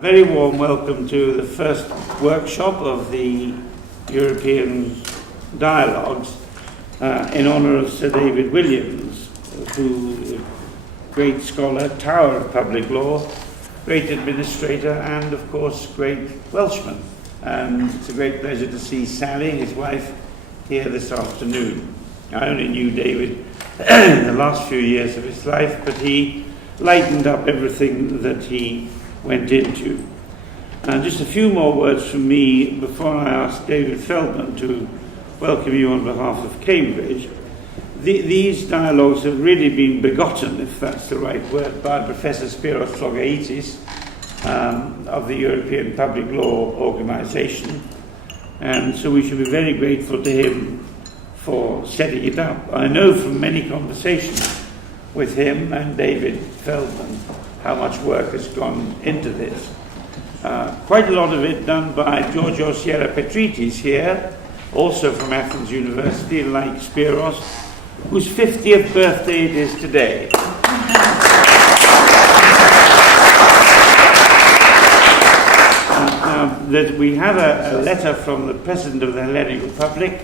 Very warm welcome to the first workshop of the European Dialogues in honour of Sir David Williams, who great scholar, tower of public law, great administrator, and of course great Welshman. And it's a great pleasure to see Sally, his wife, here this afternoon. I only knew David in the last few years of his life, but he lightened up everything that he went into. Just a few more words from me before I ask David Feldman to welcome you on behalf of Cambridge. These dialogues have really been begotten, if that's the right word, by Professor Spyridon Flogaitis of the European Public Law Organization, and so we should be very grateful to him for setting it up. I know from many conversations with him and David Feldman how much work has gone into this. Quite a lot of it done by Georgios Gerapetritis here, also from Athens University, like Spyros, whose 50th birthday it is today. That we have a letter from the President of the Hellenic Republic,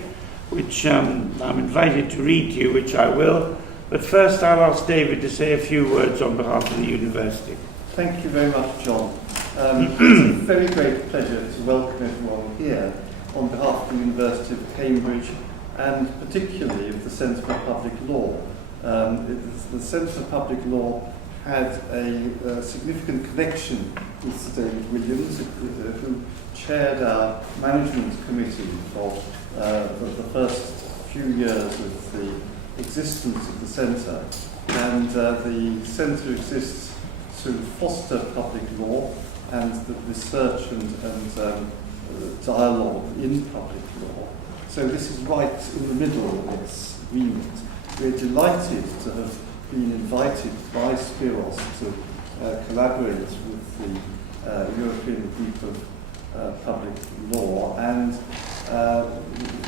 which I'm invited to read to you, which I will. But first I'll ask David to say a few words on behalf of the university. Thank you very much, John. It's a very great pleasure to welcome everyone here on behalf of the University of Cambridge and particularly of the Centre for Public Law. The Centre for Public Law had a significant connection with Sir David Williams, who chaired our management committee for the first few years of the existence of the Centre. And the Centre exists to foster public law and the research and dialogue in public law. So this is right in the middle of its remit. We're delighted to have been invited by Spyros to collaborate with the European Group of Public Law and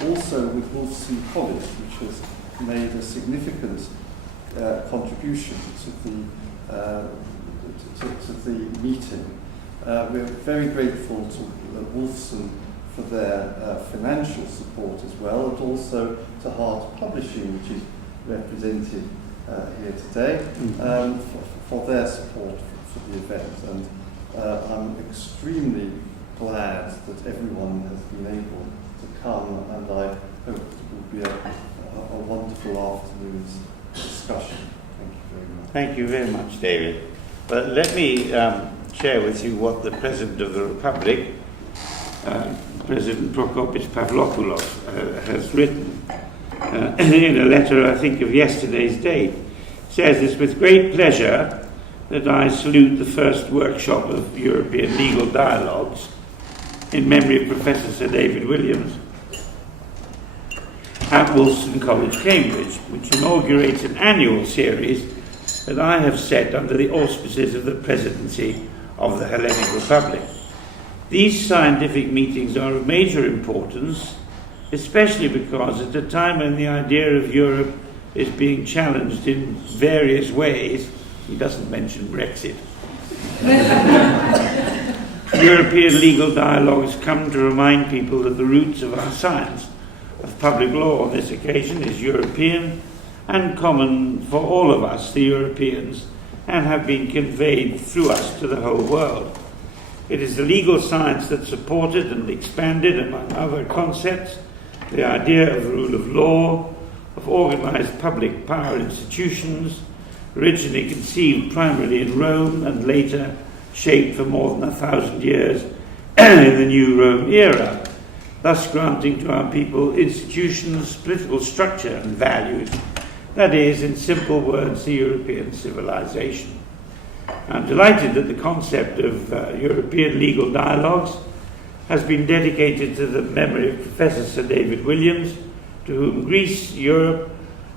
also with Wolfson College, which has made a significant contribution to the meeting. We're very grateful to Wolfson for their financial support as well, and also to Hart Publishing, which is represented here today, for their support for the event. And I'm extremely glad that everyone has been able to come, and I hope it will be a wonderful afternoon's discussion. Thank you very much. Thank you very much, David. But let me share with you what the President of the Republic, President Prokopis Pavlopoulos, has written in a letter, I think, of yesterday's date. It says, "It's with great pleasure that I salute the first workshop of European legal dialogues in memory of Professor Sir David Williams at Wolfson College-Cambridge, which inaugurates an annual series that I have set under the auspices of the Presidency of the Hellenic Republic. These scientific meetings are of major importance, especially because at a time when the idea of Europe is being challenged in various ways," he doesn't mention Brexit, European legal dialogues come to remind people that the roots of our science of public law on this occasion is European and common for all of us, the Europeans, and have been conveyed through us to the whole world. It is the legal science that supported and expanded, among other concepts, the idea of the rule of law, of organized public power institutions, originally conceived primarily in Rome and later shaped for more than 1,000 years in the new Rome era, thus granting to our people institutions, political structure and values, that is, in simple words, the European civilization. I'm delighted that the concept of European legal dialogues has been dedicated to the memory of Professor Sir David Williams, to whom Greece, Europe,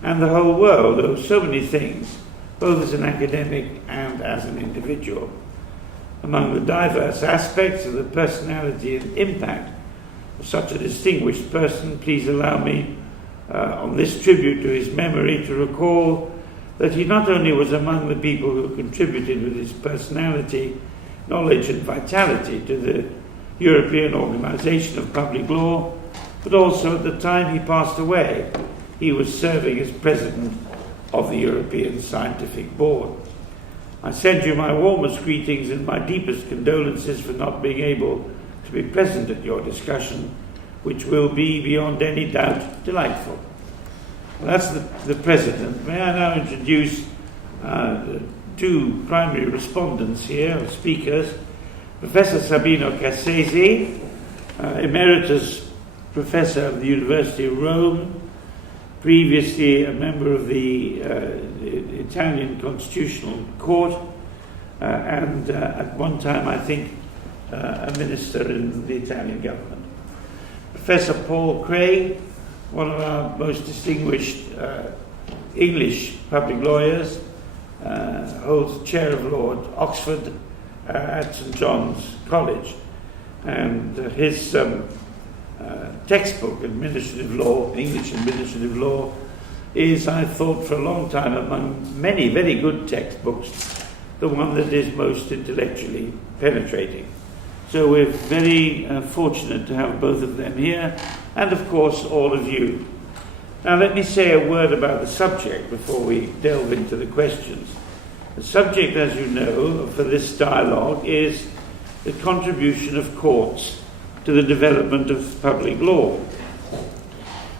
and the whole world owe so many things, both as an academic and as an individual. Among the diverse aspects of the personality and impact of such a distinguished person, please allow me, on this tribute to his memory, to recall that he not only was among the people who contributed with his personality knowledge and vitality to the European Organization of Public Law, but also at the time he passed away, he was serving as president of the European Scientific Board. I send you my warmest greetings and my deepest condolences for not being able to be present at your discussion, which will be, beyond any doubt, delightful. Well, that's the president. May I now introduce the two primary respondents here, or speakers. Professor Sabino Cassese, Emeritus Professor of the University of Rome, previously a member of the Italian Constitutional Court, and at one time, I think, a minister in the Italian government. Professor Paul Craig, one of our most distinguished English public lawyers, holds the chair of law at Oxford at St. John's College, and his textbook, Administrative Law, English Administrative Law, is, I thought for a long time, among many very good textbooks, the one that is most intellectually penetrating. So we're very fortunate to have both of them here, and of course all of you. Now let me say a word about the subject before we delve into the questions. The subject, as you know, for this dialogue is the contribution of courts to the development of public law.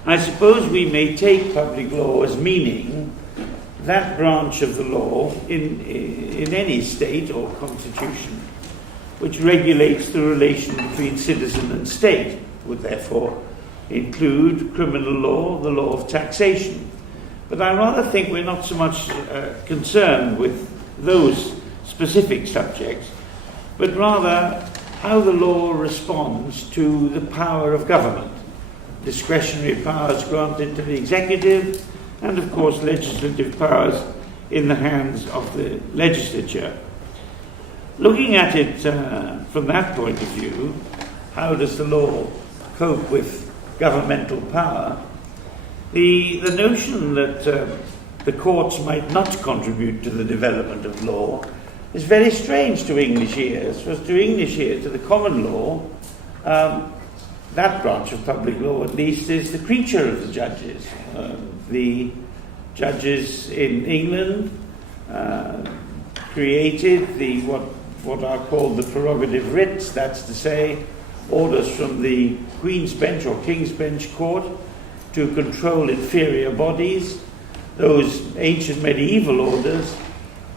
I suppose we may take public law as meaning that branch of the law in any state or constitution which regulates the relation between citizen and state, would therefore include criminal law, the law of taxation. But I rather think we're not so much concerned with those specific subjects, but rather how the law responds to the power of government, discretionary powers granted to the executive, and of course legislative powers in the hands of the legislature. Looking at it from that point of view, how does the law cope with governmental power? The notion that the courts might not contribute to the development of law is very strange to English ears. Because to English ears, to the common law, that branch of public law at least is the creature of the judges. The judges in England created what are called the prerogative writs, that's to say, orders from the Queen's Bench or King's Bench Court to control inferior bodies. Those ancient medieval orders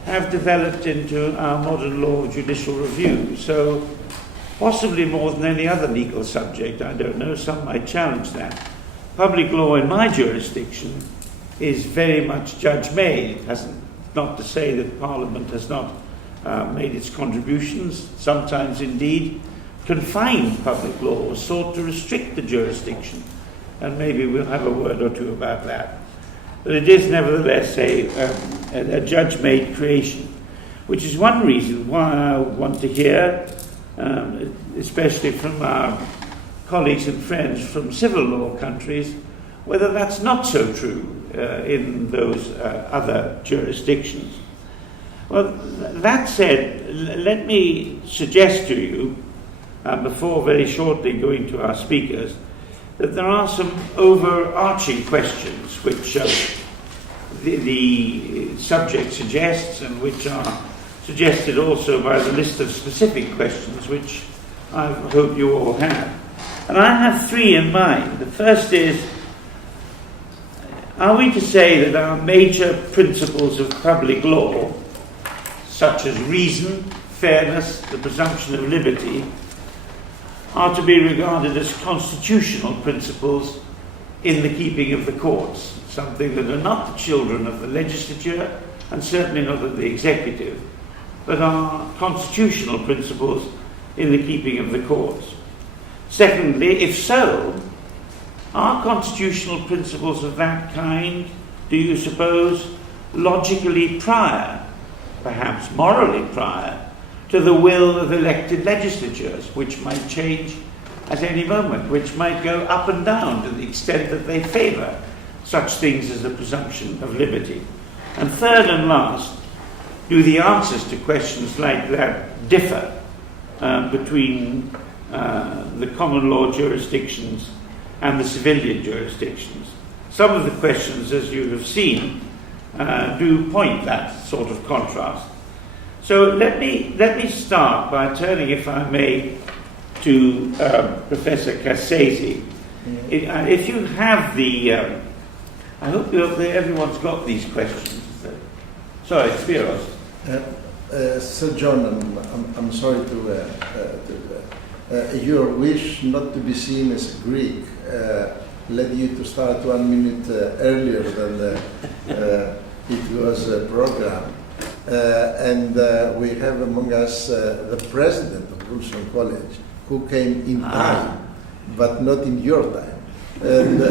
have developed into our modern law of judicial review. So possibly more than any other legal subject, I don't know, some might challenge that. Public law in my jurisdiction is very much judge-made. Not to say that Parliament has not made its contributions, sometimes indeed confined public law, or sought to restrict the jurisdiction, and maybe we'll have a word or two about that. But it is nevertheless a judge-made creation, which is one reason why I want to hear, especially from our colleagues and friends from civil law countries, whether that's not so true in those other jurisdictions. Well, that said, let me suggest to you, before very shortly going to our speakers, that there are some overarching questions which the subject suggests, and which are suggested also by the list of specific questions which I hope you all have. And I have three in mind. The first is, are we to say that our major principles of public law, such as reason, fairness, the presumption of liberty, are to be regarded as constitutional principles in the keeping of the courts, something that are not the children of the legislature and certainly not of the executive, but are constitutional principles in the keeping of the courts? Secondly, if so, are constitutional principles of that kind, do you suppose, logically prior, perhaps morally prior, to the will of elected legislatures, which might change at any moment, which might go up and down to the extent that they favour such things as the presumption of liberty? And third and last, do the answers to questions like that differ between the common law jurisdictions and the civilian jurisdictions. Some of the questions, as you have seen, do point that sort of contrast. So let me start by turning, if I may, to Professor Cassese. If you have the, I hope everyone's got these questions. Sorry, Spiros. Sir John, I'm sorry to your wish not to be seen as a Greek led you to start 1 minute earlier than it was programmed. And we have among us the president of Wolfson College, who came in time, but not in your time. And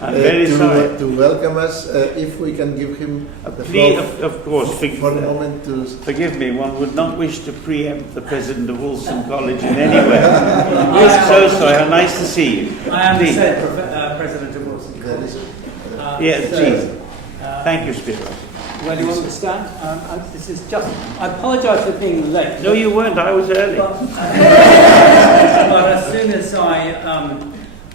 I'm very sorry. To welcome us, if we can give him the Please, floor of course, for a moment to... Forgive me, one would not wish to preempt the president of Wolfson College in any way. I'm so sorry, how nice to see you. I am Please. the president of Wolfson College. Yes, please. Thank you, Spiros. Where do you want me to stand? This is just... I apologise for being late. No, you weren't. I was early. But as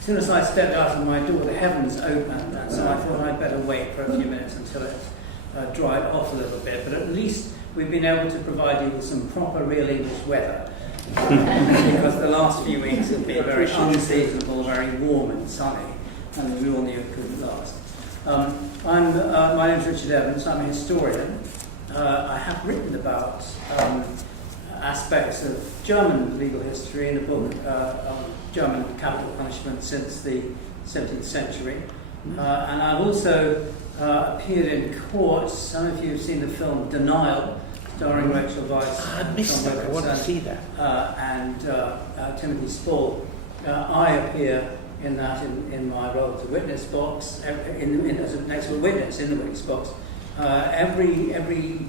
soon as I stepped out of my door, the heavens opened, and so I thought I'd better wait for a few minutes until it dried off a little bit. But at least we've been able to provide you with some proper, real English weather, because the last few weeks have been very unseasonable, very warm and sunny, and we all knew it couldn't last. My name is Richard Evans. I'm a historian. I have written about aspects of German legal history in a book on German capital punishment since the 17th century. And I've also appeared in court. Some of you have seen the film Denial, starring Rachel Weisz. I missed that. I want to see that. And Timothy Spall. I appear in that in my role as a witness box, as an expert witness in the witness box. Every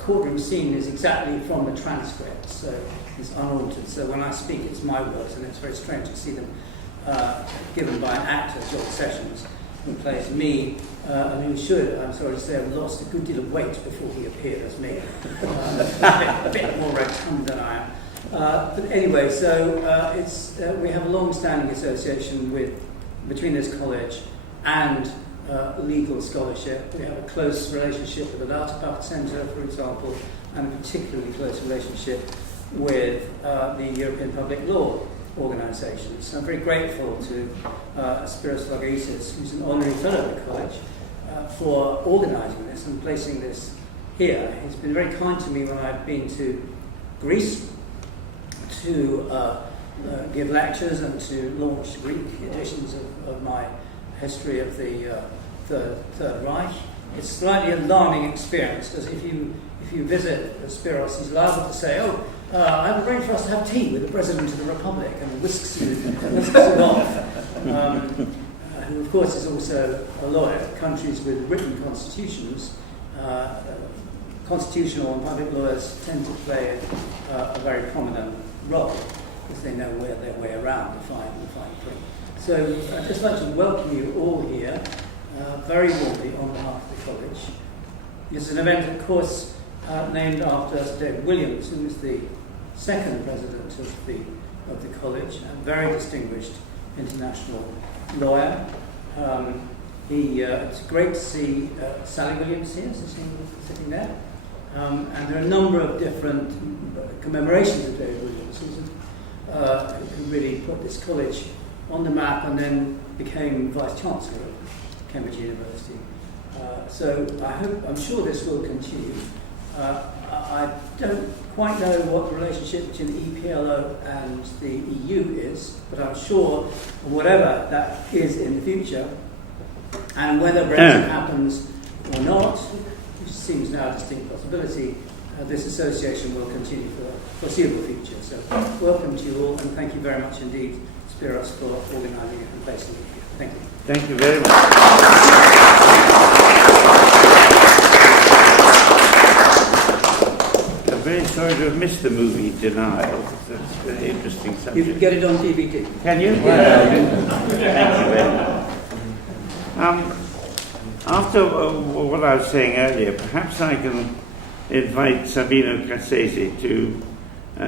courtroom scene is exactly from the transcript, so it's unaltered. So when I speak, it's my words, and it's very strange to see them given by an actor, George Sessions, who plays me, and who should, I'm sorry to say, have lost a good deal of weight before he appeared as me. A bit more rotund than I am. But anyway, so we have a long-standing association between this college and legal scholarship. We have a close relationship with the Lauterbach Centre, for example, and a particularly close relationship with the European Public Law organisations. So I'm very grateful to Spyridon Flogaitis, who's an honorary fellow at the college, for organising this and placing this here. He's been very kind to me when I've been to Greece to give lectures and to launch Greek editions of my history of the Third Reich. It's a slightly alarming experience, because if you visit Spyros, he's liable to say, I've arranged for us to have tea with the President of the Republic, and whisks you off. Who, of course, is also a lawyer. Countries with written constitutions, constitutional and public lawyers tend to play a very prominent role, because they know their way around the fine print. So I'd just like to welcome you all here, very warmly on behalf of the college. This is an event, of course, named after Sir David Williams, who was the second president of the college, a very distinguished international lawyer. It's great to see Sally Williams here, sitting there. And there are a number of different commemorations of David Williams, who really put this college on the map and then became Vice-Chancellor of Cambridge University. So I'm sure this will continue. I don't quite know what the relationship between the EPLO and the EU is, but I'm sure whatever that is in the future, and whether Brexit happens or not, which seems now a distinct possibility, this association will continue for the foreseeable future. So welcome to you all, and thank you very much indeed, Spyros, for organising it and placing it here. Thank you. Thank you very much. I'm very sorry to have missed the movie Denial. It's a very interesting subject. You can get it on DVD. Can you? Yeah. Thank you very much. After what I was saying earlier, perhaps I can invite Sabino Cassese to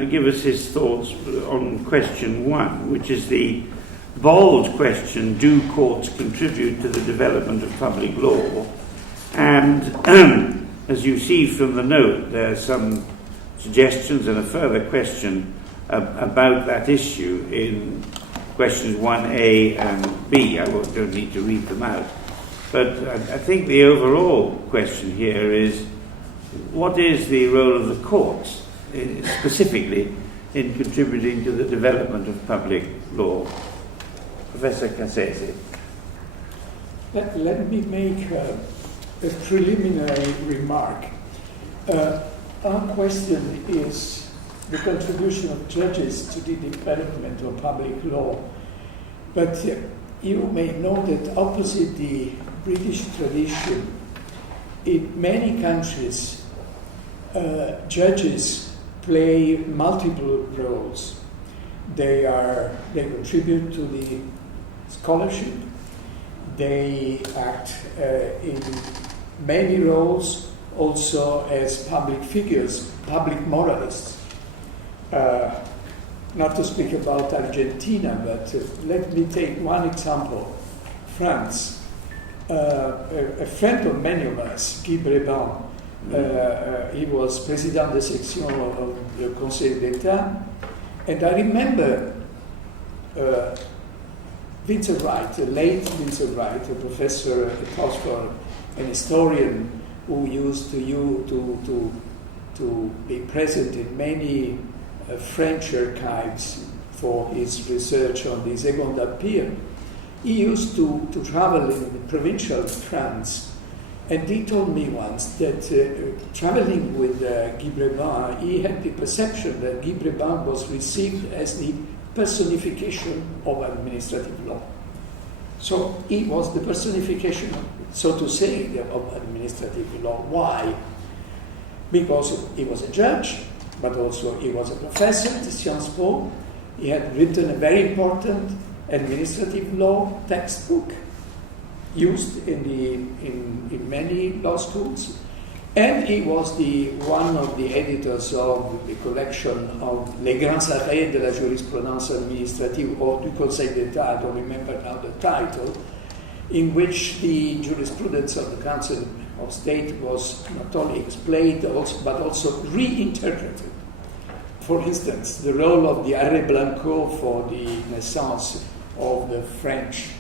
give us his thoughts on question 1, which is the bold question, do courts contribute to the development of public law? And as you see from the note, there are some suggestions and a further question about that issue in questions 1A and B. I don't need to read them out. But I think the overall question here is, what is the role of the courts, specifically in contributing to the development of public law? Professor Cassese. Let me make a preliminary remark. Our question is the contribution of judges to the development of public law. But you may know that opposite the British tradition, in many countries, judges play multiple roles. They contribute to the scholarship. They act in many roles also as public figures, public moralists. Not to speak about Argentina, but let me take one example. France. A friend of many of us, Guy Breban, he was president de section of the Conseil d'État, and I remember Vincent Wright, the late Vincent Wright, a professor at Oxford, an historian who used to be present in many French archives for his research on the Second Empire. He used to travel in provincial France, and he told me once that traveling with Guy Breban, he had the perception that Guy Breban was received as the personification of administrative law. So he was the personification, so to say, of administrative law. Why? Because he was a judge, but also he was a professor at Sciences Po. He had written a very important administrative law textbook used in many law schools, and he was one of the editors of the collection of Les Grands Arrêts de la Jurisprudence Administrative, or du Conseil d'État, I don't remember now the title, in which the jurisprudence of the Council of State was not only explained but also reinterpreted. For instance, the role of the Arrêt Blanco for the naissance of the French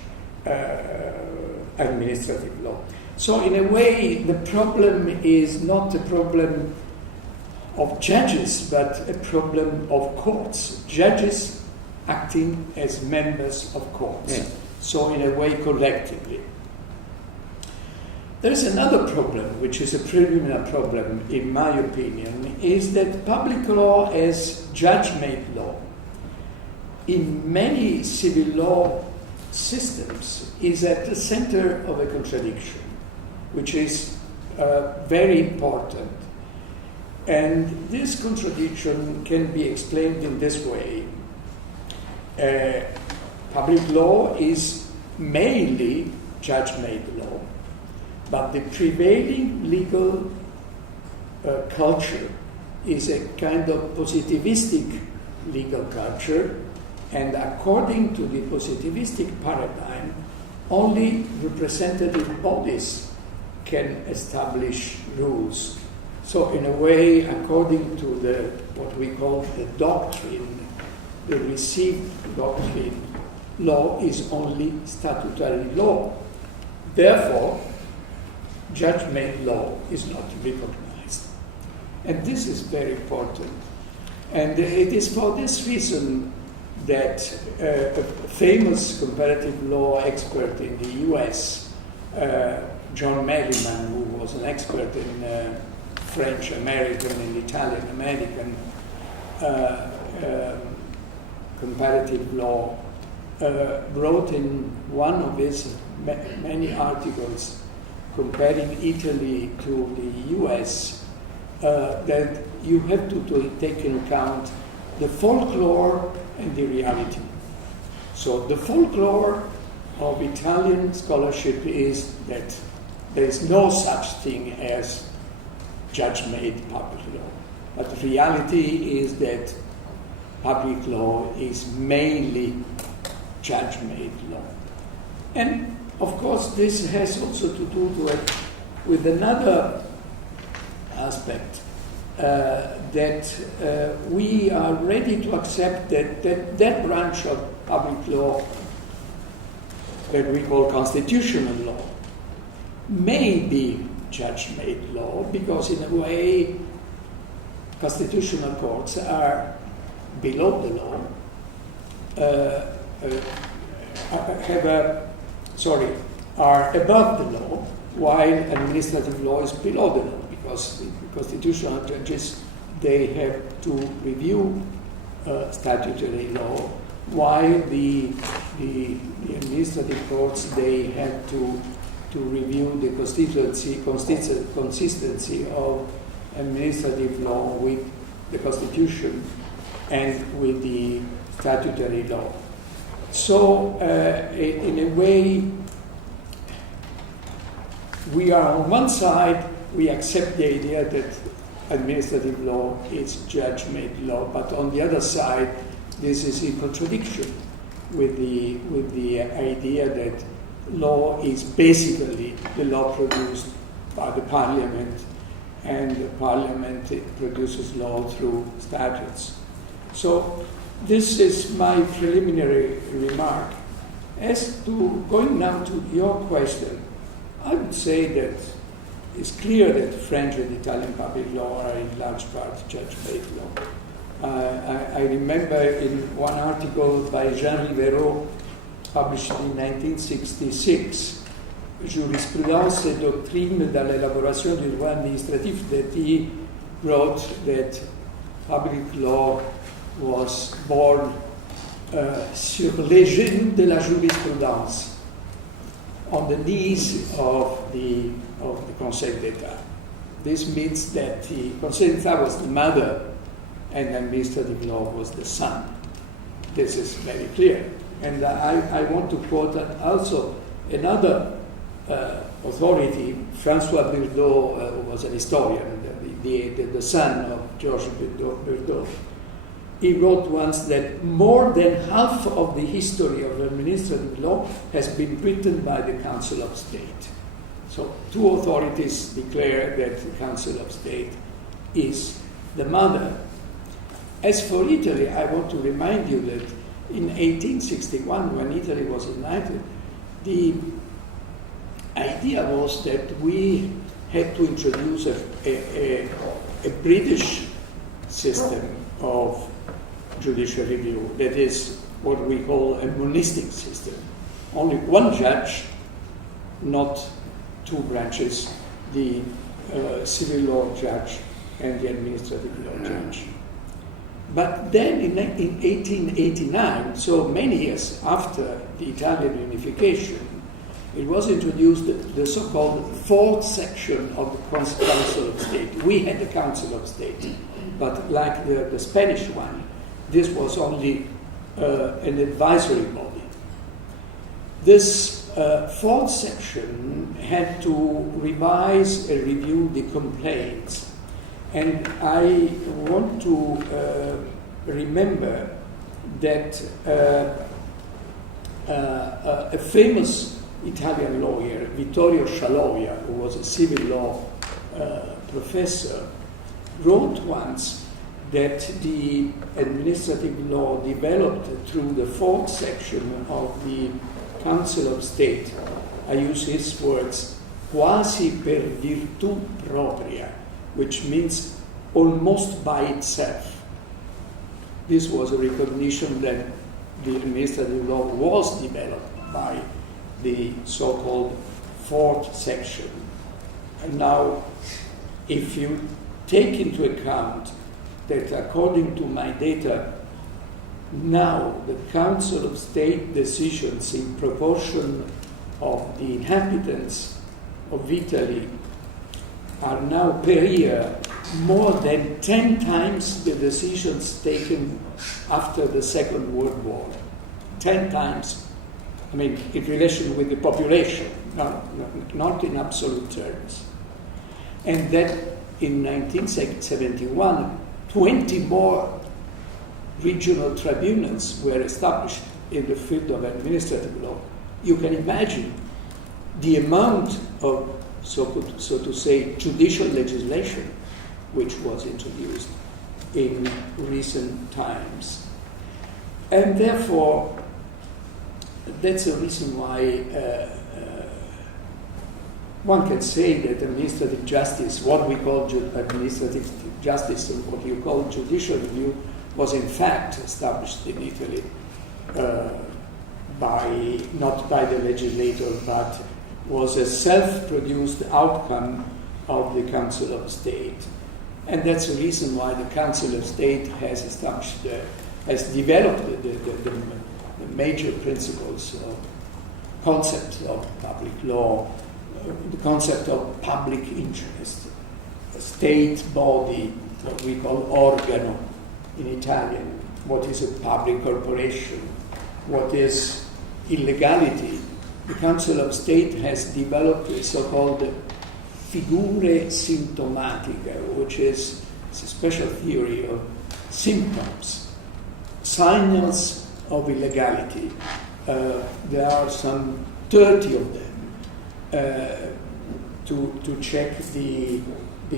administrative law. So in a way, the problem is not a problem of judges, but a problem of courts. Judges acting as members of courts. Yeah. So in a way, collectively. There's another problem, which is a preliminary problem, in my opinion, is that public law as judge-made law in many civil law systems is at the center of a contradiction, which is very important. And this contradiction can be explained in this way. Public law is mainly judge-made law, but the prevailing legal culture is a kind of positivistic legal culture, and according to the positivistic paradigm, only representative bodies can establish rules. So in a way, according to what we call the doctrine, the received doctrine, law is only statutory law. Therefore, judge-made law is not recognized. And this is very important. And it is for this reason that a famous comparative law expert in the US, John Merriman, who was an expert in French American and Italian American comparative law, wrote in one of his many articles comparing Italy to the US that you have to take into account the folklore and the reality. So the folklore of Italian scholarship is that there is no such thing as judge-made public law. But the reality is that public law is mainly judge-made law. And of course, this has also to do with another aspect, that we are ready to accept that branch of public law that we call constitutional law may be judge-made law, because in a way constitutional courts are below the law, are above the law, while administrative law is below the law, because the constitutional judges, they have to review statutory law, while the administrative courts, they have to review the consistency of administrative law with the Constitution and with the statutory law. So, in a way, we are on one side, we accept the idea that administrative law is judge-made law, but on the other side, this is in contradiction with the idea that law is basically the law produced by the parliament, and the parliament produces law through statutes. So this is my preliminary remark. As to going now to your question, I would say that it's clear that French and Italian public law are in large part judge-made law. I remember in one article by Jean Rivero, published in 1966, Jurisprudence et doctrine dans l'élaboration du droit administratif, that he wrote that public law was born sur les genoux de la jurisprudence, on the knees of the Conseil d'État. This means that the Conseil d'État was the mother and administrative law was the son. This is very clear. And I want to quote also another authority, François Burdeau, who was an historian, the son of Georges Burdeau. He wrote once that more than half of the history of administrative law has been written by the Council of State. So two authorities declare that the Council of State is the mother. As for Italy, I want to remind you that in 1861, when Italy was united, the idea was that we had to introduce a British system of judicial review, that is what we call a monistic system. Only one judge, not two branches, the civil law judge and the administrative law judge. But then in 1889, so many years after the Italian unification, it was introduced the so-called fourth section of the Council of State. We had the Council of State, but like the Spanish one, this was only an advisory body. This fourth section had to revise and review the complaints. And I want to remember that a famous Italian lawyer, Vittorio Scialoia, who was a civil law professor, wrote once that the administrative law developed through the fourth section of the Council of State, I use his words, quasi per virtù propria, which means almost by itself. This was a recognition that the administrative law was developed by the so-called fourth section. And now, if you take into account that according to my data, now the Council of State decisions in proportion of the inhabitants of Italy are now per year more than 10 times the decisions taken after the Second World War. 10 times, I mean, in relation with the population, not in absolute terms. And that in 1971, 20 more regional tribunals were established in the field of administrative law. You can imagine the amount of, so to say, judicial legislation which was introduced in recent times. And therefore, that's a reason why one can say that administrative justice, what we call administrative justice and what you call judicial review, was in fact established in Italy not by the legislator, but was a self-produced outcome of the Council of State. And that's the reason why the Council of State has established, has developed the major principles of concept of public law, the concept of public interest, a state body, what we call organo in Italian, what is a public corporation, what is illegality. The Council of State has developed a so-called figure symptomatica, which is a special theory of symptoms, signals of illegality. There are some 30 of them to check the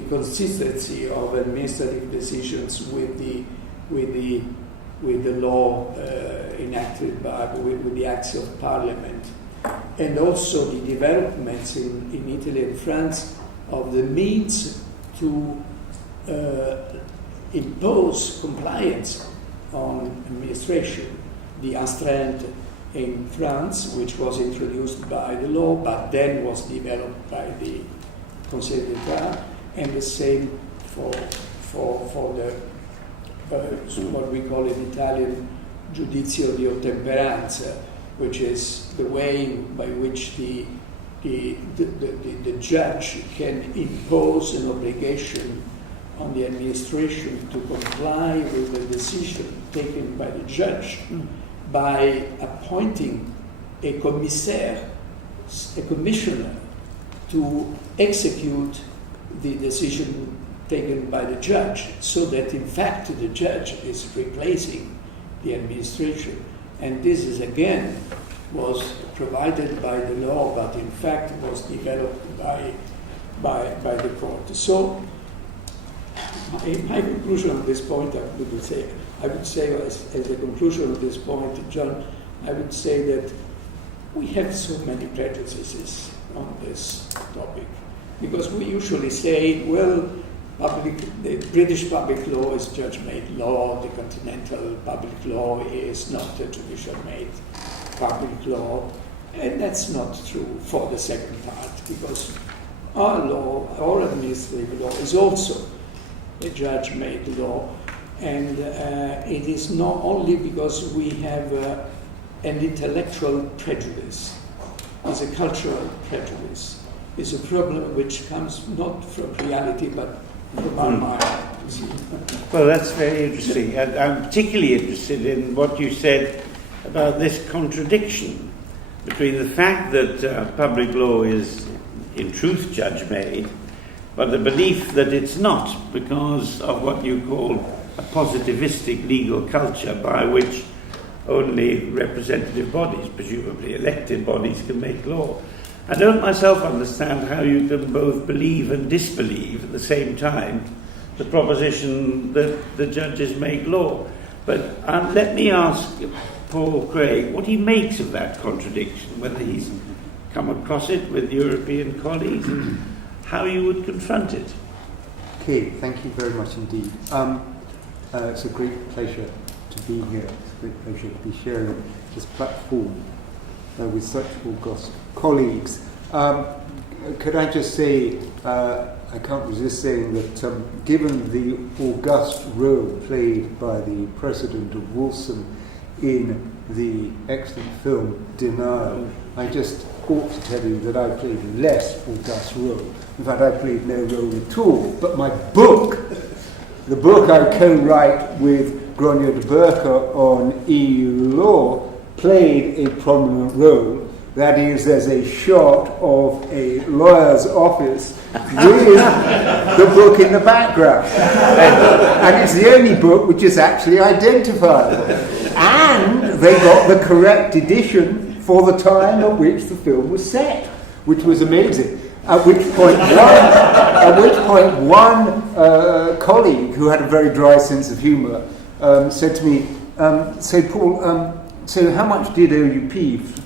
consistency of administrative decisions with the law enacted with the acts of Parliament, and also the developments in Italy and France of the means to impose compliance on administration. The astreinte in France, which was introduced by the law, but then was developed by the Conseil d'État, and the same for the what we call in Italian giudizio di ottemperanza, which is the way by which the judge can impose an obligation on the administration to comply with the decision taken by the judge by appointing a commissaire, a commissioner, to execute the decision taken by the judge, so that in fact the judge is replacing the administration. And this is again was provided by the law, but in fact was developed by the court. So my conclusion on this point, I would say as a conclusion of this point, John, I would say that we have so many prejudices on this topic, because we usually say, well, the British public law is judge-made law, the continental public law is not a judicial-made public law, and that's not true for the second part, because our law, our administrative law, is also a judge-made law, and it is not only because we have an intellectual prejudice, it's a cultural prejudice. It's a problem which comes not from reality, but from our mind. Well, that's very interesting. I'm particularly interested in what you said about this contradiction between the fact that public law is, in truth, judge-made, but the belief that it's not, because of what you call a positivistic legal culture by which only representative bodies, presumably elected bodies, can make law. I don't myself understand how you can both believe and disbelieve at the same time the proposition that the judges make law. But let me ask Paul Craig what he makes of that contradiction, whether he's come across it with European colleagues, and how you would confront it. Okay, thank you very much indeed. It's a great pleasure to be here. It's a great pleasure to be sharing this platform with such august colleagues. Could I just say, I can't resist saying that given the august role played by the president of Wolfson in the excellent film Denial, I just ought to tell you that I played a less august role. In fact, I played no role at all. But my book, the book I co-write with Gronja de Burke on EU law, played a prominent role That is, there's a shot of a lawyer's office with the book in the background. And it's the only book which is actually identifiable. And they got the correct edition for the time at which the film was set, which was amazing. At which point one colleague who had a very dry sense of humour said to me, so Paul, so how much did OUP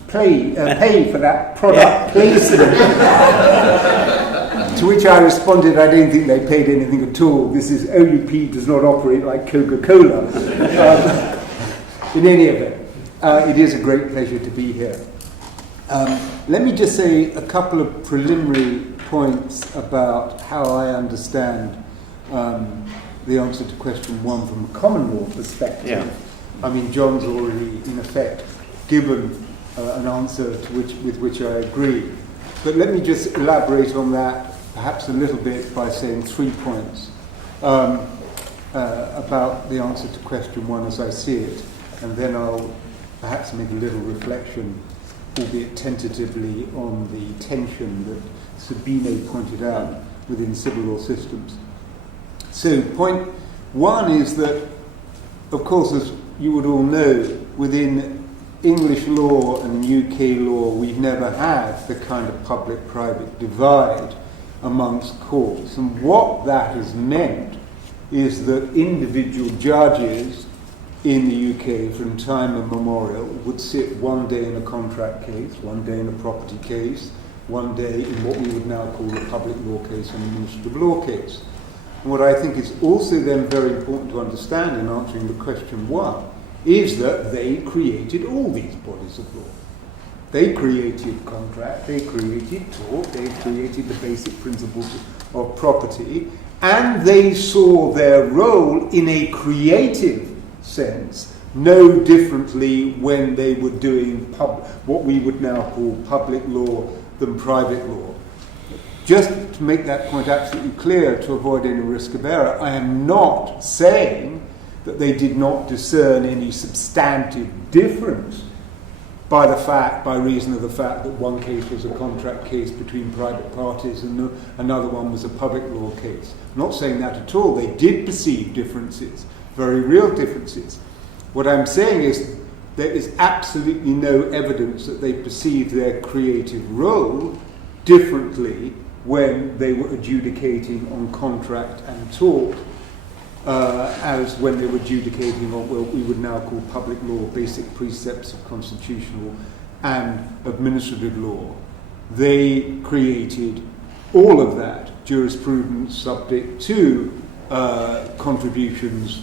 pay for that product placement? To which I responded, I don't think they paid anything at all. This is, OUP does not operate like Coca-Cola. In any event, it is a great pleasure to be here. Let me just say a couple of preliminary points about how I understand the answer to question 1 from a common law perspective. Yeah. I mean, John's already, in effect, given an answer with which I agree. But let me just elaborate on that perhaps a little bit by saying 3 points about the answer to question 1 as I see it, and then I'll perhaps make a little reflection, albeit tentatively, on the tension that Sabino pointed out within civil law systems. So point 1 is that, of course, as you would all know, within English law and UK law, we've never had the kind of public-private divide amongst courts. And what that has meant is that individual judges in the UK from time immemorial would sit one day in a contract case, one day in a property case, one day in what we would now call a public law case and administrative law case. And what I think is also then very important to understand in answering the question 1 is that they created all these bodies of law. They created contract, they created tort, they created the basic principles of property, and they saw their role in a creative sense no differently when they were doing what we would now call public law than private law. Just to make that point absolutely clear, to avoid any risk of error, I am not saying that they did not discern any substantive difference by reason of the fact that one case was a contract case between private parties and another one was a public law case. I'm not saying that at all. They did perceive differences, very real differences. What I'm saying is there is absolutely no evidence that they perceived their creative role differently when they were adjudicating on contract and tort as when they were adjudicating on what we would now call public law, basic precepts of constitutional and administrative law. They created all of that jurisprudence subject to contributions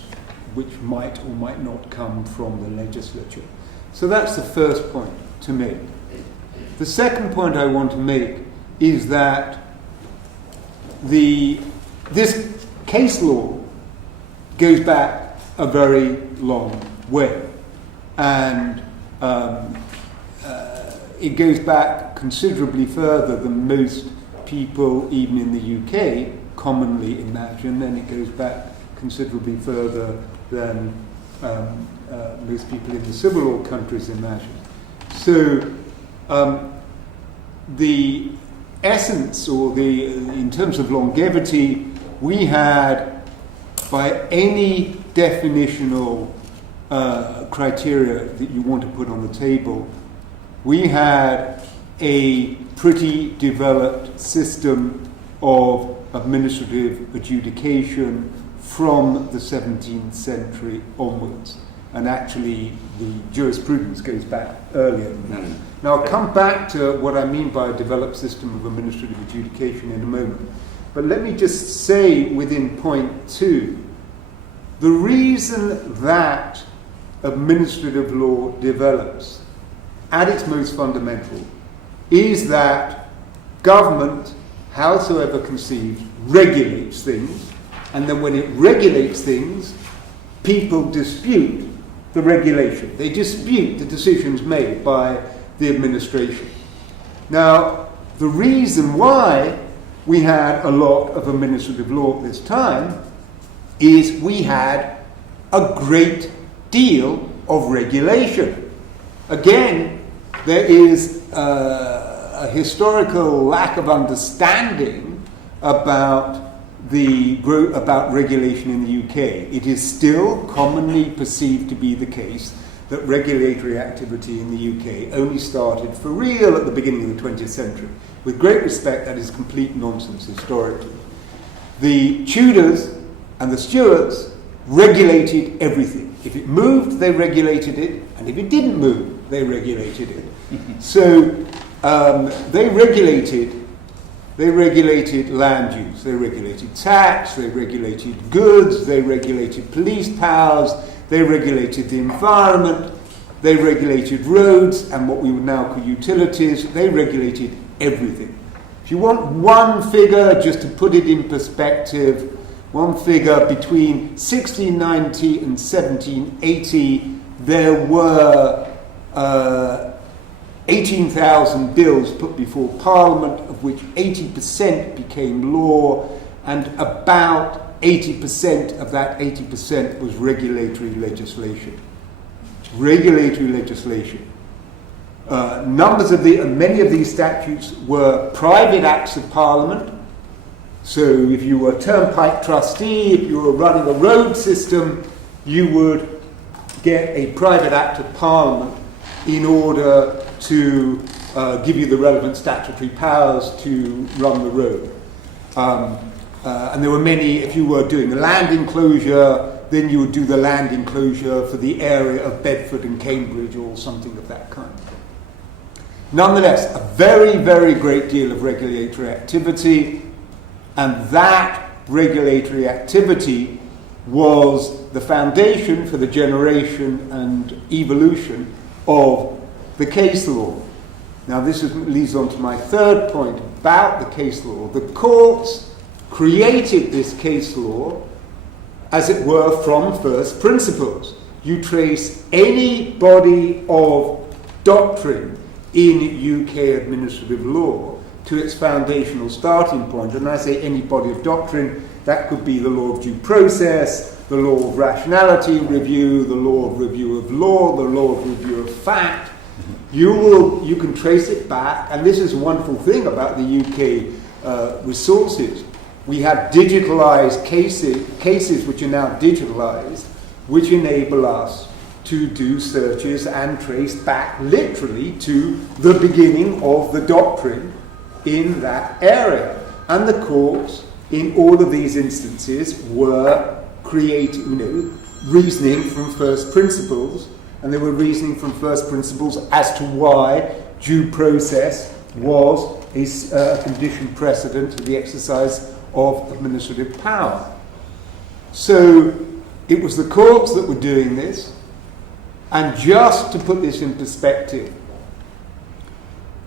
which might or might not come from the legislature. So that's the first point to make. The second point I want to make is that this case law goes back a very long way, and it goes back considerably further than most people, even in the UK, commonly imagine, and it goes back considerably further than most people in the civil law countries imagine. So the essence, or in terms of longevity, we had, by any definitional criteria that you want to put on the table, we had a pretty developed system of administrative adjudication from the 17th century onwards. And actually, the jurisprudence goes back earlier than that. Now, I'll come back to what I mean by a developed system of administrative adjudication in a moment. But let me just say within point 2, the reason that administrative law develops at its most fundamental is that government, howsoever conceived, regulates things, and then when it regulates things, people dispute the regulation. They dispute the decisions made by the administration. Now, the reason why we had a lot of administrative law at this time is we had a great deal of regulation. Again, there is a historical lack of understanding about about regulation in the UK. It is still commonly perceived to be the case that regulatory activity in the UK only started for real at the beginning of the 20th century. With great respect, that is complete nonsense historically. The Tudors and the Stuarts regulated everything. If it moved, they regulated it, and if it didn't move, they regulated it. So they regulated land use, they regulated tax, they regulated goods, they regulated police powers, they regulated the environment, they regulated roads and what we would now call utilities, they regulated everything. If you want one figure, just to put it in perspective, one figure between 1690 and 1780, there were 18,000 bills put before Parliament, of which 80% became law, and about 80% of that 80% was regulatory legislation. Regulatory legislation. Many of these statutes were private acts of Parliament. So if you were a turnpike trustee, if you were running a road system, you would get a private act of Parliament in order to give you the relevant statutory powers to run the road. And there were many, if you were doing the land enclosure, then you would do the land enclosure for the area of Bedford and Cambridge or something of that kind. Nonetheless, a very, very great deal of regulatory activity, and that regulatory activity was the foundation for the generation and evolution of the case law. Now leads on to my third point about the case law. The courts created this case law, as it were, from first principles. You trace any body of doctrine in UK administrative law to its foundational starting point. And I say any body of doctrine, that could be the law of due process, the law of rationality review, the law of review of law, the law of review of fact. You can trace it back, and this is a wonderful thing about the UK resources. We have digitalized cases which are now digitalized, which enable us to do searches and trace back literally to the beginning of the doctrine in that area. And the courts, in all of these instances, were reasoning from first principles, and they were reasoning from first principles as to why due process was a conditioned precedent to the exercise of administrative power. So it was the courts that were doing this, and just to put this in perspective,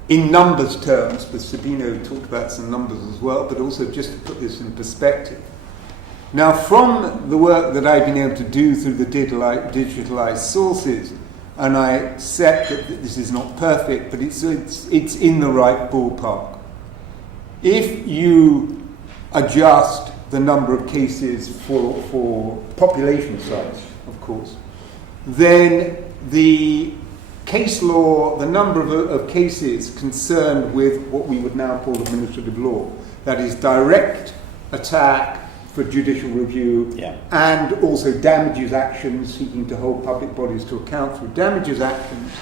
in numbers terms, but Sabino talked about some numbers as well, but also just to put this in perspective. Now, from the work that I've been able to do through the digitalized sources, and I accept that this is not perfect, but it's in the right ballpark. If you adjust the number of cases for population size, of course, then the case law, the number of cases concerned with what we would now call administrative law, that is direct attack for judicial review, and also damages actions, seeking to hold public bodies to account through damages actions,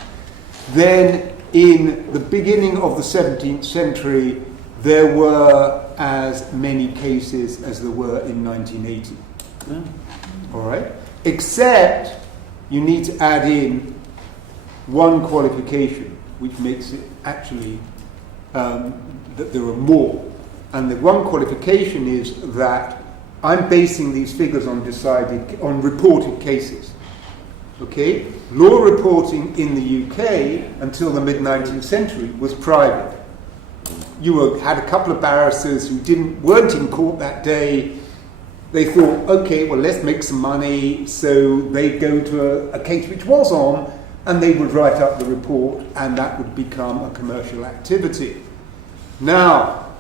then in the beginning of the 17th century, there were as many cases as there were in 1980. All right? Except you need to add in one qualification, which makes it actually that there are more. And the one qualification is that I'm basing these figures on reported cases. Okay? Law reporting in the UK until the mid-19th century was private. You had a couple of barristers who weren't in court that day. They thought, okay, well, let's make some money. So they'd go to a case which was on, and they would write up the report, and that would become a commercial activity. Now,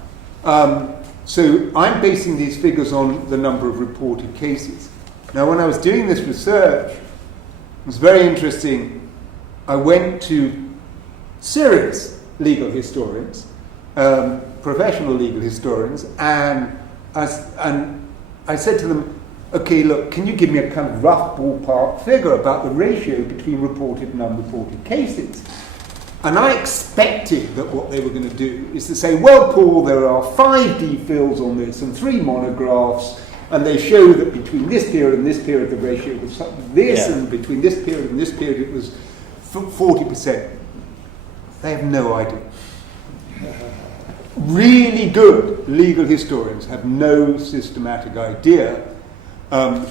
so I'm basing these figures on the number of reported cases. Now, when I was doing this research, it was very interesting. I went to serious legal historians, professional legal historians, and I said to them, okay, look, can you give me a kind of rough ballpark figure about the ratio between reported and unreported cases? And I expected that what they were going to do is to say, well, Paul, there are 5 DPhils on this and 3 monographs, and they show that between this period and this period the ratio was this, and between this period and this period it was 40%. They have no idea. Really good legal historians have no systematic idea. The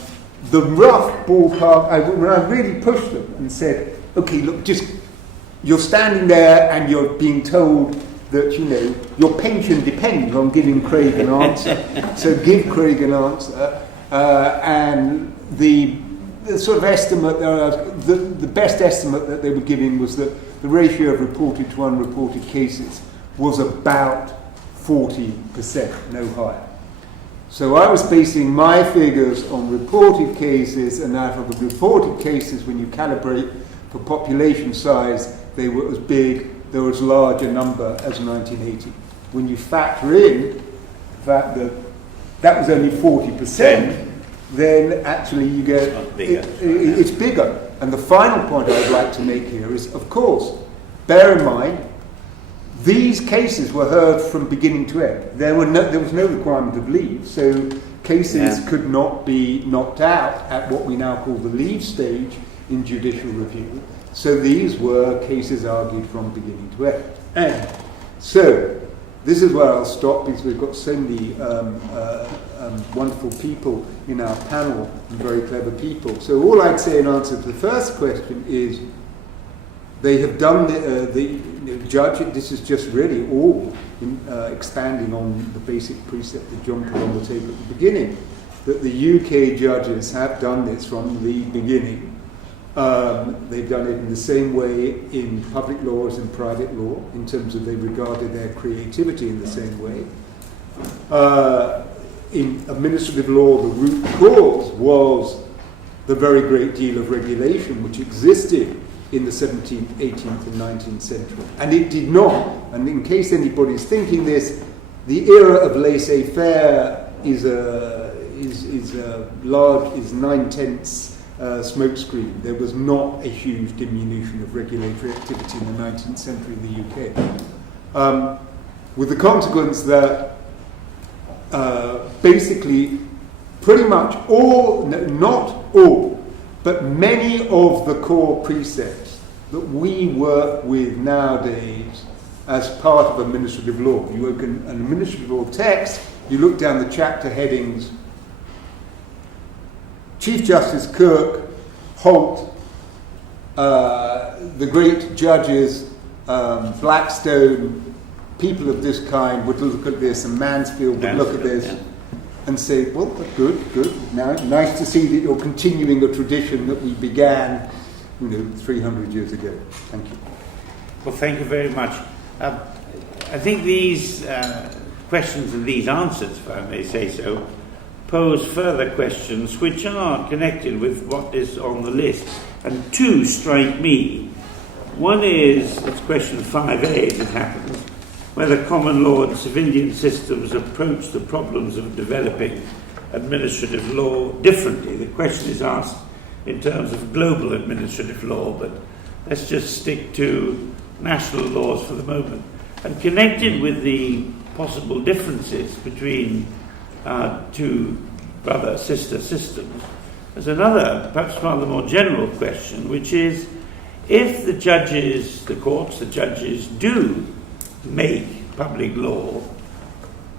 rough ballpark, when I really pushed them and said, okay, look, you're standing there and you're being told that, your pension depends on giving Craig an answer. So give Craig an answer. And the sort of estimate, the best estimate that they were giving was that the ratio of reported to unreported cases was about 40%, no higher. So I was basing my figures on reported cases, and out of the reported cases, when you calibrate for population size, they were as big, they were as large a number as 1980. When you factor in that that was only 40%, then actually you get it's bigger. And the final point I would like to make here is, of course, bear in mind, these cases were heard from beginning to end. There was no requirement of leave, so cases could not be knocked out at what we now call the leave stage in judicial review. So these were cases argued from beginning to end. And so this is where I'll stop, because we've got so many wonderful people in our panel, and very clever people. So all I'd say in answer to the first question is, they have done the judge. This is just really all expanding on the basic precept that John put on the table at the beginning, that the UK judges have done this from the beginning. They've done it in the same way in public law as in private law, in terms of they regarded their creativity in the same way. In administrative law, the root cause was the very great deal of regulation which existed in the 17th, 18th and 19th century. And it did not, and in case anybody's thinking this, the era of laissez-faire is 9/10 smokescreen. There was not a huge diminution of regulatory activity in the 19th century in the UK. With the consequence that basically pretty much all, not all, but many of the core precepts that we work with nowadays as part of administrative law. You open an administrative law text, you look down the chapter headings, Chief Justice Kirk, Holt, the great judges, Blackstone, people of this kind would look at this, and Mansfield would look at this and say, well, good. Now, nice to see that you're continuing a tradition that we began, 300 years ago. Thank you. Well, thank you very much. I think these questions and these answers, if I may say so, pose further questions which are connected with what is on the list. And 2 strike me. One is, it's question 5A as it happens, whether common law and civilian systems approach the problems of developing administrative law differently. The question is asked in terms of global administrative law, but let's just stick to national laws for the moment. And connected with the possible differences between 2 brother-sister systems, there's another, perhaps rather more general question, which is, if the judges, the courts, the judges do make public law,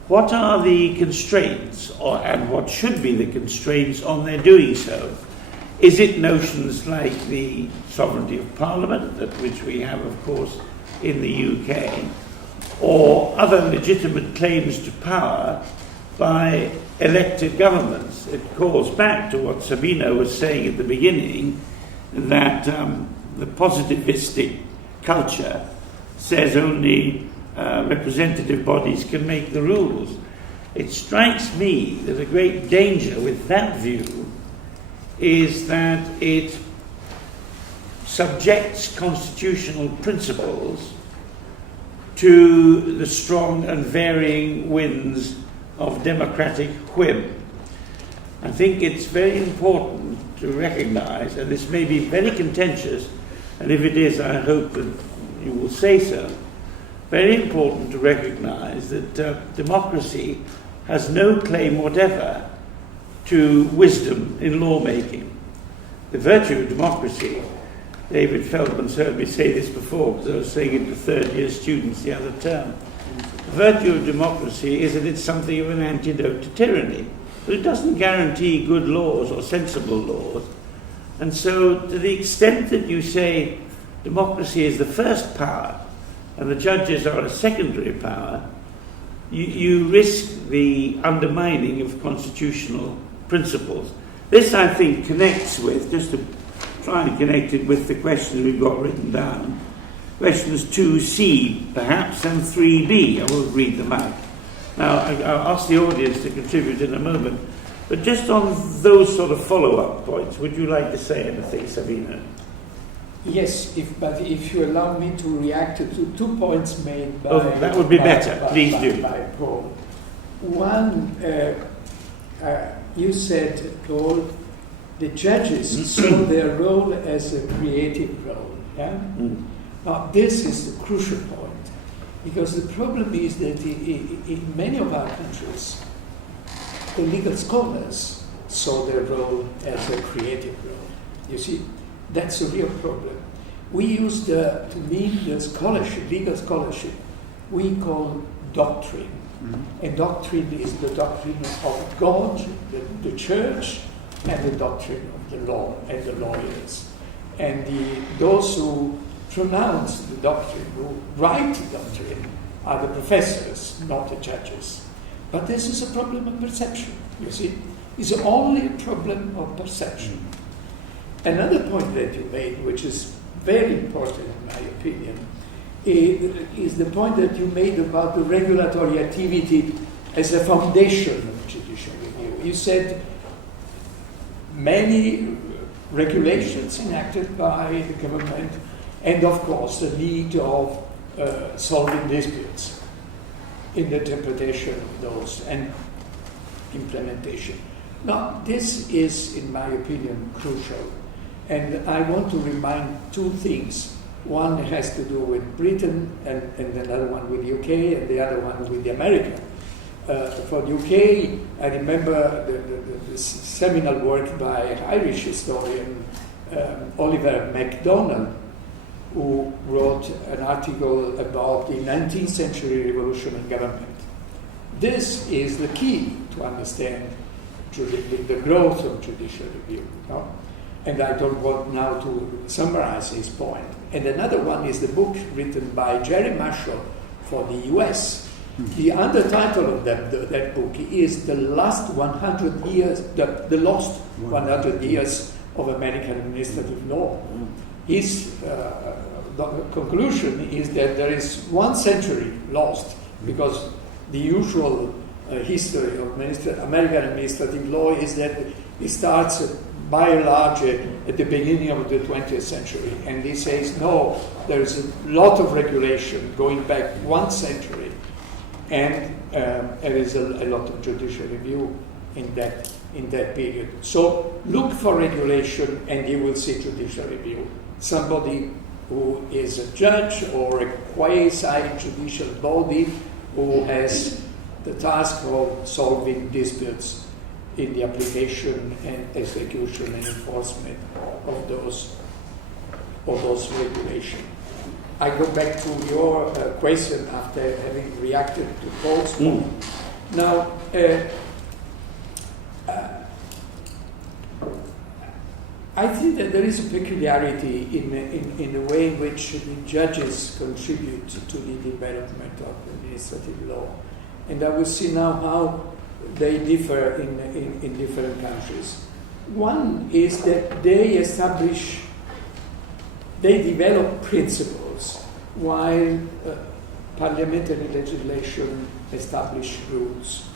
what are the constraints, and what should be the constraints on their doing so? Is it notions like the sovereignty of Parliament, which we have, of course, in the UK, or other legitimate claims to power by elected governments? It calls back to what Sabino was saying at the beginning, that the positivistic culture says only representative bodies can make the rules. It strikes me that a great danger with that view is that it subjects constitutional principles to the strong and varying winds of democratic whim. I think it's very important to recognize, and this may be very contentious, and if it is, I hope that you will say so, very important to recognize that democracy has no claim whatever to wisdom in lawmaking. The virtue of democracy, David Feldman's heard me say this before, because I was saying it to third-year students the other term. The virtue of democracy is that it's something of an antidote to tyranny, but it doesn't guarantee good laws or sensible laws. And so, to the extent that you say democracy is the first power, and the judges are a secondary power, you risk the undermining of constitutional principles. This, I think, connects with, just to try and connect it with the questions we've got written down, questions 2C, perhaps, and 3B. I won't read them out. Now, I'll ask the audience to contribute in a moment, but just on those sort of follow-up points, would you like to say anything, Sabino? Yes, but if you allow me to react to 2 points made by... Oh, that would be better. Please do. By Paul. One, you said, Paul, the judges saw their role as a creative role. Yeah? Now, this is the crucial point, because the problem is that in many of our countries, the legal scholars saw their role as a creative role. You see, that's a real problem. We used to mean the scholarship, legal scholarship, we call doctrine. And doctrine is the doctrine of God, the church, and the doctrine of the law and the lawyers. And those who pronounce the doctrine, who write the doctrine, are the professors, not the judges. But this is a problem of perception, you see. It's only a problem of perception. Another point that you made, which is very important in my opinion, is the point that you made about the regulatory activity as a foundation of judicial review. You said many regulations enacted by the government, and of course the need of solving disputes in the interpretation of those and implementation. Now, this is, in my opinion, crucial. And I want to remind 2 things. One has to do with Britain, and another one with the UK, and the other one with the America. For the UK, I remember the seminal work by Irish historian Oliver MacDonald, who wrote an article about the 19th century revolution in government. This is the key to understand the growth of judicial review. No? And I don't want now to summarize his point. And another one is the book written by Jerry Marshall for the US. The undertitle of that book is The Lost 100 Years, the Lost 100 Years of American Administrative Law. His conclusion is that there is 1 century lost because the usual history of American administrative law is that it starts by and large at the beginning of the 20th century. And he says, no, there is a lot of regulation going back 1 century, and there is a lot of judicial review in that period. So look for regulation and you will see judicial review. Somebody who is a judge or a quasi-judicial body who has the task of solving disputes in the application and execution and enforcement of those regulations. I go back to your question after having reacted to Paul's point. Now, I think that there is a peculiarity in the way in which the judges contribute to the development of administrative law. And I will see now how they differ in different countries. One is that they develop principles while parliamentary legislation establish rules.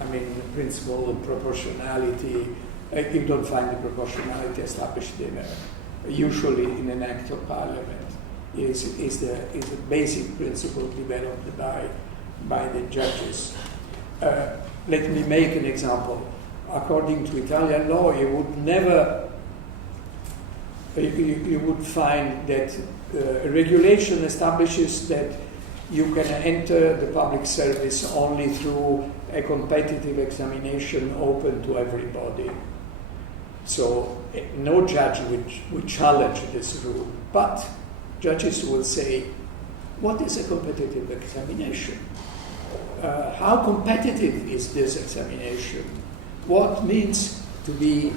I mean, the principle of proportionality, you don't find the proportionality established usually in an act of parliament. is the basic principle developed by the judges. Let me make an example. According to Italian law, you would find that a regulation establishes that you can enter the public service only through a competitive examination open to everybody. So no judge would challenge this rule, but judges will say, what is a competitive examination? How competitive is this examination? What means to be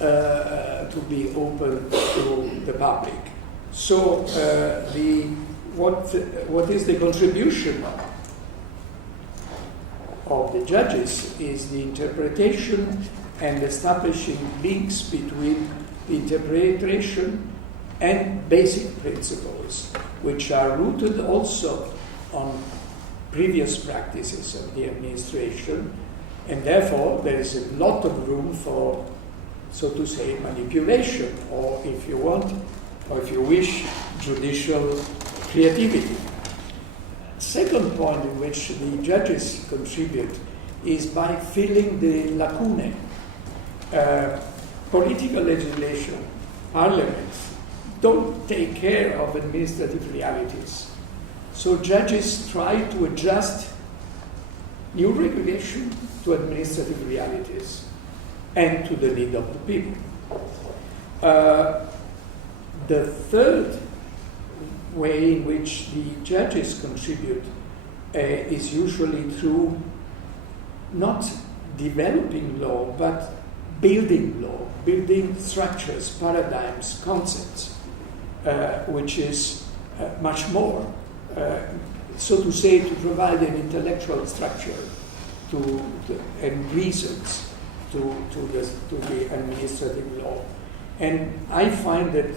open to the public? So what is the contribution of the judges is the interpretation and establishing links between the interpretation and basic principles, which are rooted also on previous practices of the administration, and therefore there is a lot of room for, so to say, manipulation, or if you want, or if you wish, judicial creativity. Second point in which the judges contribute is by filling the lacunae. Political legislation, parliaments, don't take care of administrative realities. So judges try to adjust new regulation to administrative realities and to the need of the people. The third way in which the judges contribute is usually through not developing law, but building law, building structures, paradigms, concepts, which is much more, so to say, to provide an intellectual structure and reasons to the administrative law. And I find that,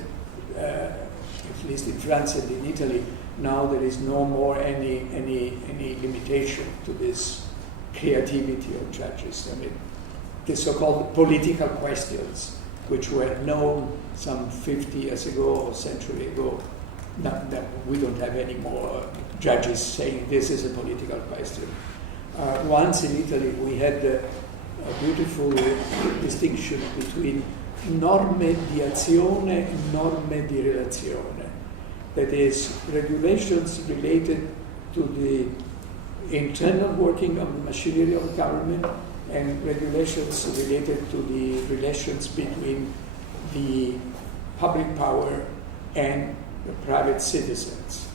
at least in France and in Italy, now there is no more any limitation to this creativity of judges. I mean, the so-called political questions, which were known some 50 years ago or a century ago, we don't have any more judges saying this is a political question. Once in Italy we had a beautiful distinction between norme di azione and norme di relazione. That is, regulations related to the internal working of the machinery of government and regulations related to the relations between the public power and the private citizens.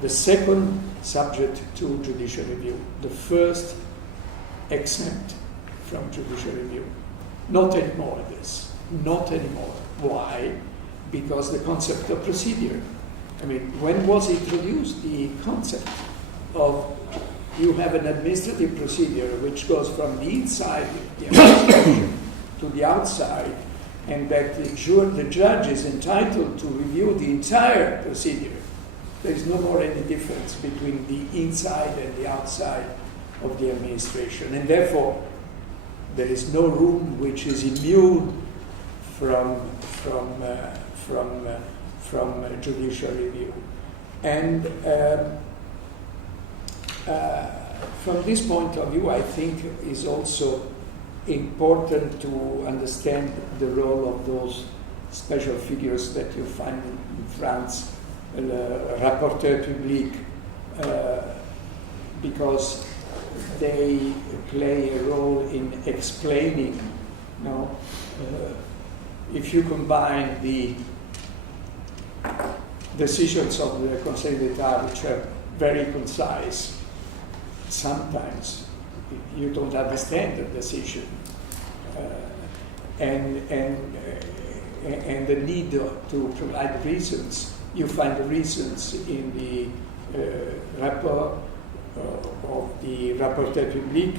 The second subject to judicial review, the first exempt from judicial review. Not anymore this, not anymore. Why? Because the concept of procedure. I mean, when was introduced the concept of you have an administrative procedure which goes from the inside of the administration to the outside, and that the judge is entitled to review the entire procedure. There is no more any difference between the inside and the outside of the administration, and therefore there is no room which is immune from judicial review. And from this point of view, I think is also important to understand the role of those special figures that you find in France, rapporteur public, because they play a role in explaining. If you combine the decisions of the Conseil d'État, which are very concise, sometimes you don't understand the decision, and the need to provide reasons. You find the reasons in the rapport of the rapporteur public,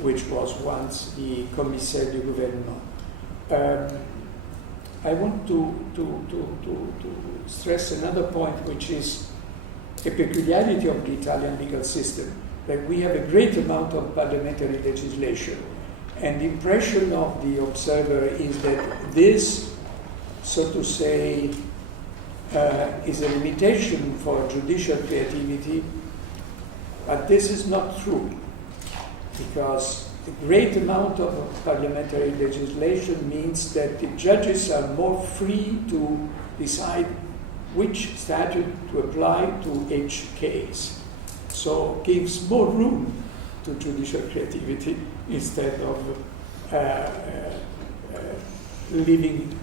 which was once the commissaire du gouvernement. I want to stress another point, which is a peculiarity of the Italian legal system, that we have a great amount of parliamentary legislation. And the impression of the observer is that this, so to say, is a limitation for judicial creativity, but this is not true, because a great amount of parliamentary legislation means that the judges are more free to decide which statute to apply to each case. So gives more room to judicial creativity instead of leaving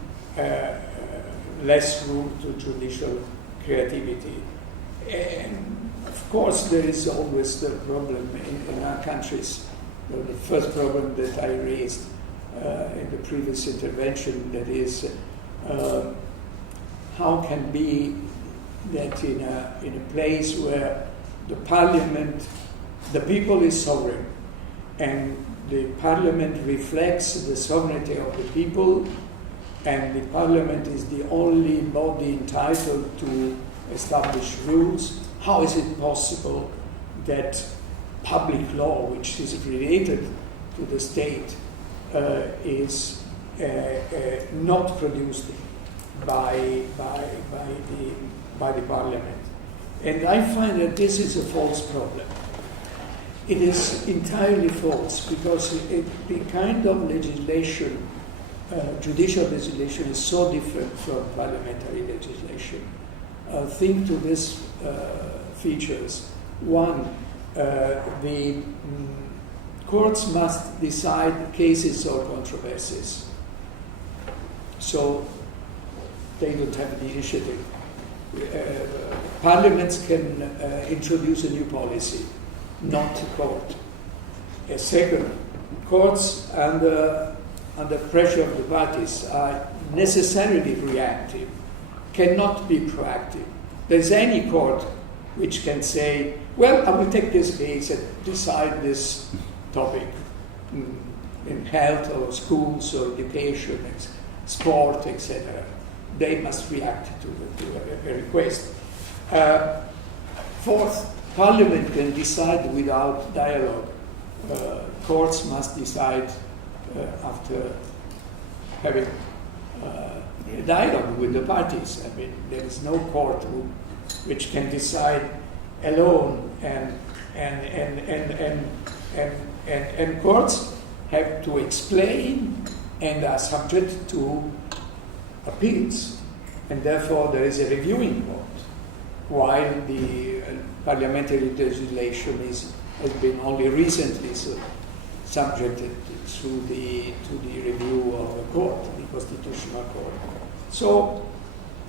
less room to judicial creativity. And of course, there is always the problem in our countries. The first problem that I raised in the previous intervention, that is, how can be that in a place where the parliament, the people is sovereign, and the parliament reflects the sovereignty of the people, and the parliament is the only body entitled to establish rules, how is it possible that public law, which is related to the state, is not produced by the parliament? And I find that this is a false problem. It is entirely false, because the kind of legislation, judicial legislation, is so different from parliamentary legislation. Think to these features. One, the courts must decide cases or controversies. So they don't have the initiative. Parliaments can introduce a new policy, not a court. A second, courts under pressure of the parties are necessarily reactive, cannot be proactive. There's any court which can say, well, I will take this case and decide this topic in health or schools or education, sport, etc. They must react to a request. Fourth, Parliament can decide without dialogue. Courts must decide after having a dialogue with the parties. I mean, there is no court which can decide alone, and courts have to explain and are subject to appeals, and therefore there is a reviewing court, while the parliamentary legislation has been only recently subjected to the review of the court, the constitutional court. So,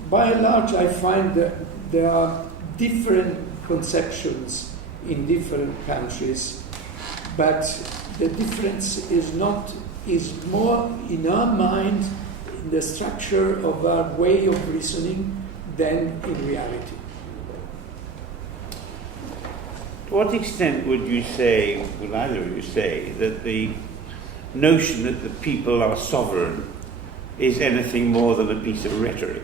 by and large, I find that there are different conceptions in different countries, but the difference is more in our mind, in the structure of our way of reasoning, than in reality. To what extent would either of you say, that the notion that the people are sovereign is anything more than a piece of rhetoric?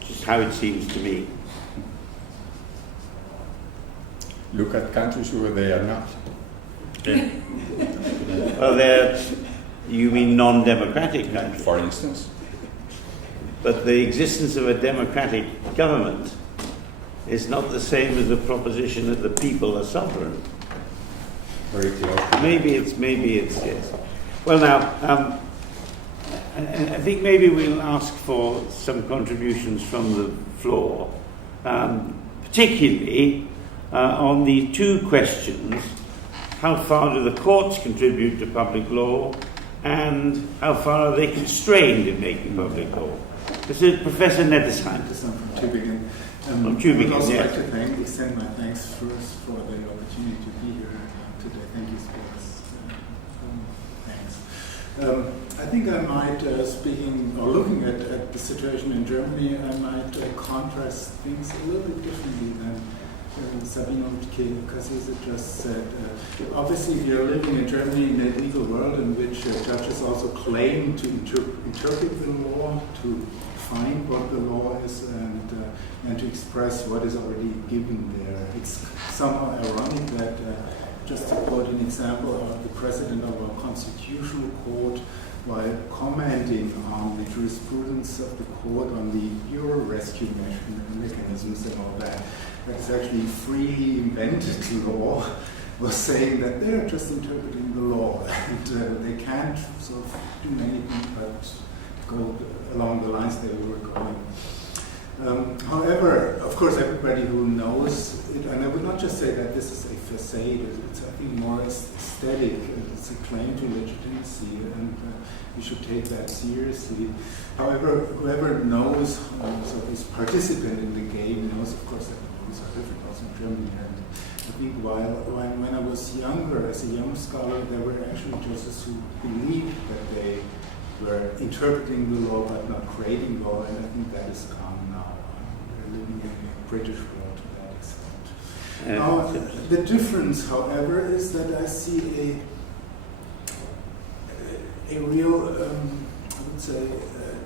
Just how it seems to me. Look at countries where they are not. Well, you mean non-democratic countries? For instance. But the existence of a democratic government is not the same as the proposition that the people are sovereign. Very close. Maybe it's yes. Well, now, I think maybe we'll ask for some contributions from the floor, particularly on the two questions: how far do the courts contribute to public law, and how far are they constrained in making public law? This is Professor Nettesheim. From Tübingen. From Tübingen, I would also yes. like to extend my thanks first for the opportunity to be here today. Thank you, Spurs. Thanks. I think I might, speaking or looking at the situation in Germany, I might contrast things a little bit differently than Sabino and Cassese just said. Obviously, we are living in Germany in a legal world in which judges also claim to interpret the law, to find what the law is, and to express what is already given there. It's somehow ironic that, just to quote an example, the president of our constitutional court while commenting on the jurisprudence of the court on the bureau rescue mechanisms and all that, that's actually freely invented law, was saying that they're just interpreting the law and they can't sort of do anything but go along the lines they were going. However, of course, everybody who knows it, and I would not just say that this is a facade, it's I think more aesthetic, it's a claim to legitimacy, and we should take that seriously. However, whoever knows, so this participant in the game knows, of course, that rules are different also in Germany. And I think when I was younger, as a young scholar, there were actually judges who believed that they were interpreting the law but not creating law, and I think that is gone now. We're living in a British world to that extent. Now, the difference, however, is that I see a real, I would say,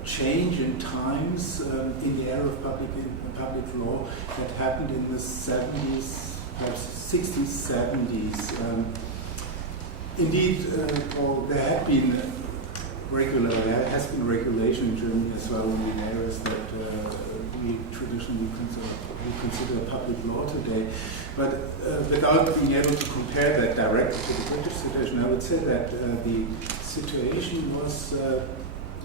change in times in the era of public law that happened in the 70s, perhaps 60s, 70s. Indeed, there has been regulation in Germany as well in the areas that we traditionally consider public law today. But without being able to compare that directly to the British situation, I would say that the situation was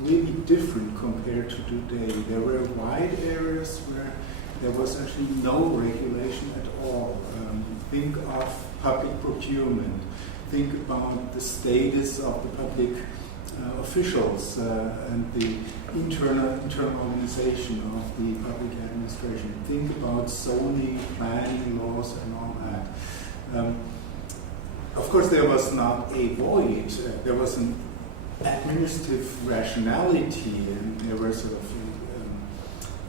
really different compared to today. There were wide areas where there was actually no regulation at all. Think of public procurement. Think about the status of the public officials and the internal organization of the public administration. Think about zoning, planning laws, and all that. Of course, there was not a void. There was an administrative rationality, and there were sort of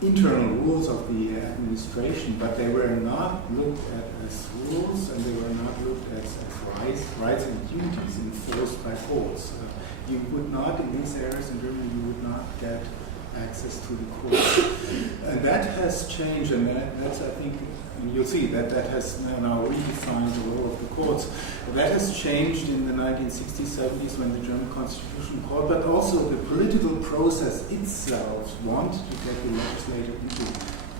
internal rules of the administration, but they were not looked at as rules, and they were not looked at as rights and duties enforced by courts. You would not, in these areas in Germany, you would not get access to the courts. And that has changed, and that's, I think, and you'll see that has now redefined the role of the courts. That has changed in the 1960s, 70s when the German Constitutional Court, but also the political process itself wanted to get the legislator into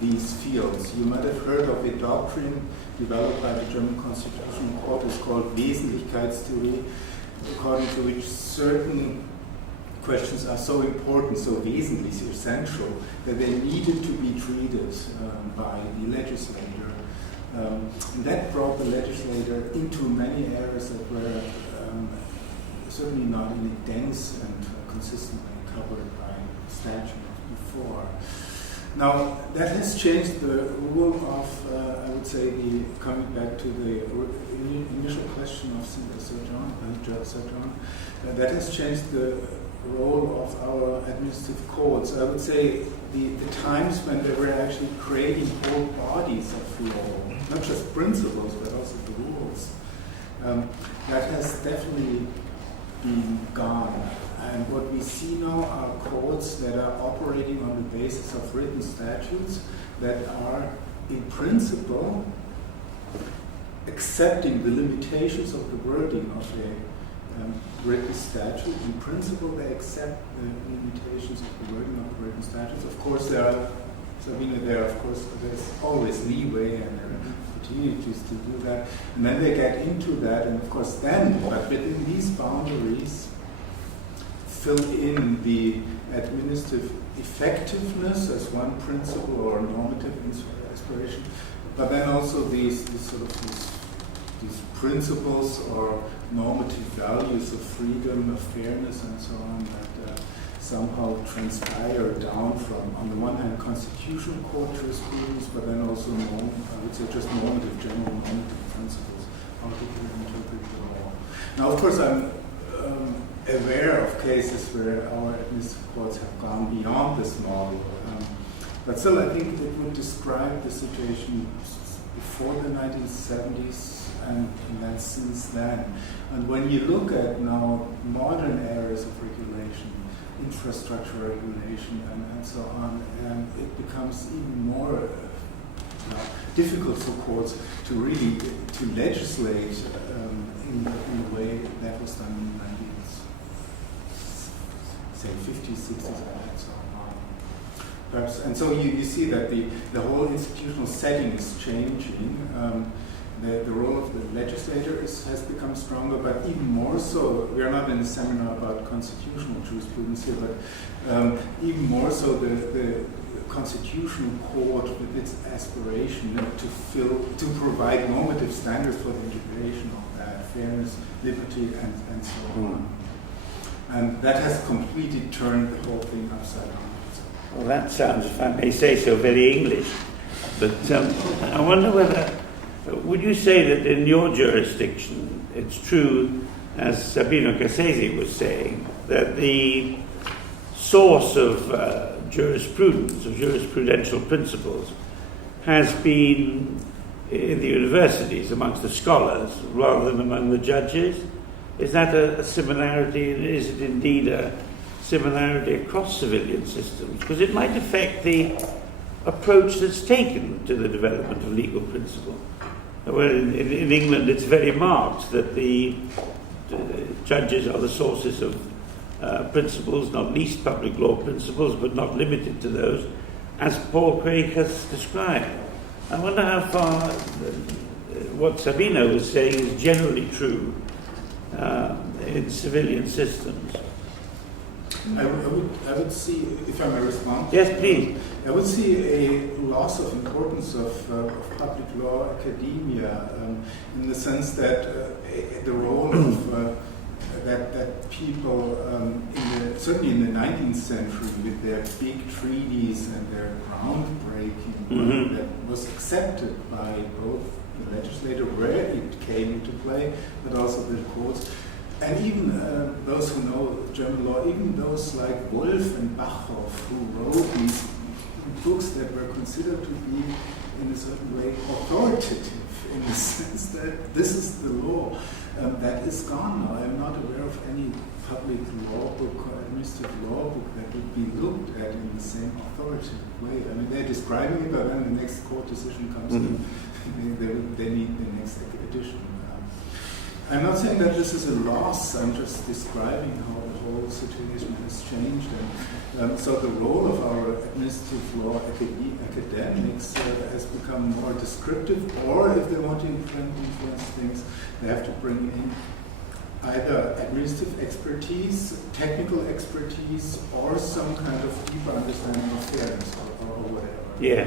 these fields. You might have heard of a doctrine developed by the German Constitutional Court. It's called Wesentlichkeitstheorie, according to which certain questions are so important, so wesentlich, so essential, that they needed to be treated by the legislator. And that brought the legislator into many areas that were certainly not in a dense and consistent way covered by statute before. Now, that has changed the rule of, I would say, coming back to the initial question of Sir John, that has changed the role of our administrative courts. I would say the times when they were actually creating whole bodies of law, not just principles, but also the rules, that has definitely been gone. And what we see now are courts that are operating on the basis of written statutes that are, in principle, accepting the limitations of the wording of a written statute. In principle, they accept the limitations of the wording of the written statutes. Of course, there's always leeway and there are opportunities to do that. And then they get into that, and of course but within these boundaries, fill in the administrative effectiveness as one principle or normative inspiration, but then also these principles or normative values of freedom, of fairness, and so on that somehow transpire down from, on the one hand, constitutional court jurisprudence, but then also, I would say, just general normative principles, how to interpret the law. Now, of course, I'm aware of cases where our administrative courts have gone beyond this model. But still, I think it would describe the situation before the 1970s and then since then. And when you look at now modern areas of regulation, infrastructure regulation and so on, it becomes even more difficult for courts to really legislate in the way that was done in the say 50s, 60s, and so on. Perhaps, and so you see that the whole institutional setting is changing. The role of the legislator has become stronger, but even more so, we are not in a seminar about constitutional jurisprudence here, but even more so the constitutional court with its aspiration to provide normative standards for the integration of that, fairness, liberty, and so on. And that has completely turned the whole thing upside down. Well, that sounds, if I may say so, very English. But I wonder whether, would you say that in your jurisdiction it's true, as Sabino Cassese was saying, that the source of jurisprudence, of jurisprudential principles, has been in the universities amongst the scholars rather than among the judges? Is that a similarity, and is it indeed a similarity across civilian systems? Because it might affect the approach that's taken to the development of legal principle. Well, in England it's very marked that the judges are the sources of principles, not least public law principles, but not limited to those, as Paul Craig has described. I wonder how far what Sabino was saying is generally true in civilian systems. I would see, if I may respond. Yes, please. I would see a loss of importance of public law academia in the sense that the role of that people, certainly in the 19th century, with their big treaties and their groundbreaking, that was accepted by both the legislator where it came into play, but also the courts. And even those who know German law, even those like Wolf and Bachhoff, who wrote these books that were considered to be, in a certain way, authoritative, in the sense that this is the law, that is gone now. I'm not aware of any public law book or administrative law book that would be looked at in the same authoritative way. I mean, they're describing it, but when the next court decision comes in, they need the next edition. I'm not saying that this is a loss, I'm just describing how the whole situation has changed. And so the role of our administrative law academics has become more descriptive, or if they want to influence things, they have to bring in either administrative expertise, technical expertise, or some kind of deeper understanding of fairness or whatever. Yeah.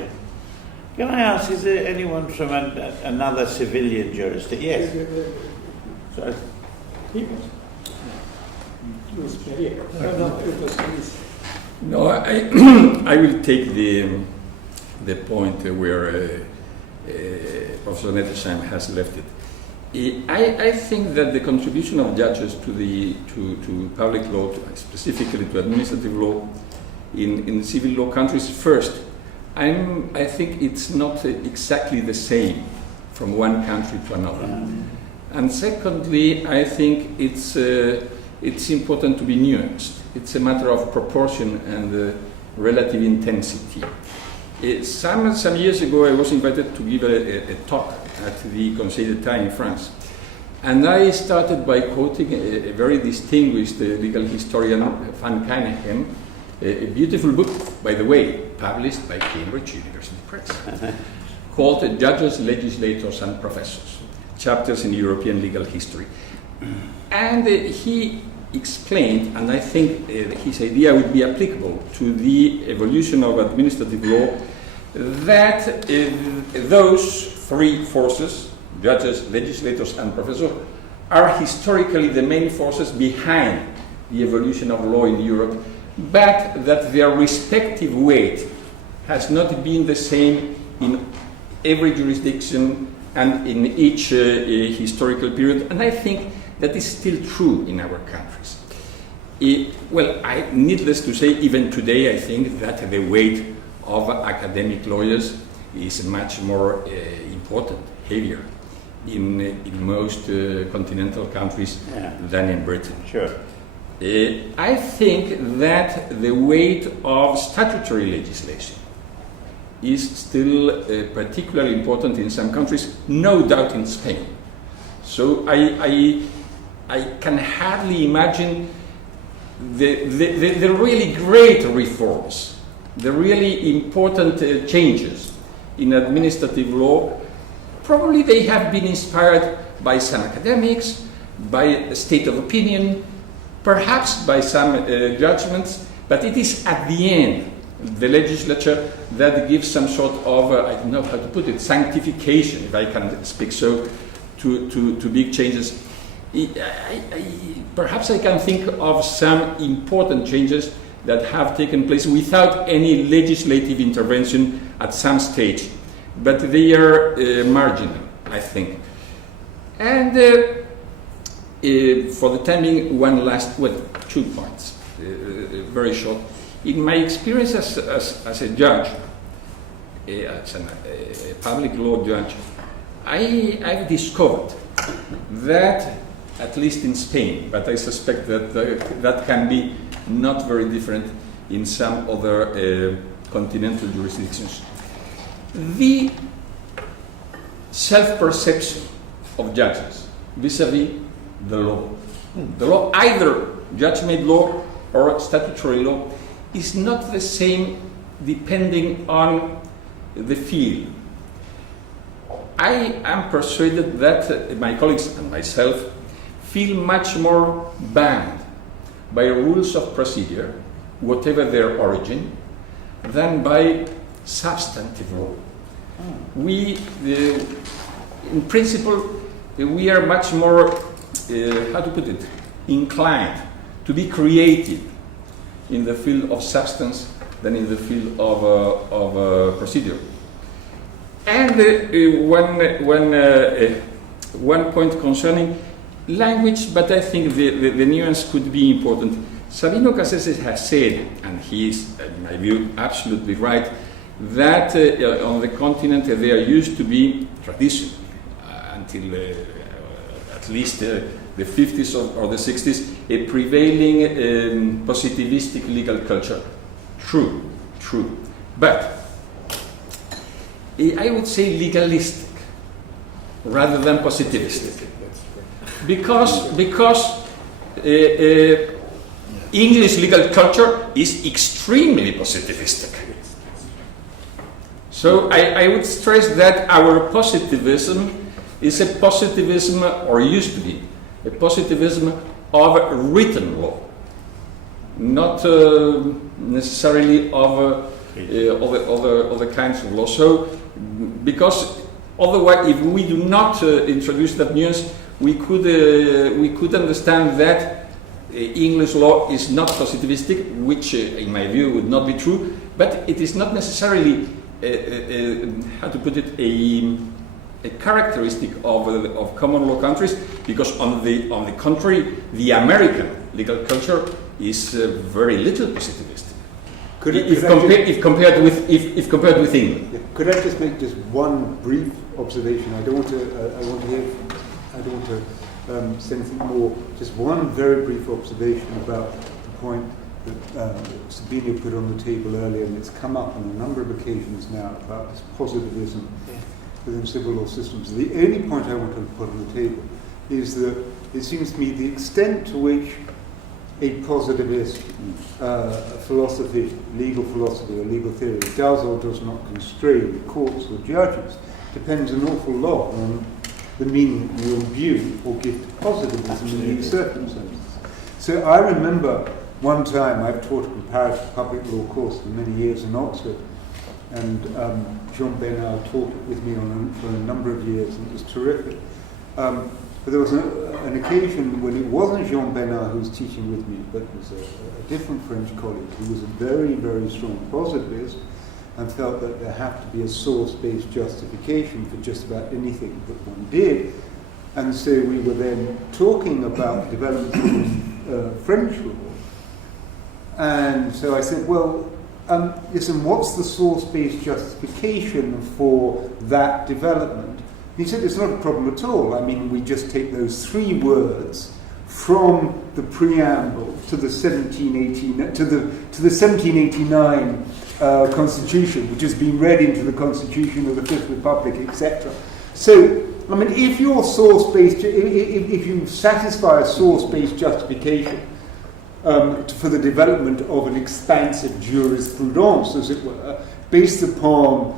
Can I ask, is there anyone from another civilian jurisdiction? Yes. Sorry. No, I will take the point where Professor Nettesheim has left it. I think that the contribution of judges to public law, specifically to administrative law, in civil law countries, first, I think it's not exactly the same from one country to another. And secondly, I think it's important to be nuanced. It's a matter of proportion and relative intensity. Some years ago, I was invited to give a talk at the Conseil d'État in France. And I started by quoting a very distinguished legal historian, Van Kyneghem, a beautiful book, by the way, published by Cambridge University Press, called Judges, Legislators and Professors, Chapters in European Legal History. And he explained, and I think his idea would be applicable to the evolution of administrative law, that those three forces, judges, legislators, and professors, are historically the main forces behind the evolution of law in Europe, but that their respective weight has not been the same in every jurisdiction and in each historical period, and I think that is still true in our countries. Needless to say, even today I think that the weight of academic lawyers is much more important, heavier, in most continental countries than in Britain. Sure. I think that the weight of statutory legislation is still particularly important in some countries, no doubt in Spain. So I can hardly imagine the really great reforms, the really important changes in administrative law, probably they have been inspired by some academics, by a state of opinion, perhaps by some judgments, but it is at the end the legislature that gives some sort of, I don't know how to put it, sanctification, if I can speak so, to big changes. Perhaps I can think of some important changes that have taken place without any legislative intervention at some stage, but they are marginal, I think. And for the time being, one last, 2 points, very short. In my experience as a judge, as a public law judge, I've discovered that, at least in Spain, but I suspect that that can be not very different in some other continental jurisdictions, the self-perception of judges vis-à-vis the law. The law, either judge-made law or statutory law, is not the same depending on the field. I am persuaded that my colleagues and myself feel much more bound by rules of procedure, whatever their origin, than by substantive law. We, in principle, we are much more, how to put it, inclined to be creative in the field of substance than in the field of procedure. And one point concerning language, but I think the nuance could be important. Sabino Cassese has said, and he is, in my view, absolutely right, that on the continent there used to be tradition until at least the 50s or the 60s, a prevailing positivistic legal culture. True. But I would say legalistic rather than positivistic. Because English legal culture is extremely positivistic. So I would stress that our positivism is a positivism, or used to be, a positivism of written law, not necessarily of other kinds of law. So, because otherwise, if we do not introduce that nuance, we could understand that English law is not positivistic, which, in my view, would not be true. But it is not necessarily, how to put it, a characteristic of common law countries, because on the contrary, the American legal culture is very little positivist. If compared with England. Yeah. Could I just make just one brief observation? I don't want to say anything more. Just one very brief observation about the point that Sabino put on the table earlier, and it's come up on a number of occasions now about this positivism within civil law systems. The only point I want to put on the table is that it seems to me the extent to which a positivist philosophy, legal philosophy or legal theory, does or does not constrain courts or judges depends an awful lot on the meaning you imbue or give to positivism in these circumstances. So I remember one time, I've taught a comparative public law course for many years in Oxford, and Jean Bernard taught it with me for a number of years, and it was terrific. But there was an occasion when it wasn't Jean Bernard who was teaching with me, but it was a different French colleague who was a very, very strong positivist and felt that there had to be a source-based justification for just about anything that one did. And so we were then talking about developments in French law. And so I said, well, listen, what's the source-based justification for that development? He said, it's not a problem at all. I mean, we just take those 3 words from the preamble to the 1789 Constitution, which has been read into the Constitution of the Fifth Republic, etc. So, I mean, if your source-based, if you satisfy a source-based justification, for the development of an expansive jurisprudence, as it were, based upon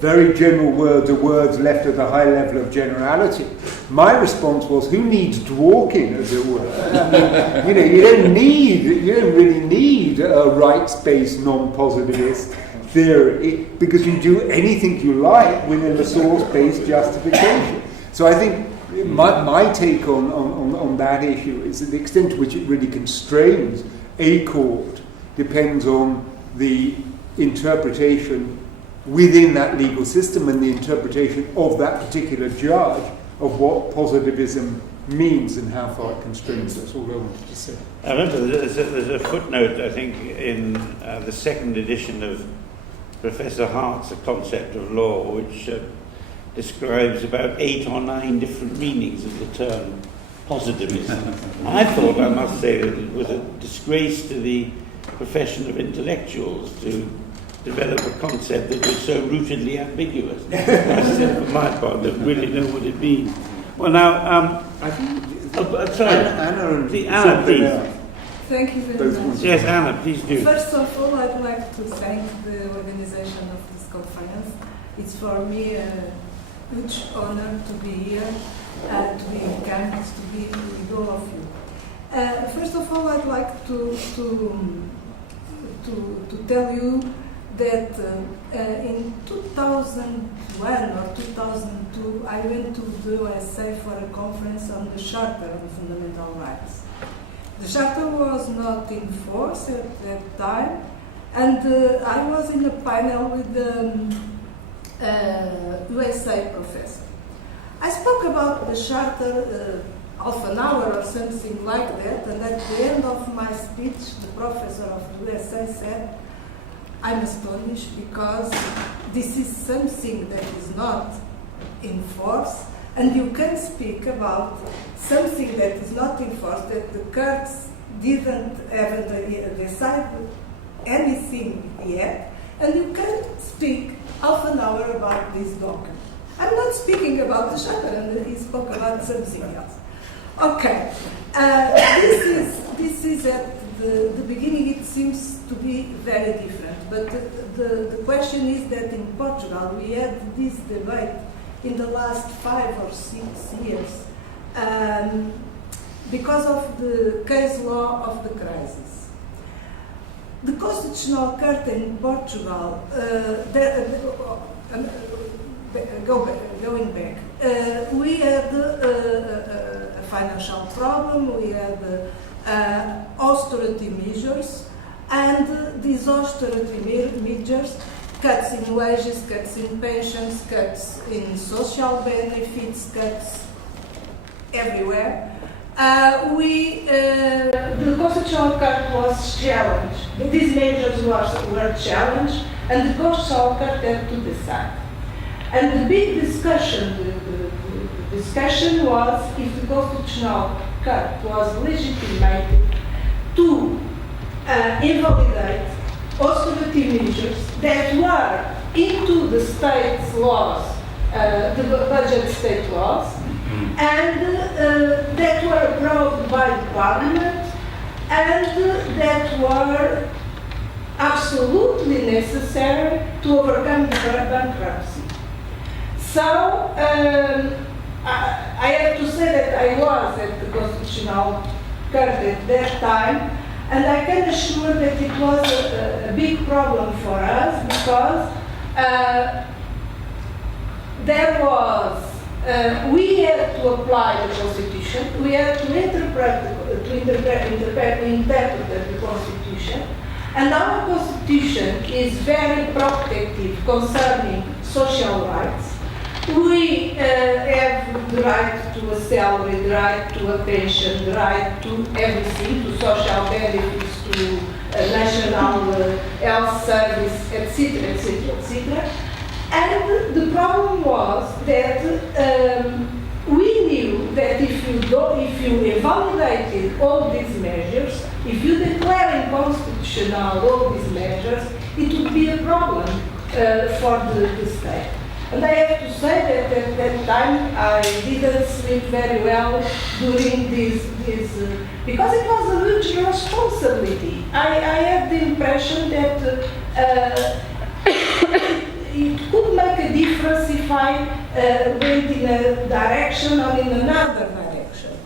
very general words or words left at a high level of generality. My response was, who needs dwarking, as it were? I mean, you don't really need a rights-based non-positivist theory, because you do anything you like within the source-based justification. So I think my take on that issue is that the extent to which it really constrains a court depends on the interpretation within that legal system and the interpretation of that particular judge of what positivism means and how far it constrains. That's all I wanted to say. I remember there's a footnote, I think, in the second edition of Professor Hart's A Concept of Law, which describes about 8 or 9 different meanings of the term positivism. I thought, I must say, that it was a disgrace to the profession of intellectuals to develop a concept that was so rootedly ambiguous. I said, for my part, I don't really know what it means. Well, now, I think Anna, please. Thank you very much. Yes, Anna, please do. First of all, I'd like to thank the organization of this conference. It's for me a huge honor to be here, to be in Cambridge, to be with all of you. First of all, I'd like to tell you that in 2001 or 2002, I went to the USA for a conference on the Charter on Fundamental Rights. The Charter was not in force at that time, and I was in a panel with the USA professor. I spoke about the Charter half an hour or something like that, and at the end of my speech, the professor of the USA said, I'm astonished because this is something that is not in force, and you can speak about something that is not in force, that the courts haven't decided anything yet, and you can speak half an hour about this document. I'm not speaking about the Charter, and he spoke about something else. Okay, this is at the beginning. It seems to be very different, but the question is that in Portugal we had this debate in the last 5 or 6 years because of the case law of the crisis. The Constitutional Court in Portugal, going back, we had a financial problem, we had austerity measures, and these austerity measures, cuts in wages, cuts in pensions, cuts in social benefits, cuts everywhere. The Constitutional Court was challenged. These measures were challenged, and the Constitutional Court had to decide. And the big discussion, the discussion was if the Constitutional Court was legitimated to invalidate austerity measures that were into the state's laws, the budget state laws, and that were approved by the Parliament, and that were absolutely necessary to overcome the bankruptcy. So I have to say that I was at the Constitutional Court at that time, and I can assure that it was a big problem for us because there was, we had to apply the Constitution, we had to interpret the Constitution, and our Constitution is very protective concerning social rights. We have the right to a salary, the right to a pension, the right to everything, to social benefits, to national health service, etc., etc., etc. And the problem was that we knew that if you invalidated all these measures, if you declare unconstitutional all these measures, it would be a problem for the state. And I have to say that at that time I didn't sleep very well during this because it was a huge responsibility. I had the impression that it could make a difference if I went in a direction or in another direction.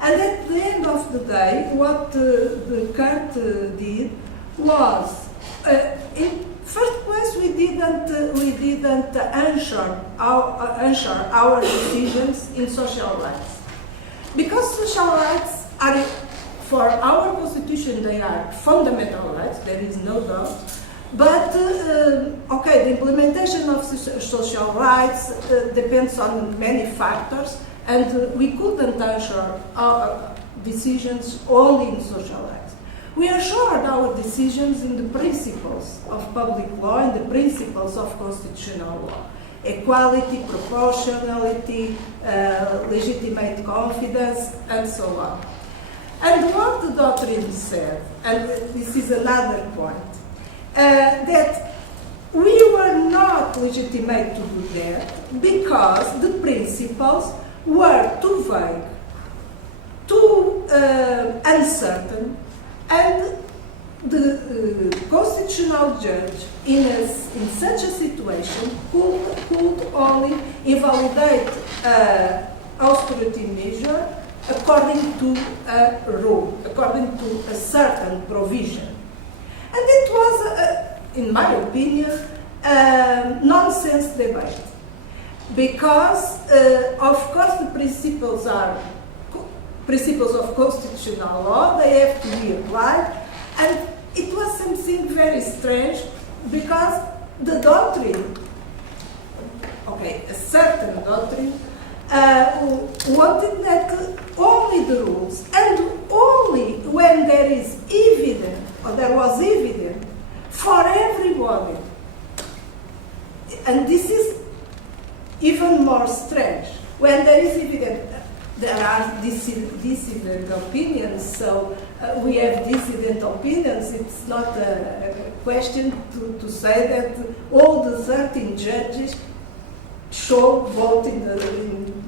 And at the end of the day, what the court did was, in first place, we didn't answer our decisions in social rights, because social rights are, for our constitution, they are fundamental rights. There is no doubt. But okay, the implementation of social rights depends on many factors, and we couldn't answer our decisions only in social rights. We assured our decisions in the principles of public law and the principles of constitutional law: equality, proportionality, legitimate confidence, and so on. And what the doctrine said, and this is another point, that we were not legitimate to do that because the principles were too vague, too uncertain, and the constitutional judge in such a situation could only invalidate austerity measure according to a rule, according to a certain provision. And it was, in my opinion, a nonsense debate. Because, of course, the principles are principles of constitutional law, they have to be applied. And it was something very strange because the doctrine, okay, a certain doctrine, wanted that only the rules, and only when there is evidence, or there was evidence, for everybody. And this is even more strange. When there is evidence, there are dissident opinions, so we have dissident opinions. It's not a question to say that all the 13 judges should vote in the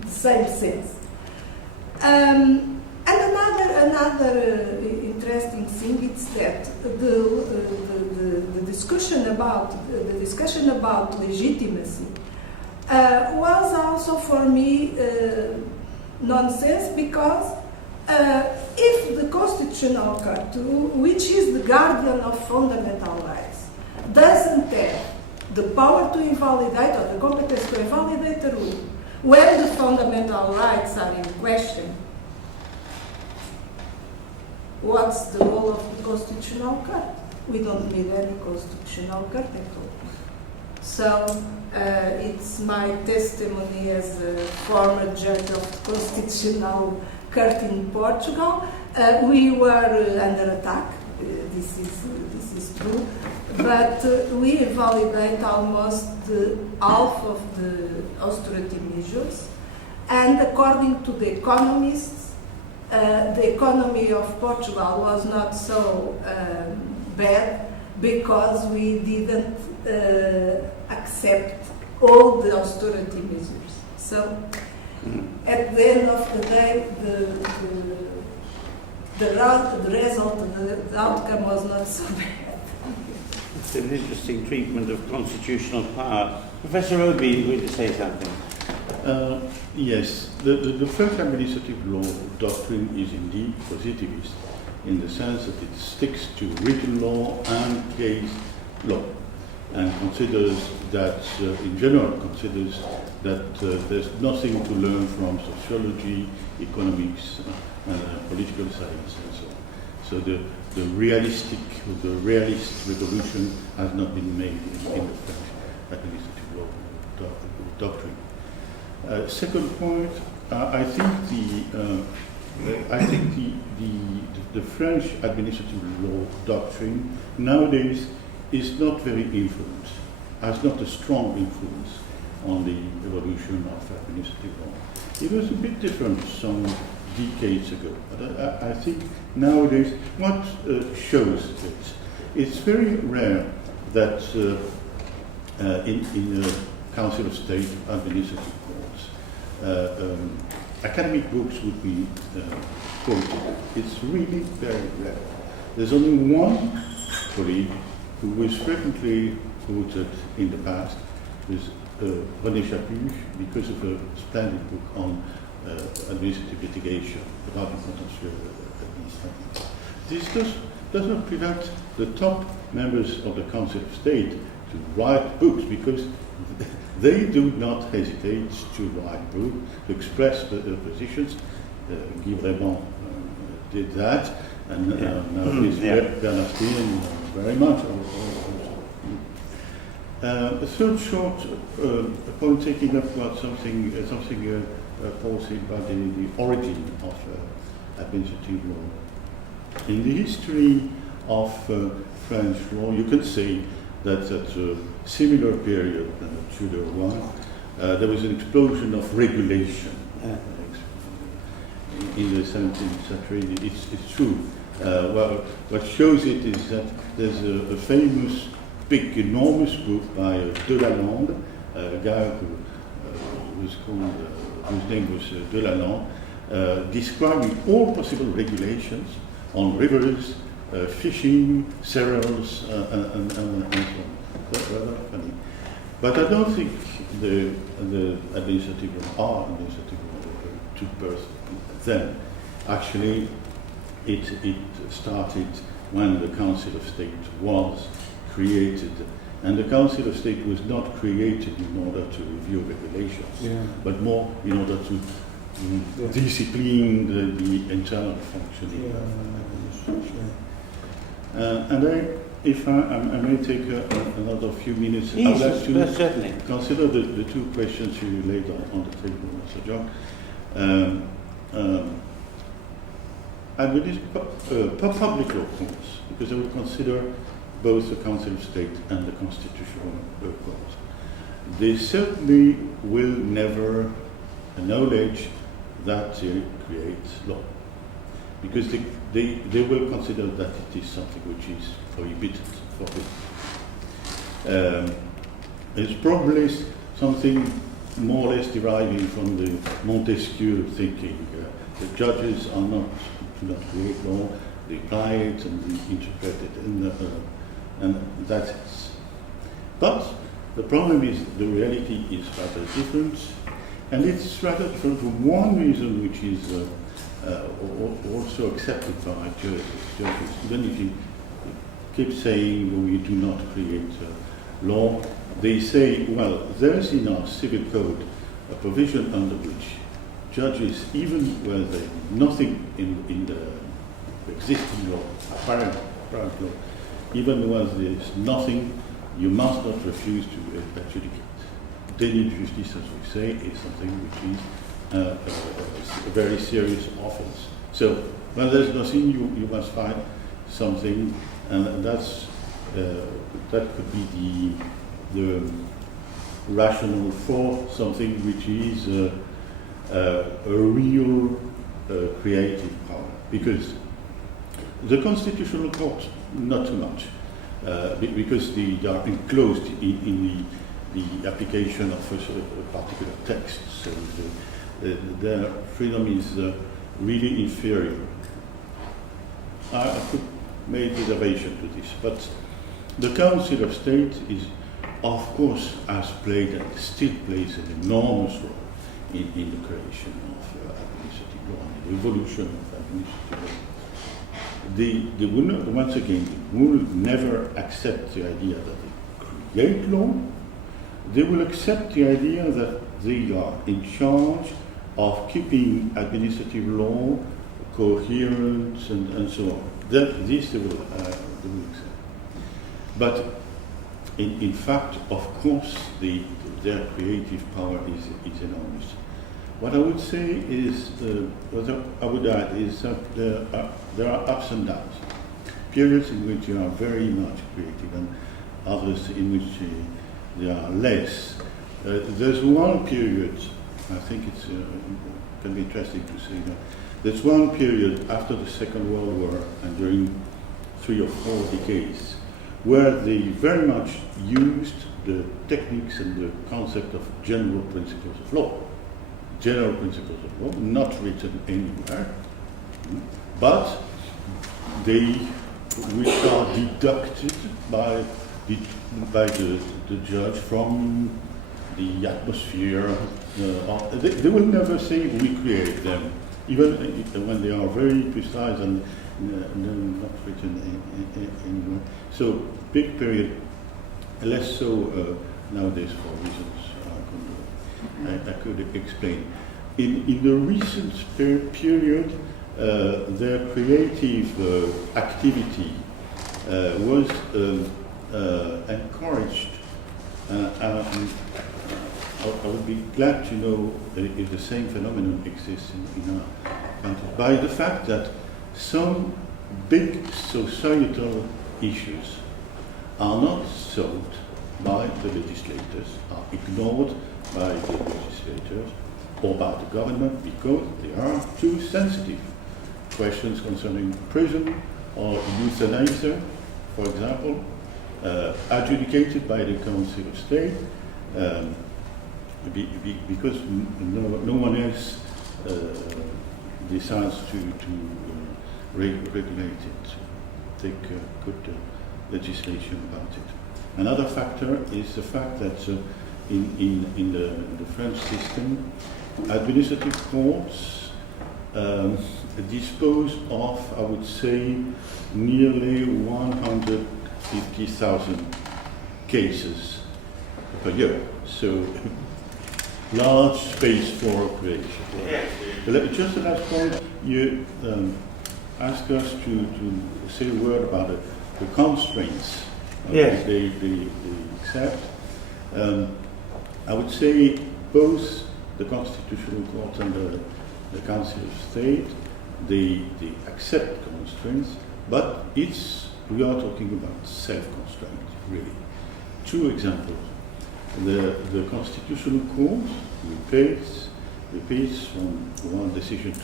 same sense. And another interesting thing is that the discussion about legitimacy was also for me nonsense, because if the Constitutional Court, which is the guardian of fundamental rights, doesn't have the power to invalidate or the competence to invalidate a rule when the fundamental rights are in question, what's the role of the Constitutional Court? We don't need any Constitutional Court at all. So it's my testimony as a former judge of the Constitutional Court in Portugal. We were under attack. This is true, but we invalidate almost half of the austerity measures, and according to the economists, the economy of Portugal was not so bad because we didn't accept all the austerity measures. So, at the end of the day, the outcome was not so bad. It's an interesting treatment of constitutional power. Professor Auby, you going to say something? Yes, the French administrative law doctrine is indeed positivist in the sense that it sticks to written law and case law, and considers that, in general, considers that there's nothing to learn from sociology, economics, political science, and so on. So the realist revolution has not been made in the French administrative law doctrine. Second point, I think the French administrative law doctrine nowadays is not very influenced, has not a strong influence on the evolution of administrative law. It was a bit different some decades ago, but I think nowadays what shows this, it's very rare that in a Council of State administrative courts. Academic books would be quoted. It's really very rare. There's only one colleague who was frequently quoted in the past, was René Chaput, because of a splendid book on administrative litigation, about the contentious administrative. This does not prevent the top members of the Council of State to write books, because they do not hesitate to write books, to express their positions. Guy Vraiment did that, and Bernard Auby very much. A third short point, taking up about something Paul said about the origin of administrative law. In the history of French law, you can say that at a similar period than the Tudor one, there was an explosion of regulation. In the 17th century, it's true. Well, what shows it is that there's a famous, big, enormous book by Delalande, a guy who was called, whose name was Delalande, describing all possible regulations on rivers, fishing, cereals, and so on. That's rather funny. But I don't think the administrative law took birth then. Actually, it started when the Council of State was created. And the Council of State was not created in order to review regulations, but more in order to discipline the internal functioning of administration. And if I may take another few minutes, I would like to consider the two questions you laid on the table, Mr. John. Public law courts, because I would consider both the Council of State and the Constitutional Court. They certainly will never acknowledge that they create law, because they will consider that it is something which is prohibited. It's probably something more or less deriving from the Montesquieu thinking. The judges do not create law, they apply it and they interpret it, and that's it. But the problem is the reality is rather different, and it's rather different for one reason, which is also accepted by judges. Even if you keep saying we do not create law, they say, well, there's in our civil code a provision under which judges, even where there's nothing in the existing law, apparent law, even where there's nothing, you must not refuse to adjudicate. Délit de justice, as we say, is something which is a very serious offense. So when there's nothing, you must find something, and that could be the rationale for something which is a real creative power. Because the Constitutional Court, not too much, because they are enclosed in the application of a particular text. So their freedom is really inferior. I could make reservation to this, but the Council of State is, of course, has played and still plays an enormous role in the creation of administrative law and the evolution of administrative law. They will not, once again, they will never accept the idea that they create law. They will accept the idea that they are in charge of keeping administrative law coherent and so on. This they will accept. But in fact, of course, their creative power is enormous. What I would say is, what I would add is that there are ups and downs. Periods in which you are very much creative and others in which they are less. There's one period, I think it can be interesting to say that, there's one period after the Second World War and during 3 or 4 decades where they very much used the techniques and the concept of general principles of law. General principles of law, not written anywhere, but which are deducted by the judge from the atmosphere. They will never say we create them, even when they are very precise and not written anywhere. So big period, less so nowadays for reasons I could explain. In the recent period, their creative activity was encouraged. I would be glad to know if the same phenomenon exists in our country, by the fact that some big societal issues are not solved by the legislators, are ignored by the legislators or by the government because they are too sensitive. Questions concerning prison or euthanasia, for example, adjudicated by the Council of State because no one else decides to regulate it, take good legislation about it. Another factor is the fact that in the French system, administrative courts dispose of, I would say, nearly 150,000 cases per year. So, large space for creation. Just the last point, you asked us to say a word about the constraints they accept. I would say both the Constitutional Court and the Council of State, they accept constraints, but we are talking about self-constraint, really. Two examples. The Constitutional Court repeats from one decision to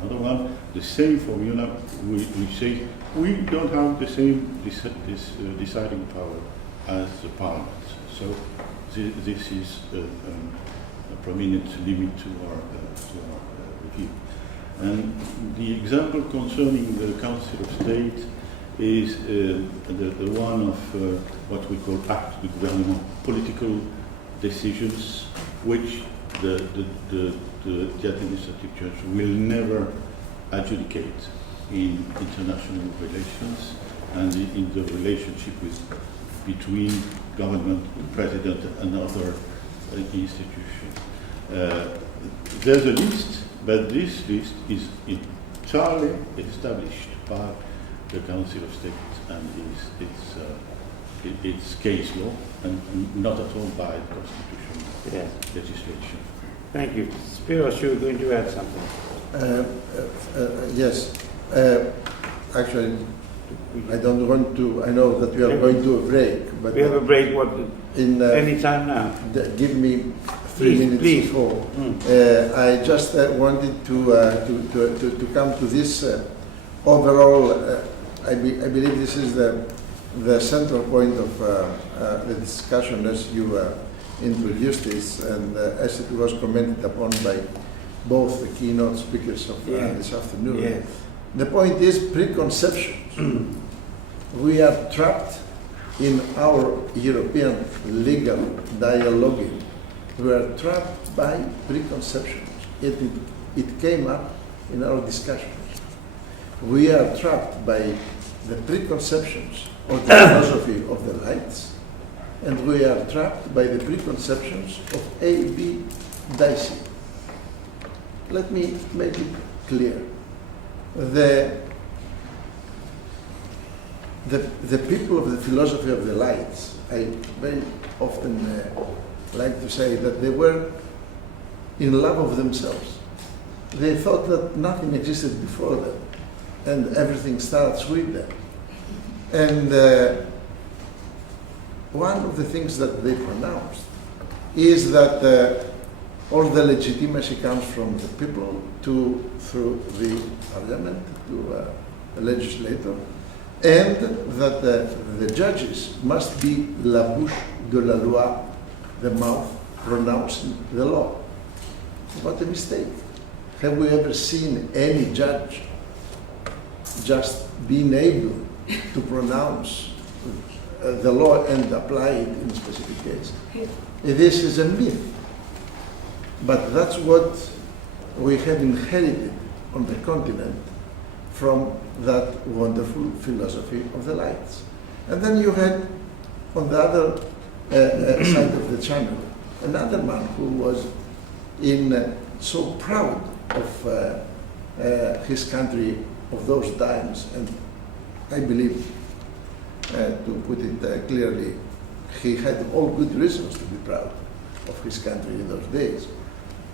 another one the same formula, which says we don't have the same deciding power as the Parliament. So this is a prominent limit to our review. And the example concerning the Council of State is the one of what we call actes du gouvernement, political decisions, which the administrative judge will never adjudicate in international relations and in the relationship between government, president, and other institutions. There's a list, but this list is entirely established by the Council of State and its case law, and not at all by constitutional legislation. Thank you. Spyros, you were going to add something. Yes. Actually, I don't want to. I know that we are going to a break, but we have a break. What? Any time now. Give me 3 minutes before. I just wanted to come to this overall. I believe this is the central point of the discussion as you introduced this, and as it was commented upon by both the keynote speakers of this afternoon. Yes. The point is preconceptions. We are trapped in our European legal dialoguing. We are trapped by preconceptions. It came up in our discussions. We are trapped by the preconceptions of the philosophy of the lights, and we are trapped by the preconceptions of A.B. Dicey. Let me make it clear. The people of the philosophy of the lights, I very often like to say that they were in love of themselves. They thought that nothing existed before them, and everything starts with them. And one of the things that they pronounced is that all the legitimacy comes from the people through the parliament to the legislator, and that the judges must be la bouche de la loi, the mouth pronouncing the law. What a mistake. Have we ever seen any judge just being able to pronounce the law and apply it in a specific case? This is a myth. But that's what we have inherited on the continent from that wonderful philosophy of the lights. And then you had, on the other side of the channel, another man who was so proud of his country of those times, and I believe, to put it clearly, he had all good reasons to be proud of his country in those days,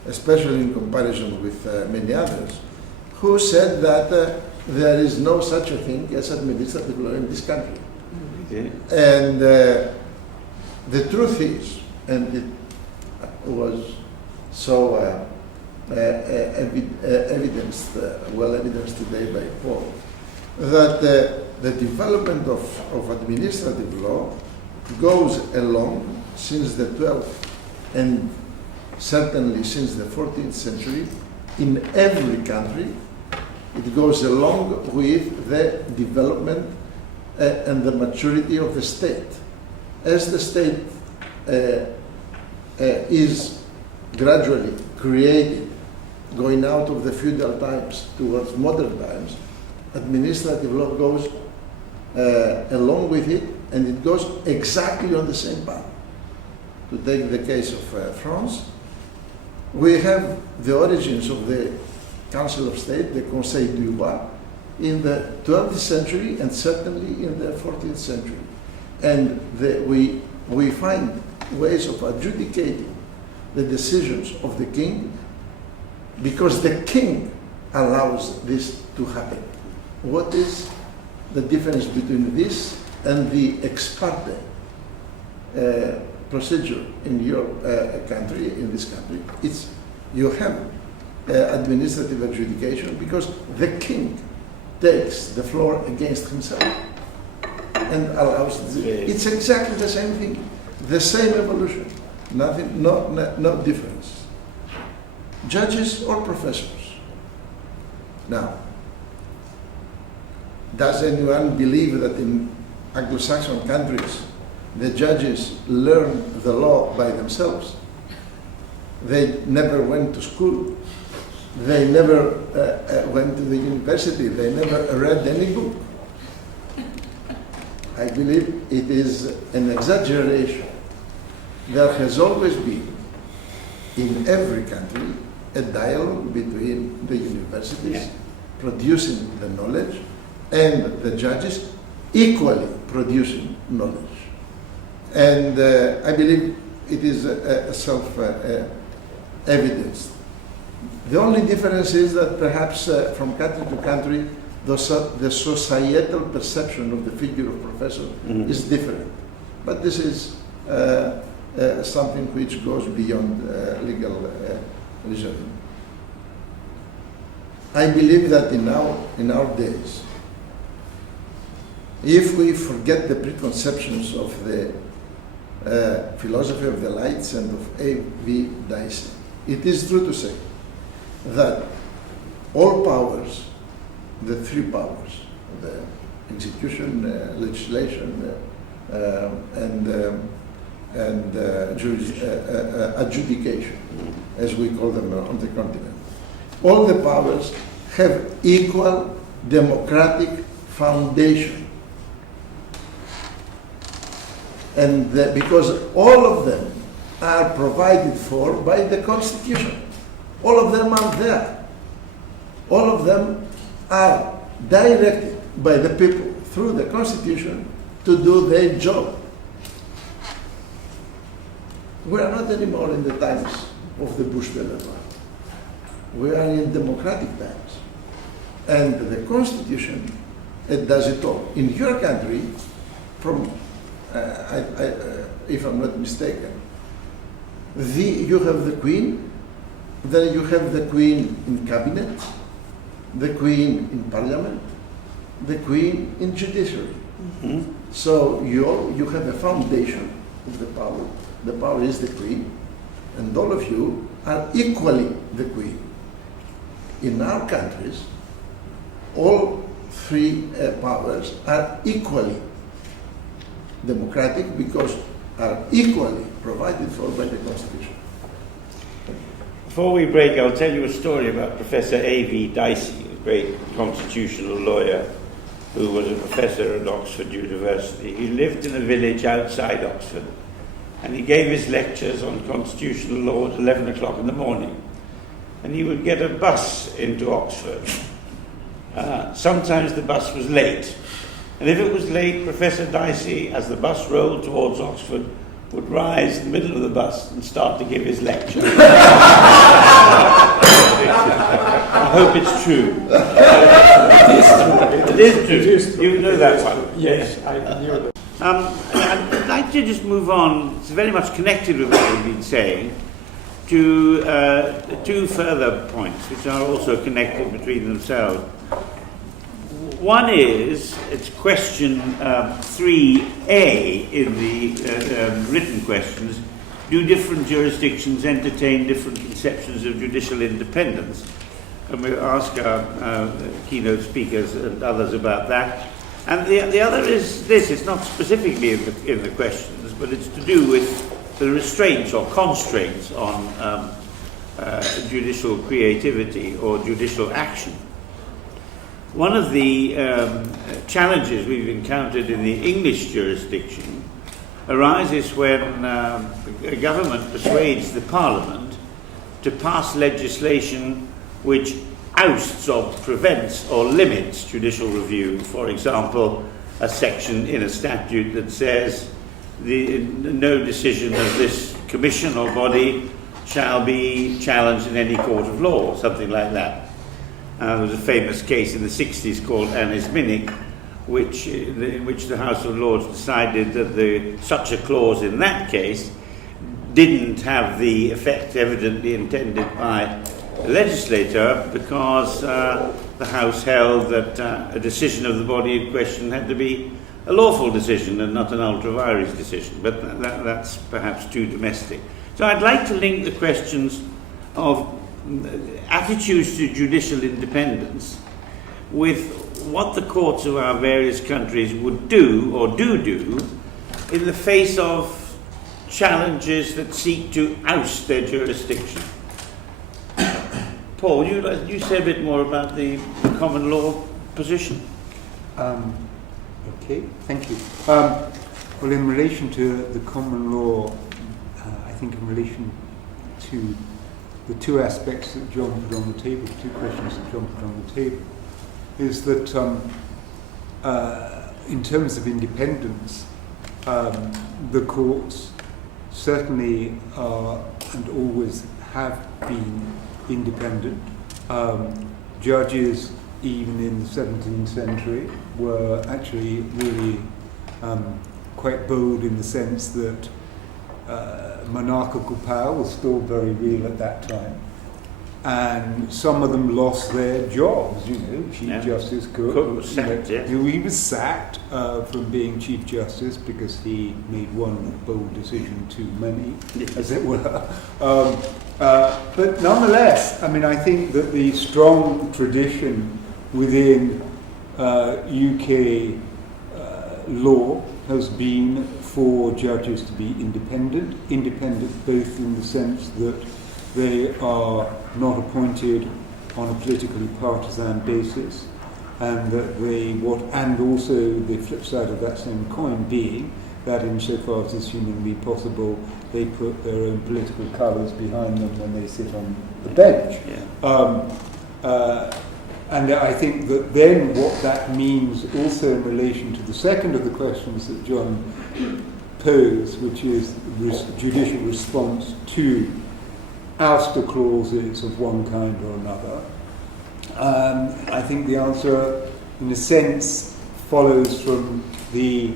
especially in comparison with many others, who said that there is no such a thing as administrative law in this country. Yeah. And the truth is, and it was so evidenced, well evidenced today by Paul, that the development of administrative law goes along since the 12th and certainly since the 14th century in every country. It goes along with the development and the maturity of the state. As the state is gradually created, going out of the feudal times towards modern times, administrative law goes along with it, and it goes exactly on the same path. To take the case of France, we have the origins of the Council of State, the Conseil du Roi, in the 12th century and certainly in the 14th century. And we find ways of adjudicating the decisions of the king because the king allows this to happen. What is the difference between this and the ex parte procedure in your country, in this country? It's you have administrative adjudication because the king takes the floor against himself and allows it's exactly the same thing, the same evolution, nothing, no difference. Judges or professors. Now, does anyone believe that in Anglo-Saxon countries the judges learn the law by themselves? They never went to school. They never went to the university. They never read any book. I believe it is an exaggeration. There has always been, in every country, a dialogue between the universities producing the knowledge and the judges equally producing knowledge. And I believe it is self-evidenced. The only difference is that perhaps from country to country, the societal perception of the figure of professor is different. But this is something which goes beyond legal reasoning. I believe that in our days, if we forget the preconceptions of the philosophy of the lights and of A.V. Dicey, it is true to say that all powers, the three powers, the execution, legislation, and adjudication, as we call them on the continent, all the powers have equal democratic foundation. And because all of them are provided for by the Constitution. All of them are there. All of them are directed by the people through the Constitution to do their job. We are not anymore in the times of the Bush de la Loi. We are in democratic times. And the Constitution, it does it all. In your country, from if I'm not mistaken, you have the Queen, then you have the Queen in cabinet, the Queen in Parliament, the Queen in judiciary. So you have a foundation of the power. The power is the Queen, and all of you are equally the Queen. In our countries, all three powers are equally democratic because are equally provided for by the Constitution. Before we break, I'll tell you a story about Professor A.V. Dicey, a great constitutional lawyer who was a professor at Oxford University. He lived in a village outside Oxford, and he gave his lectures on constitutional law at 11 o'clock in the morning. And he would get a bus into Oxford. Sometimes the bus was late. And if it was late, Professor Dicey, as the bus rolled towards Oxford, would rise in the middle of the bus and start to give his lecture. I hope it's true. It is true. You know that one. Yes, I knew that. I'd like to just move on. It's very much connected with what we've been saying, to two further points, which are also connected between themselves. One is, it's question 3A in the written questions. Do different jurisdictions entertain different conceptions of judicial independence? And we'll ask our keynote speakers and others about that. And the other is this, it's not specifically in the questions, but it's to do with the restraints or constraints on judicial creativity or judicial action. One of the challenges we've encountered in the English jurisdiction arises when a government persuades the Parliament to pass legislation which ousts or prevents or limits judicial review. For example, a section in a statute that says no decision of this commission or body shall be challenged in any court of law, or something like that. There was a famous case in the 60s called Annis Minnick, in which the House of Lords decided that such a clause in that case didn't have the effect evidently intended by the legislator, because the House held that a decision of the body in question had to be a lawful decision and not an ultra vires decision. But that's perhaps too domestic. So I'd like to link the questions of attitudes to judicial independence with what the courts of our various countries would do or do in the face of challenges that seek to oust their jurisdiction. Paul, would you say a bit more about the common law position? Okay, thank you. Well, in relation to the common law, I think in relation to the two aspects that John put on the table, two questions that John put on the table, is that in terms of independence, the courts certainly are and always have been independent. Judges, even in the 17th century, were actually really quite bold in the sense that monarchical power was still very real at that time. And some of them lost their jobs, Chief Justice Cook was sacked, he was sacked from being Chief Justice because he made one bold decision too many, as it were. But nonetheless, I think that the strong tradition within UK law has been for judges to be independent both in the sense that they are not appointed on a politically partisan basis, and that and also the flip side of that same coin being that insofar as is humanly possible, they put their own political colours behind them when they sit on the bench. And I think that then what that means also in relation to the second of the questions that John posed, which is judicial response to ouster clauses of one kind or another, I think the answer, in a sense, follows from the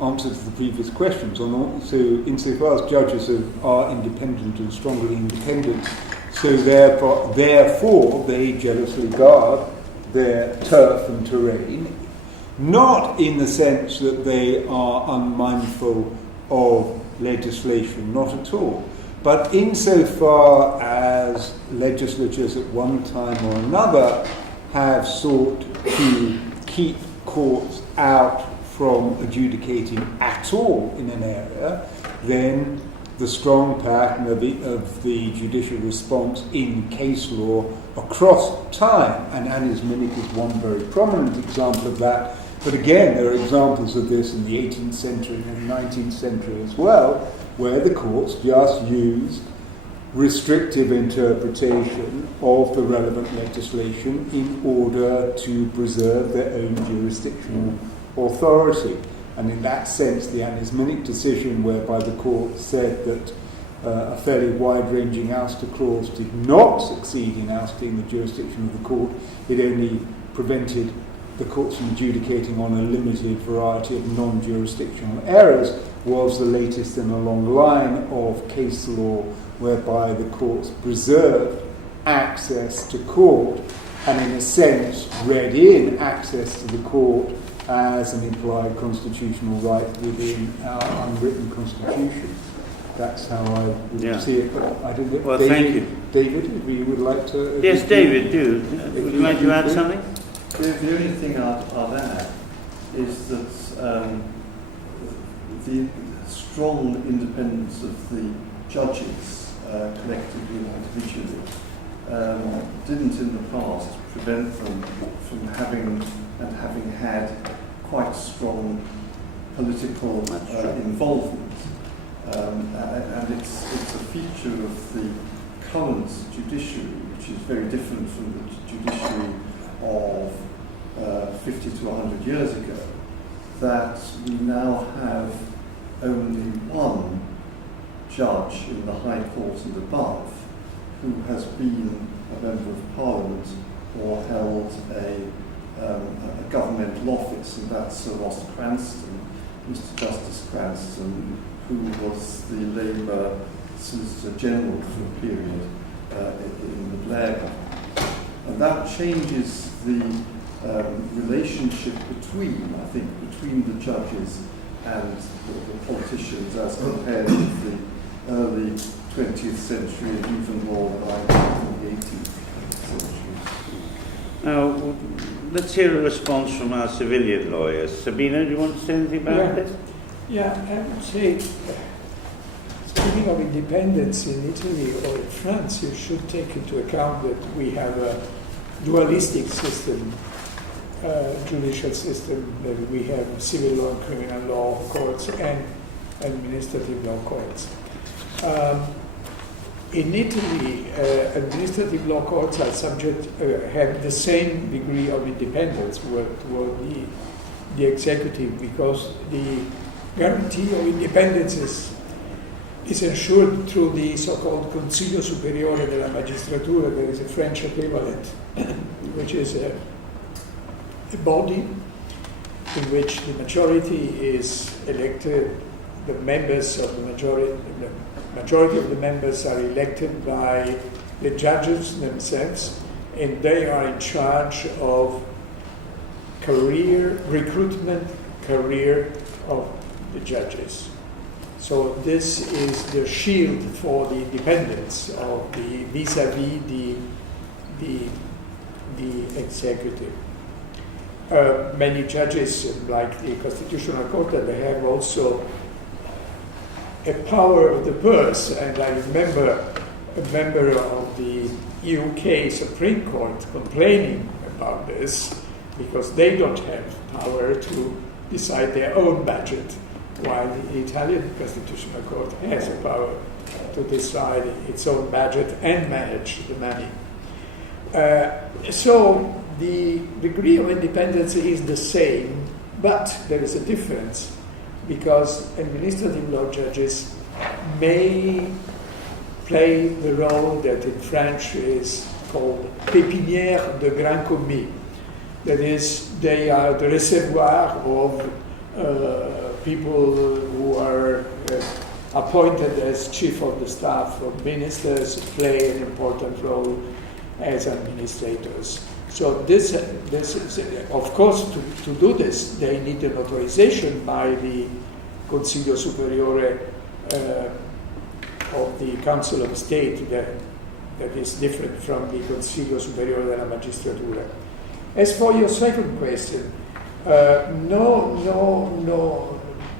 answer to the previous questions. So insofar as judges are independent and strongly independent, so therefore they jealously guard their turf and terrain, not in the sense that they are unmindful of legislation, not at all, but insofar as legislatures at one time or another have sought to keep courts out from adjudicating at all in an area, then the strong pattern of the judicial response in case law across time, and Anisminic is one very prominent example of that, but again there are examples of this in the 18th century and the 19th century as well, where the courts just used restrictive interpretation of the relevant legislation in order to preserve their own jurisdictional authority. And in that sense, the Anisminic decision whereby the court said that a fairly wide-ranging ouster clause did not succeed in ousting the jurisdiction of the court, it only prevented the courts from adjudicating on a limited variety of non-jurisdictional errors, was the latest in a long line of case law whereby the courts preserved access to court and in a sense read in access to the court as an implied constitutional right within our unwritten constitution. That's how I would see it. But I don't know. Well, thank you. David, if you would like to... Yes, David, do. Would you like to add something? The only thing I'll add is that the strong independence of the judges, collectively and individually, didn't in the past prevent them from having had quite strong political involvement. And it's a feature of the current judiciary, which is very different from the judiciary of 50 to 100 years ago, that we now have only one judge in the High Court and above who has been a member of Parliament or held a governmental office, and that's Sir Ross Cranston, Mr. Justice Cranston, who was the Labour Solicitor General for a period in the Blair government. And that changes the relationship between the judges and the politicians as compared with the early 20th century and even more like the 18th century. Now, let's hear a response from our civilian lawyers. Sabino, do you want to say anything about this? Yeah, I would say, speaking of independence in Italy or in France, you should take into account that we have a dualistic system, judicial system, that we have civil law and criminal law courts and administrative law courts. In Italy, administrative law courts are have the same degree of independence toward the executive, because the guarantee of independence is ensured through the so-called Consiglio Superiore della Magistratura. There is a French equivalent, which is a body in which the majority is elected. The members of the majority of the members are elected by the judges themselves, and they are in charge of recruitment of the judges. So this is the shield for the independence of the vis-a-vis the executive. Many judges, like the Constitutional Court, they have also a power of the purse, and I remember a member of the UK Supreme Court complaining about this, because they don't have power to decide their own budget, while the Italian Constitutional Court has a power to decide its own budget and manage the money. So the degree of independence is the same, but there is a difference, because administrative law judges may play the role that in French is called pépinière de grand commis. That is, they are the reservoir of people who are appointed as chief of the staff of ministers, play an important role as administrators. So this is, of course, to do this, they need an authorization by the Consiglio Superiore of the Council of State that is different from the Consiglio Superiore della Magistratura. As for your second question, no,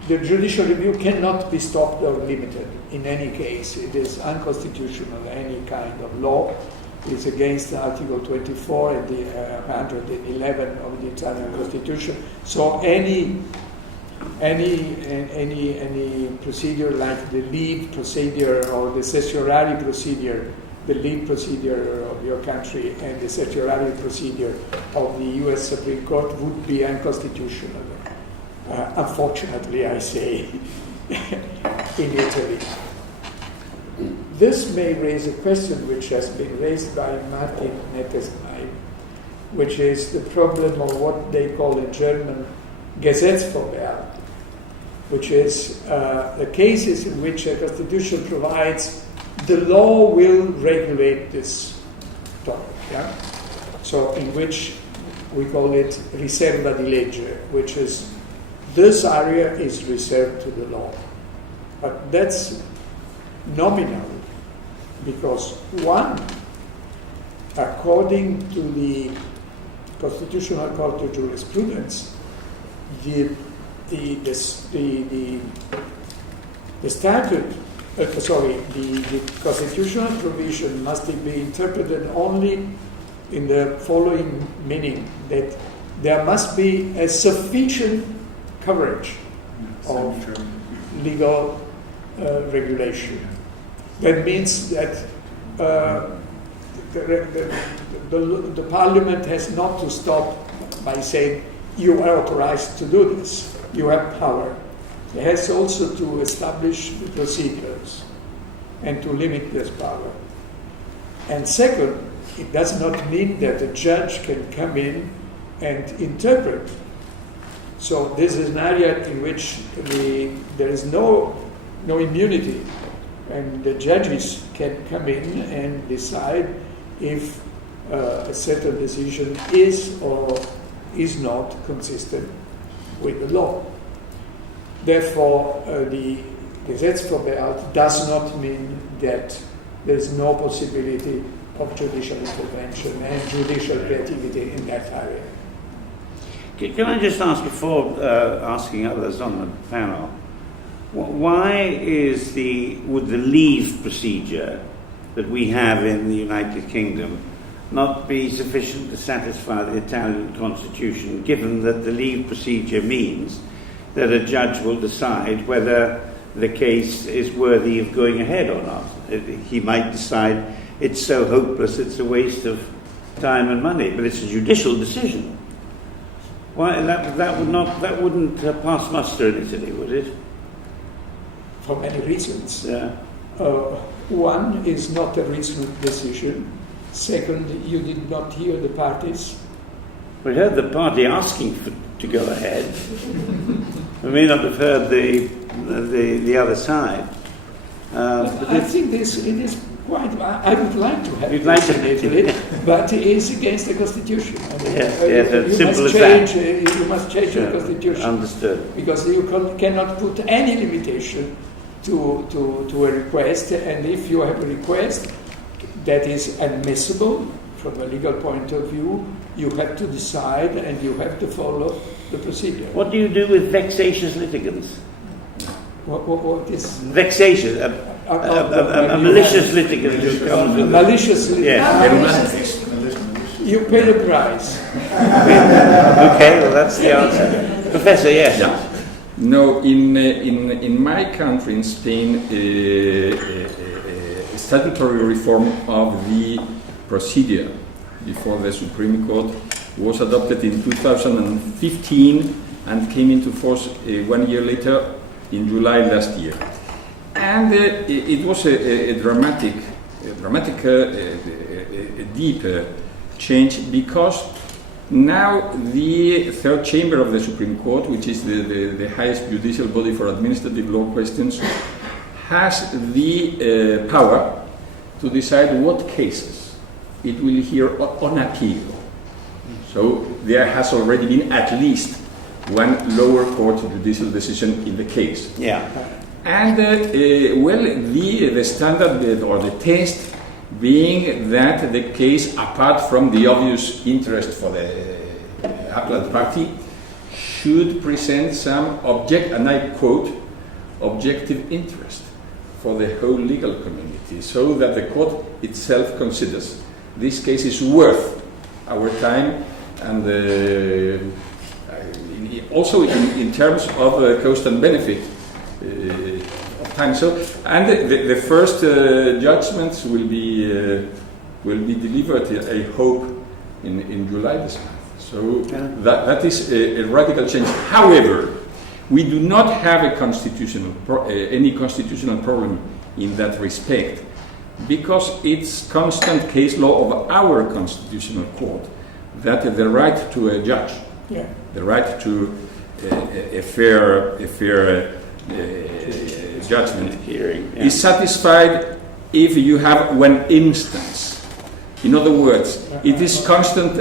the judicial review cannot be stopped or limited in any case. It is unconstitutional, any kind of law. It's against Article 24 and the 111 of the Italian Constitution. So any procedure like the leave procedure or the certiorari procedure, the leave procedure of your country and the certiorari procedure of the U.S. Supreme Court would be unconstitutional. Unfortunately, I say, in Italy. This may raise a question which has been raised by Martin Nettesheim, which is the problem of what they call in German Gesetzvorbealt, which is the cases in which a constitution provides the law will regulate this topic. Yeah? So in which we call it riserva di legge, which is this area is reserved to the law. But that's nominal, because one, according to the Constitutional Court of Jurisprudence, the constitutional provision must be interpreted only in the following meaning, that there must be a sufficient coverage of legal regulation. That means that the parliament has not to stop by saying you are authorized to do this, you have power. It has also to establish the procedures and to limit this power. And second, it does not mean that a judge can come in and interpret. So this is an area in which there is no immunity, and the judges can come in and decide if a certain decision is or is not consistent with the law. Therefore, the Gesetzvorbealt does not mean that there is no possibility of judicial intervention and judicial creativity in that area. Can I just ask, before asking others on the panel, why would the leave procedure that we have in the United Kingdom not be sufficient to satisfy the Italian constitution, given that the leave procedure means that a judge will decide whether the case is worthy of going ahead or not? He might decide it's so hopeless it's a waste of time and money, but it's a judicial decision. Why that wouldn't pass muster in Italy, would it? For many reasons. Yeah. One is not a reasonable decision. Second, you did not hear the parties. We heard the party asking to go ahead. We may not have heard the other side. But I think it is quite. I would like to have You'd like this in Italy, but it is against the constitution. I mean, that's simple as that. You must change the constitution. Understood. Because you cannot put any limitation to a request, and if you have a request that is admissible from a legal point of view, you have to decide and you have to follow the procedure. What do you do with vexatious litigants? What is vexatious? A malicious litigant who comes with malicious litigant? Yes. You pay the price. Okay, well that's the answer. Professor, yes. Yeah. No, in my country, in Spain, statutory reform of the procedure before the Supreme Court was adopted in 2015 and came into force 1 year later in July last year. And it was a dramatic, deep change, because now the third chamber of the Supreme Court, which is the highest judicial body for administrative law questions, has the power to decide what cases it will hear on appeal. So there has already been at least one lower court judicial decision in the case. Yeah. And the standard or the test being that the case, apart from the obvious interest for the appellate party, should present some and I quote, objective interest for the whole legal community, so that the court itself considers this case is worth our time, and also in terms of cost and benefit of time. So, and the first judgments will be delivered, I hope, in July this month. So that is a radical change. However, we do not have a any constitutional problem in that respect, because it's constant case law of our constitutional court that the right to a judge, the right to a fair judgment hearing is satisfied if you have one instance. In other words, it is constant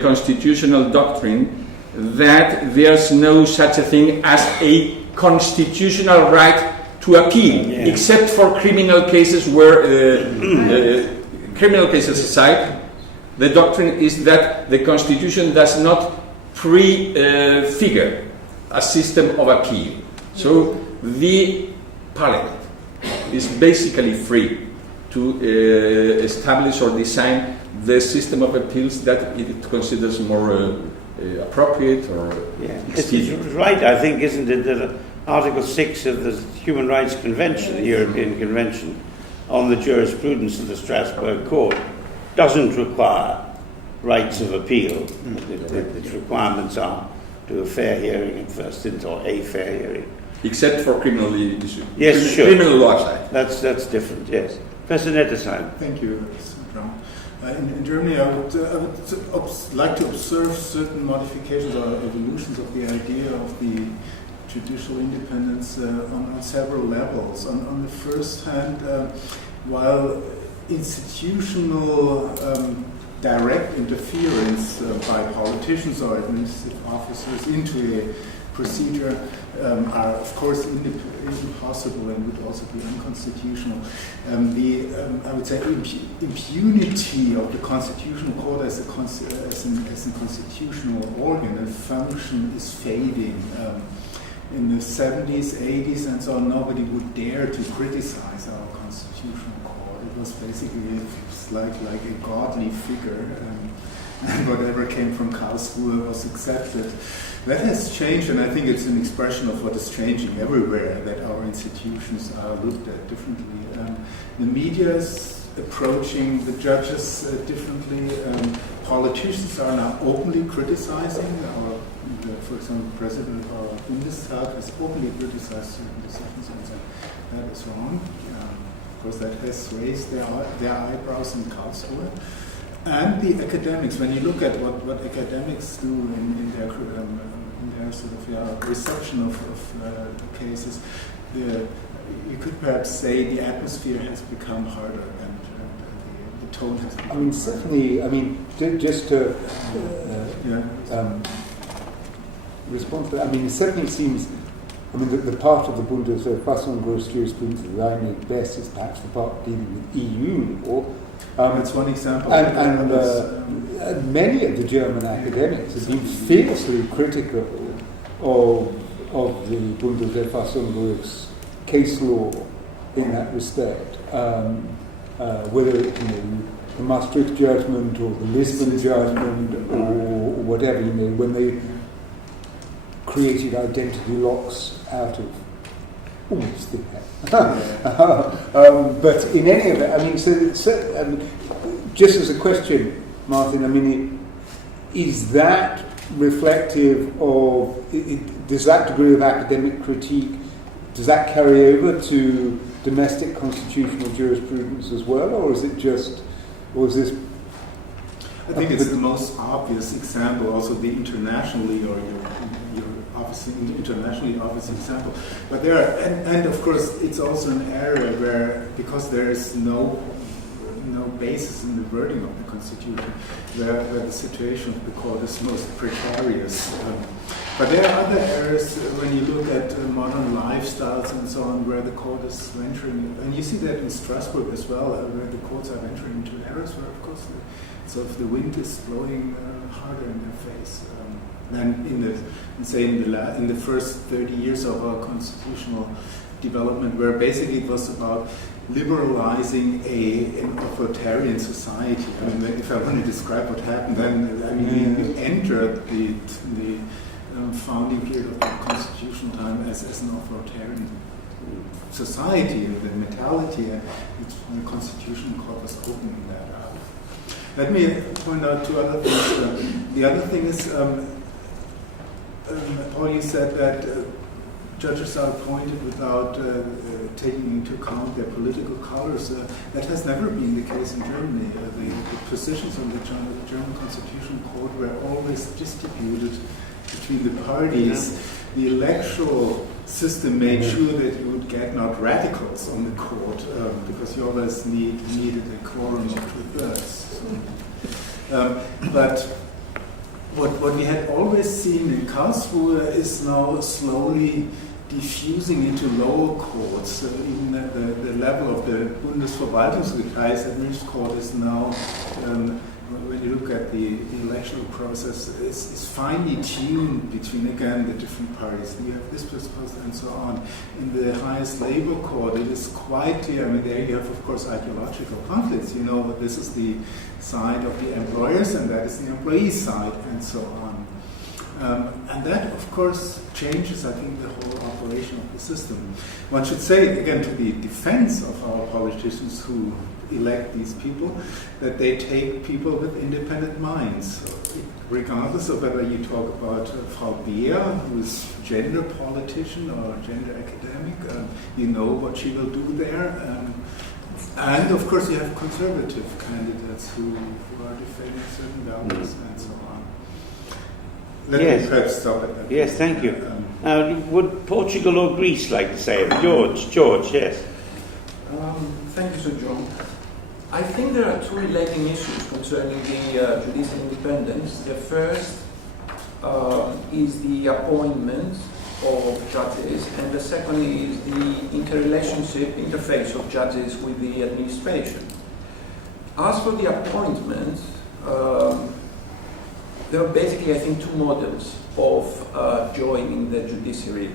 constitutional doctrine that there's no such a thing as a constitutional right to appeal, except for criminal cases where, criminal cases aside, the doctrine is that the Constitution does not prefigure a system of appeal. So the Parliament is basically free to establish or design the system of appeals that it considers more appropriate or It's right, I think, isn't it, that Article 6 of the Human Rights Convention, the European Convention on the Jurisprudence of the Strasbourg Court, doesn't require rights of appeal. Its requirements are to a fair hearing in first instance, or a fair hearing. Except for criminal issues. Yes, sure. Criminal law side. That's different, yes. Professor Nettesheim. Thank you, Mr. Brown. In Germany, I would like to observe certain modifications or evolutions of the idea of the judicial independence on several levels. On the first hand, while institutional direct interference by politicians or administrative officers into a procedure are, of course, impossible and would also be unconstitutional. I would say, impunity of the Constitutional Court as a constitutional organ and function is fading. In the 70s, 80s, and so on, nobody would dare to criticize our Constitutional Court. It was basically like a godly figure, and whatever came from Karlsruhe was accepted. That has changed, and I think it's an expression of what is changing everywhere, that our institutions are looked at differently. The media is approaching the judges differently. Politicians are now openly criticizing. For example, the president of our Bundestag has openly criticized certain decisions and said that is wrong. Of course, that has raised their eyebrows in Karlsruhe. And the academics, when you look at what academics do in their sort of reception of cases, you could perhaps say the atmosphere has become harder and the tone has become harder. Certainly, just to respond to that, it certainly seems, the part of the Bundesverfassung gross jurisprudence that I know best is perhaps the part dealing with EU law. That's one example. And many of the German academics have been fiercely critical of the Bundesverfassung case law in that respect. Whether it's the Maastricht judgment or the Lisbon judgment or whatever, when they created identity locks out of almost thin air. But in any event, just as a question, Martin, is that reflective of, does that degree of academic critique, does that carry over to domestic constitutional jurisprudence as well, or is it just, or is this? I think it's the most obvious example, also the internationally obvious example. But there are, and of course, it's also an area where, because there is no no basis in the wording of the Constitution, where the situation of the court is most precarious. But there are other areas when you look at modern lifestyles and so on, where the court is venturing, and you see that in Strasbourg as well, where the courts are venturing into areas where, of course, the wind is blowing harder in their face than in the first 30 years of our constitutional development, where basically it was about liberalizing an authoritarian society. I mean, if I want to describe what happened, then you entered the founding period of the constitutional time as an authoritarian society, the mentality, the constitutional court was opening that up. Let me point out two other things. The other thing is, Paul, you said that judges are appointed without taking into account their political colors. That has never been the case in Germany. The positions on the German Constitutional Court were always distributed between the parties. Yeah. The electoral system made sure that you would get not radicals on the court, because you always needed a quorum of 2/3. But what we had always seen in Karlsruhe is now slowly diffusing into lower courts. Even at the level of the Bundesverwaltungsgericht, administrative court is now, when you look at the electoral process, is finely tuned between, again, the different parties. You have this proposal and so on. In the highest labor court, it is quite clear. I mean, there you have, of course, ideological conflicts. You know, this is the side of the employers and that is the employee side and so on. And that, of course, changes, I think, the whole operation of the system. One should say, again, to the defense of our politicians who elect these people, that they take people with independent minds. So regardless of whether you talk about Frau Beer, who is gender politician or gender academic, you know what she will do there. And, of course, you have conservative candidates who are defending certain values and so on. Let me perhaps stop at that. Yes, thank you. Would Portugal or Greece like to say it? George, yes. Thank you, Sir John. I think there are two relating issues concerning the judicial independence. The first is the appointment of judges, and the second is the interface of judges with the administration. As for the appointment, there are basically, I think, two models of joining the judiciary.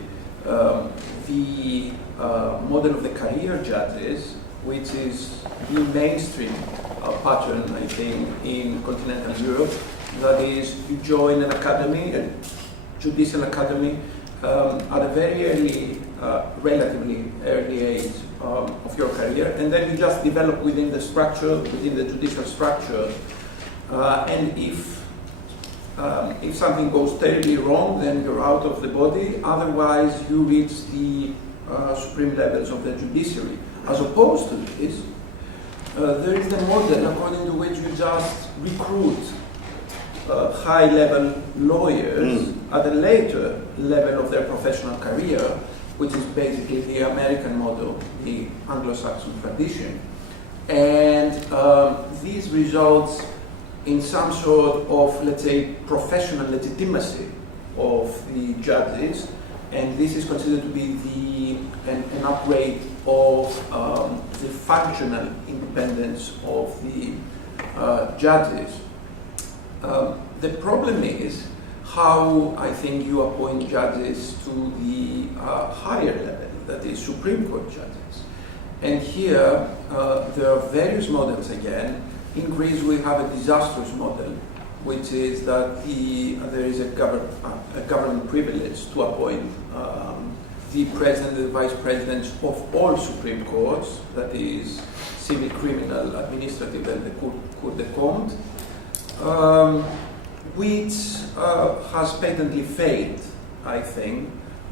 The model of the career judges, which is the mainstream pattern, I think, in continental Europe. That is, you join an academy, a judicial academy, at a very early, relatively early age of your career, and then you just develop within the structure, within the judicial structure. And if something goes terribly wrong, then you're out of the body. Otherwise, you reach the supreme levels of the judiciary. As opposed to this, there is the model according to which you just recruit high-level lawyers at a later level of their professional career, which is basically the American model, the Anglo-Saxon tradition. And this results in some sort of, let's say, professional legitimacy of the judges, and this is considered to be an upgrade of the functional independence of the judges. The problem is how, I think, you appoint judges to the higher level, that is Supreme Court judges. And here, there are various models again. In Greece, we have a disastrous model, which is that there is a government privilege to appoint the president and the vice presidents of all Supreme Courts, that is civil, criminal, administrative, and the Cour des Comptes, which has patently failed, I think,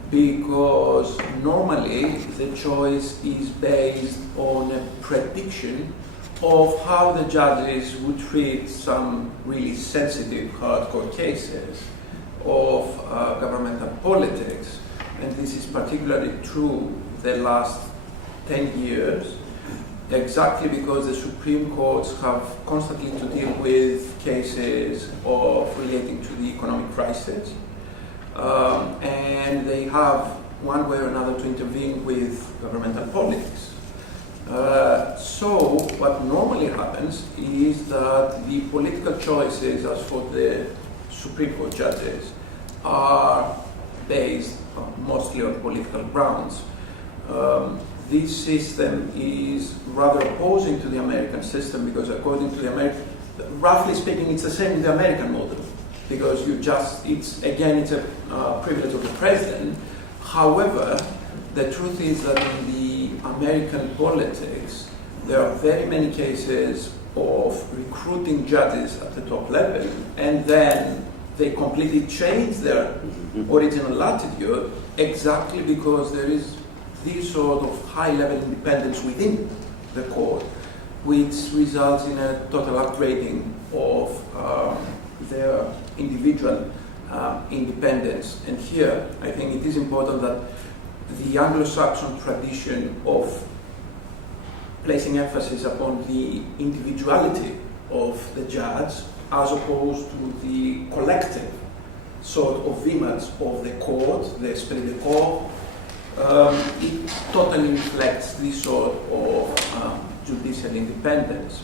because normally the choice is based on a prediction of how the judges would treat some really sensitive, hardcore cases of governmental politics. And this is particularly true the last 10 years, exactly because the Supreme Courts have constantly to deal with cases of relating to the economic crisis, and they have one way or another to intervene with governmental politics. So what normally happens is that the political choices as for the Supreme Court judges are based mostly on political grounds. This system is rather opposing to the American system because according to the American, roughly speaking, it's the same in the American model because it's a privilege of the president. However, the truth is that in the American politics, there are very many cases of recruiting judges at the top level, and then they completely change their original latitude exactly because there is this sort of high-level independence within the court, which results in a total upgrading of their individual independence. And here, I think it is important that the Anglo-Saxon tradition of placing emphasis upon the individuality of the judge as opposed to the collective sort of image of the court, the esprit de corps, it totally reflects this sort of judicial independence.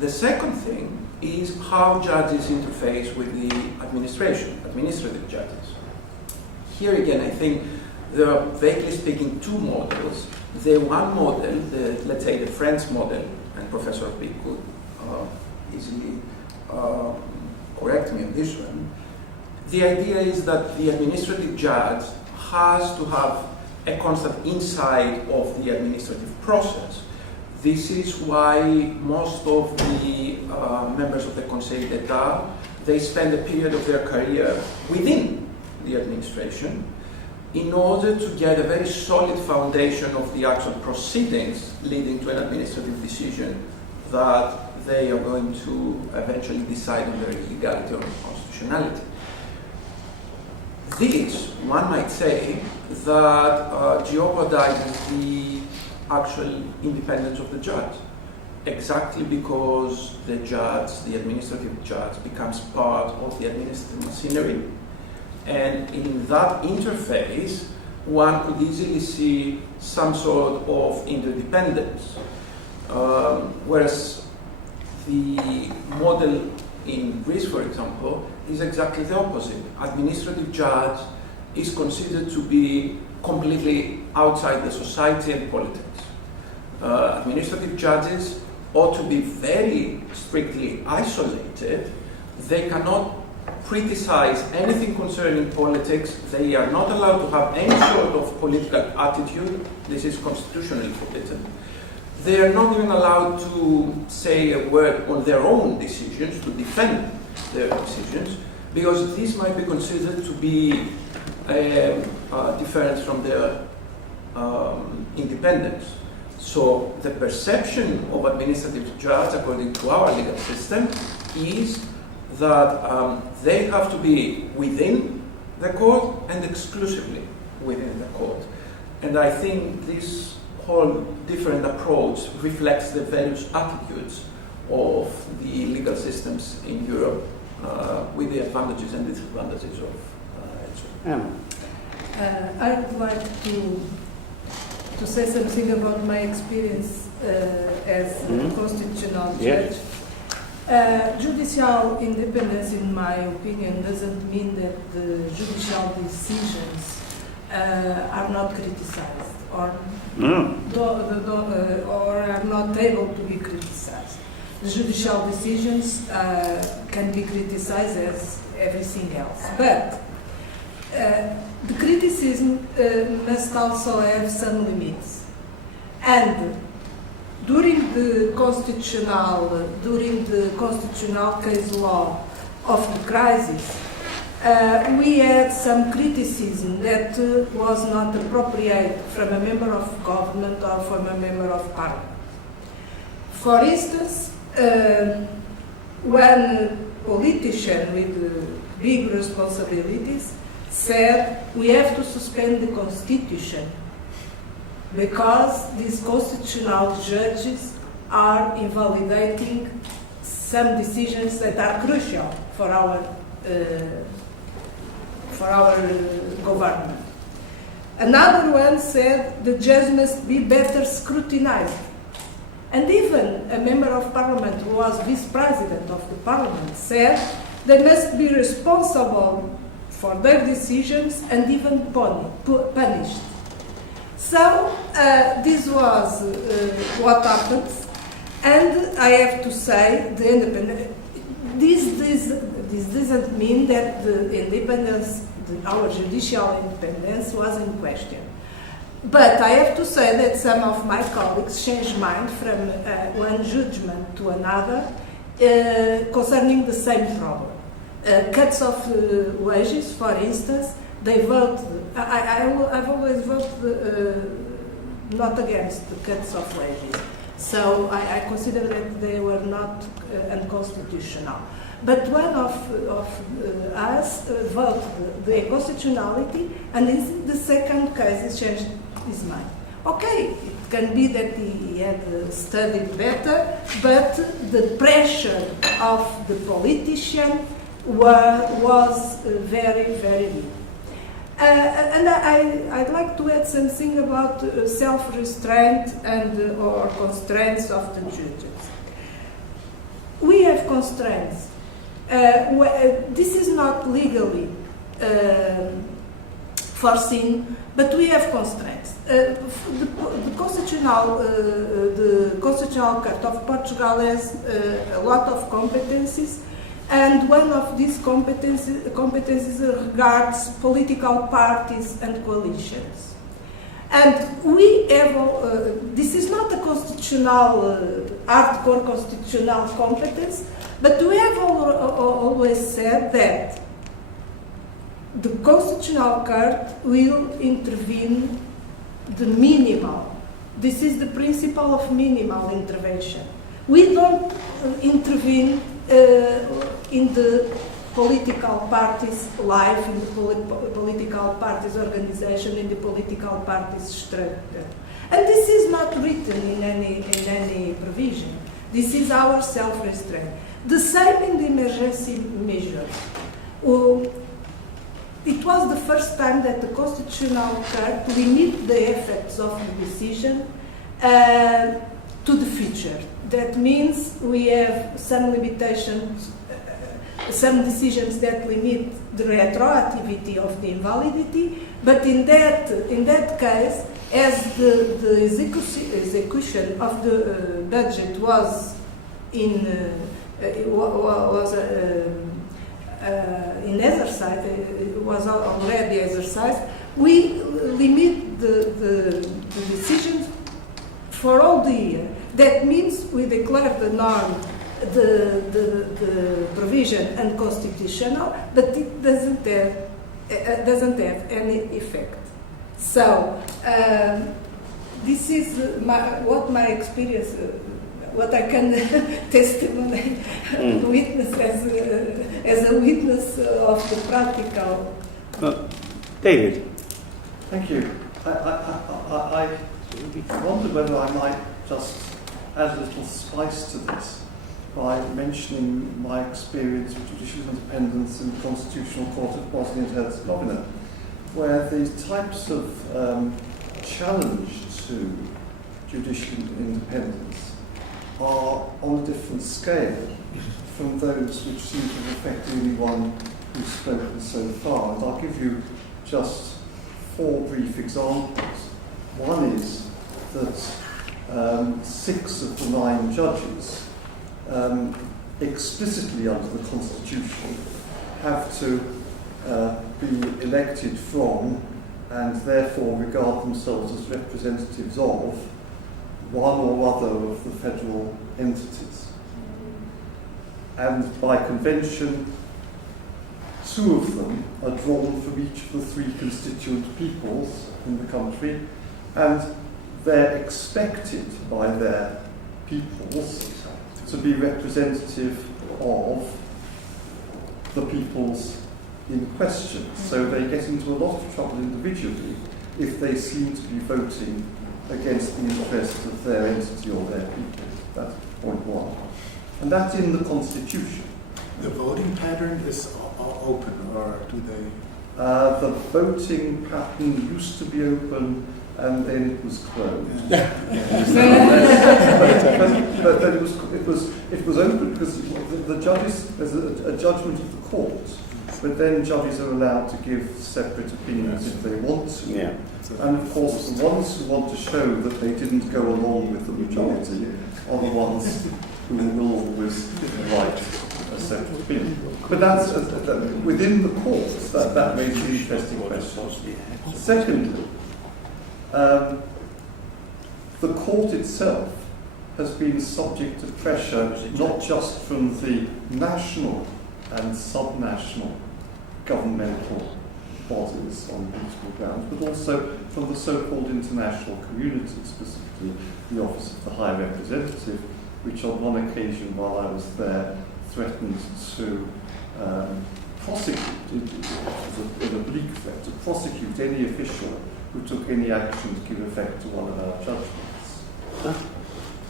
The second thing is how judges interface with the administration, administrative judges. Here again, I think there are, vaguely speaking, two models. The one model, let's say the French model, and Professor Auby could easily correct me on this one. The idea is that the administrative judge has to have a constant insight of the administrative process. This is why most of the members of the Conseil d'État, they spend a period of their career within the administration in order to get a very solid foundation of the actual proceedings leading to an administrative decision that they are going to eventually decide on their legality or constitutionality. This, one might say, that jeopardizes the actual independence of the judge, exactly because the judge, the administrative judge, becomes part of the administrative machinery. And in that interface, one could easily see some sort of interdependence. Whereas the model in Greece, for example, is exactly the opposite. Administrative judge is considered to be completely outside the society and politics. Administrative judges ought to be very strictly isolated. They cannot criticize anything concerning politics. They are not allowed to have any sort of political attitude. This is constitutionally forbidden. They are not even allowed to say a word on their own decisions, to defend their decisions, because this might be considered to be a difference from their independence. So the perception of administrative judge, according to our legal system, is that they have to be within the court and exclusively within the court. And I think this whole different approach reflects the various attitudes of the legal systems in Europe, with the advantages and disadvantages of each one. I would like to say something about my experience as a constitutional judge. Judicial independence, in my opinion, doesn't mean that the judicial decisions are not criticized or are not able to be criticized. The judicial decisions can be criticized as everything else, but the criticism must also have some limits. And during the constitutional case law of the crisis, we had some criticism that was not appropriate from a member of government or from a member of parliament. For instance, one politician with big responsibilities said we have to suspend the constitution because these constitutional judges are invalidating some decisions that are crucial for our government. Another one said the judges must be better scrutinized. And even a member of parliament who was vice president of the parliament said they must be responsible for their decisions and even punished. So this was what happened, and I have to say the independence. This doesn't mean that the independence, our judicial independence, was in question. But I have to say that some of my colleagues changed mind from one judgment to another concerning the same problem. Cuts of wages, for instance, they vote. I've always voted not against the cuts of wages. So I consider that they were not unconstitutional. But one of us voted the inconstitutionality, and in the second case, he changed his mind. Okay, it can be that he had studied better, but the pressure of the politician was very, very big. And I'd like to add something about self-restraint and or constraints of the judges. We have constraints. This is not legally foreseen, but we have constraints. The Constitutional Court of Portugal has a lot of competencies, and one of these competencies regards political parties and coalitions. And we have, this is not a constitutional, hardcore constitutional competence, but we have always said that the Constitutional Court will intervene the minimal. This is the principle of minimal intervention. We don't intervene in the political parties' life, in the political parties' organization, in the political parties' structure. And this is not written in any provision. This is our self-restraint. The same in the emergency measures. It was the first time that the Constitutional Court limited the effects of the decision to the future. That means we have some limitations, some decisions that limit the retroactivity of the invalidity, but in that case, as the execution of the budget was in exercise, was already exercised, we limit the decisions for all the year. That means we declare the norm, the provision unconstitutional, but it doesn't have any effect. So this is what my experience, what I can testimony, witness as a witness of the practical. David. Thank you. I wondered whether I might just add a little spice to this by mentioning my experience with judicial independence in the Constitutional Court of Bosnia and Herzegovina, where these types of challenge to judicial independence are on a different scale from those which seem to have affected anyone who's spoken so far. And I'll give you just 4 brief examples. One is that 6 of the 9 judges explicitly under the Constitution have to be elected from and therefore regard themselves as representatives of one or other of the federal entities. And by convention, 2 of them are drawn from each of the 3 constituent peoples in the country, and they're expected by their peoples to be representative of the peoples in question. So they get into a lot of trouble individually if they seem to be voting against the interests of their entity or their people. That's point one. And that's in the Constitution. The voting pattern is open, or do they? The voting pattern used to be open and then it was closed. but it was open because the judges, there's a judgment of the court, but then judges are allowed to give separate opinions if they want to. Yeah. And of course, the ones who want to show that they didn't go along with the majority are the ones who will always write a separate opinion. But that's within the courts. That makes an interesting question. Secondly, the court itself has been subject to pressure not just from the national and subnational governmental bodies on political grounds, but also from the so-called international community, specifically the Office of the High Representative, which on one occasion while I was there threatened to prosecute, it was an oblique threat, to prosecute any official who took any action to give effect to one of our judgments,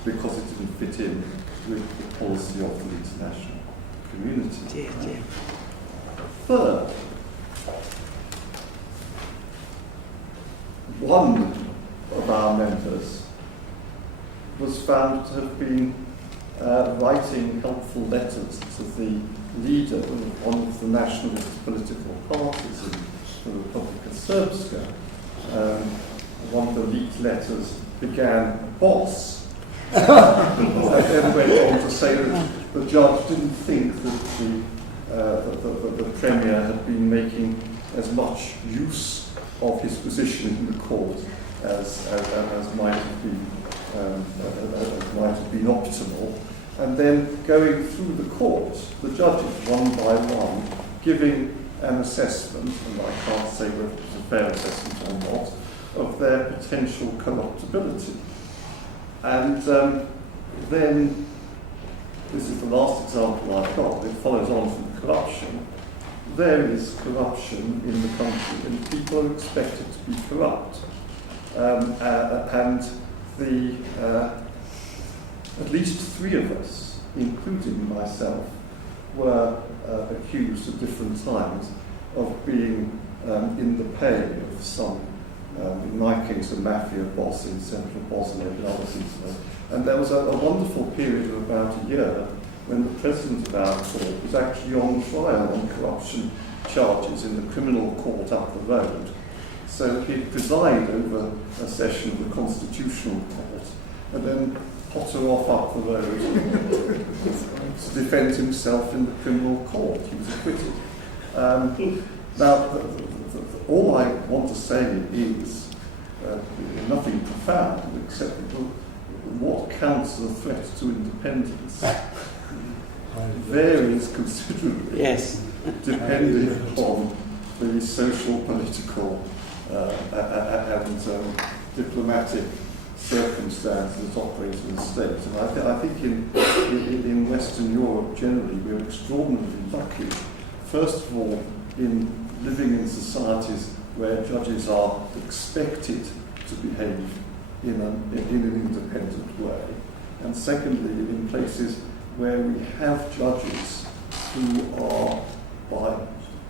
because it didn't fit in with the policy of the international community. Third, one of our members was found to have been writing helpful letters to the leader of one of the nationalist political parties in the Republic of Srpska. One of the leaked letters began, "Boss," and then went on to say that the judge didn't think that the Premier had been making as much use of his position in the court as might have been optimal. And then going through the court, the judges, one by one, giving an assessment, and I can't say whether it was a fair assessment or not, of their potential corruptibility. And then, this is the last example I've got, it follows on from corruption. There is corruption in the country, and people are expected to be corrupt. And at least three of us, including myself, were accused at different times of being in the pay of some, in my case, a mafia boss in central Bosnia and other cities. And there was a wonderful period of about a year when the president of our court was actually on trial on corruption charges in the criminal court up the road. So he'd preside over a session of the Constitutional Court and then potter off up the road to defend himself in the criminal court. He was acquitted. Now, all I want to say is nothing profound, except what counts as a threat to independence varies considerably, yes, depending upon the social, political, and diplomatic circumstances that operate in the state. And I think in Western Europe generally we're extraordinarily lucky, first of all, in living in societies where judges are expected to behave in an independent way, and secondly, in places where we have judges who are, by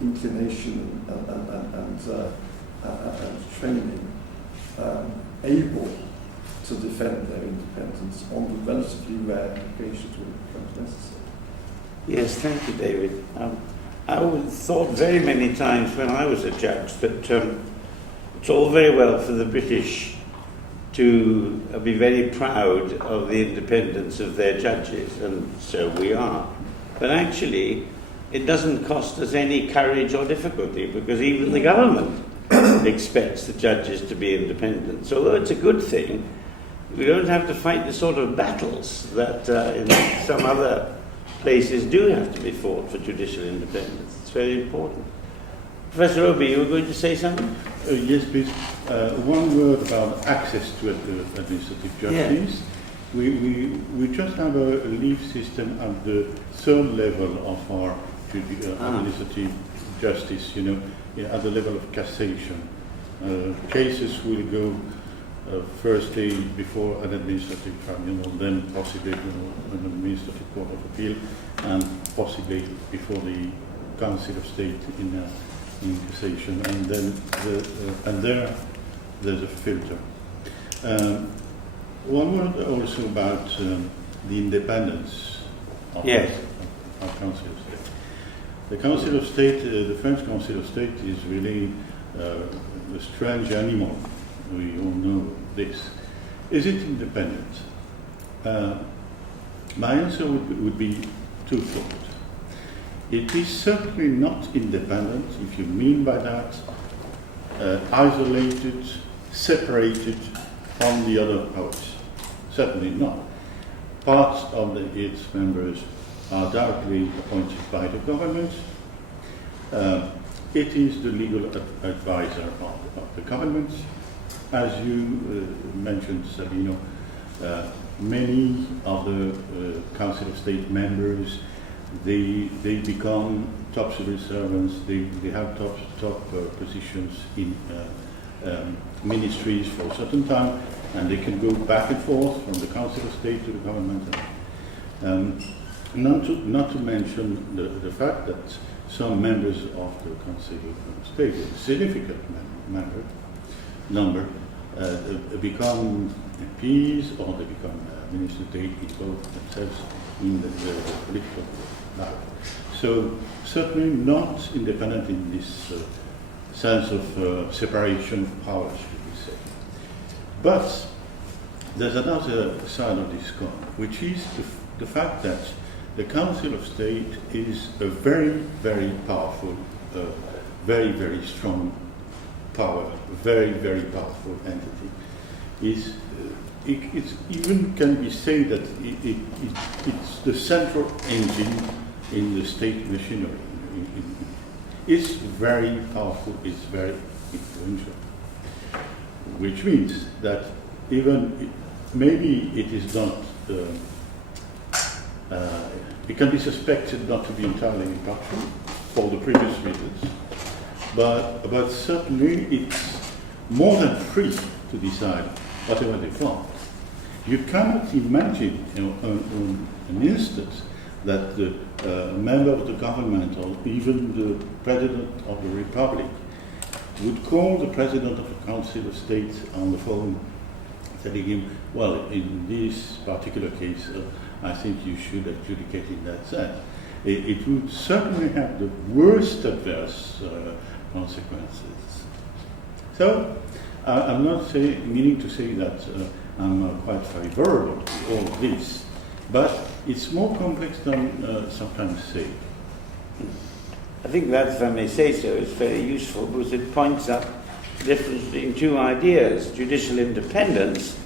inclination and training, able to defend their independence on the relatively rare occasions when it becomes necessary. Yes, thank you, David. I thought very many times when I was a judge that it's all very well for the British to be very proud of the independence of their judges, and so we are. But actually, it doesn't cost us any courage or difficulty, because even the government expects the judges to be independent. So although it's a good thing, we don't have to fight the sort of battles that in some other places do have to be fought for judicial independence. It's very important. Professor Auby, you were going to say something? Yes, please. One word about access to administrative justice. Yeah. We just have a leave system at the third level of our administrative justice, at the level of cassation. Cases will go firstly before an administrative tribunal, then possibly an administrative court of appeal, and possibly before the Council of State in cassation, and then there's a filter. One word also about the independence of of Council of State. The Council of State, the French Council of State, is really a strange animal. We all know this. Is it independent? My answer would be twofold. It is certainly not independent, if you mean by that, isolated, separated from the other powers. Certainly not. Parts of its members are directly appointed by the government. It is the legal advisor of the government. As you mentioned, Sabino, many of the Council of State members, they become top civil servants, they have top positions in ministries for a certain time, and they can go back and forth from the Council of State to the government. Not to mention the fact that some members of the Council of State, a significant number, become MPs or they become ministers. They involve themselves in the political life. So certainly not independent in this sense of separation of powers, should we say. But there's another side of this coin, which is the fact that the Council of State is a very, very powerful, very, very strong power, very, very powerful entity. It even can be said that it's the central engine in the state machinery. It's very powerful, it's very influential, which means that even maybe it is not, it can be suspected not to be entirely impartial for the previous reasons, but certainly it's more than free to decide whatever they want. You cannot imagine an instance that the member of the government or even the president of the republic would call the president of the Council of State on the phone telling him, well, in this particular case, I think you should adjudicate in that sense. It would certainly have the worst adverse consequences. So, I'm not meaning to say that I'm quite favorable to all this, but it's more complex than sometimes say. I think that, if I may say so, is very useful because it points out the difference between two ideas, judicial independence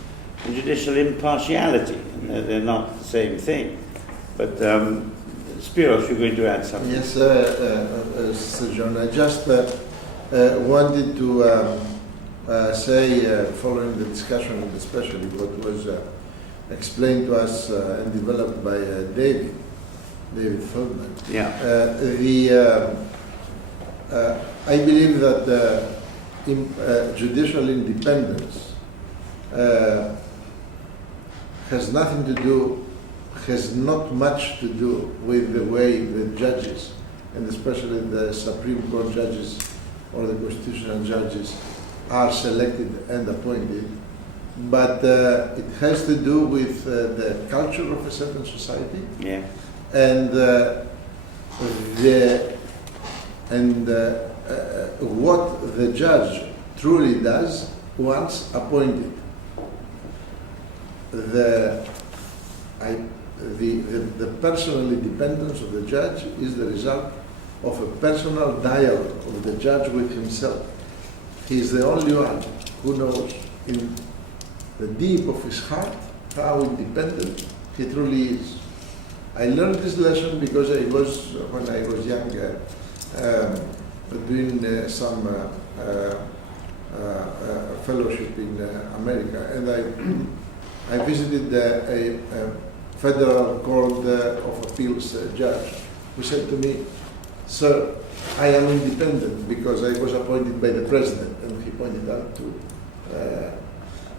and judicial impartiality. And they're not the same thing. But Spyros, you're going to add something. Yes, Sir John, I just wanted to say, following the discussion, especially what was explained to us and developed by David Feldman. Yeah. I believe that judicial independence has not much to do with the way the judges, and especially the Supreme Court judges or the constitutional judges, are selected and appointed, but it has to do with the culture of a certain society. Yeah. And what the judge truly does once appointed. The personal independence of the judge is the result of a personal dialogue of the judge with himself. He is the only one who knows in the deep of his heart how independent he truly is. I learned this lesson because when I was younger, doing some fellowship in America, and I visited a federal court of appeals judge who said to me, "Sir, I am independent because I was appointed by the president," and he pointed out to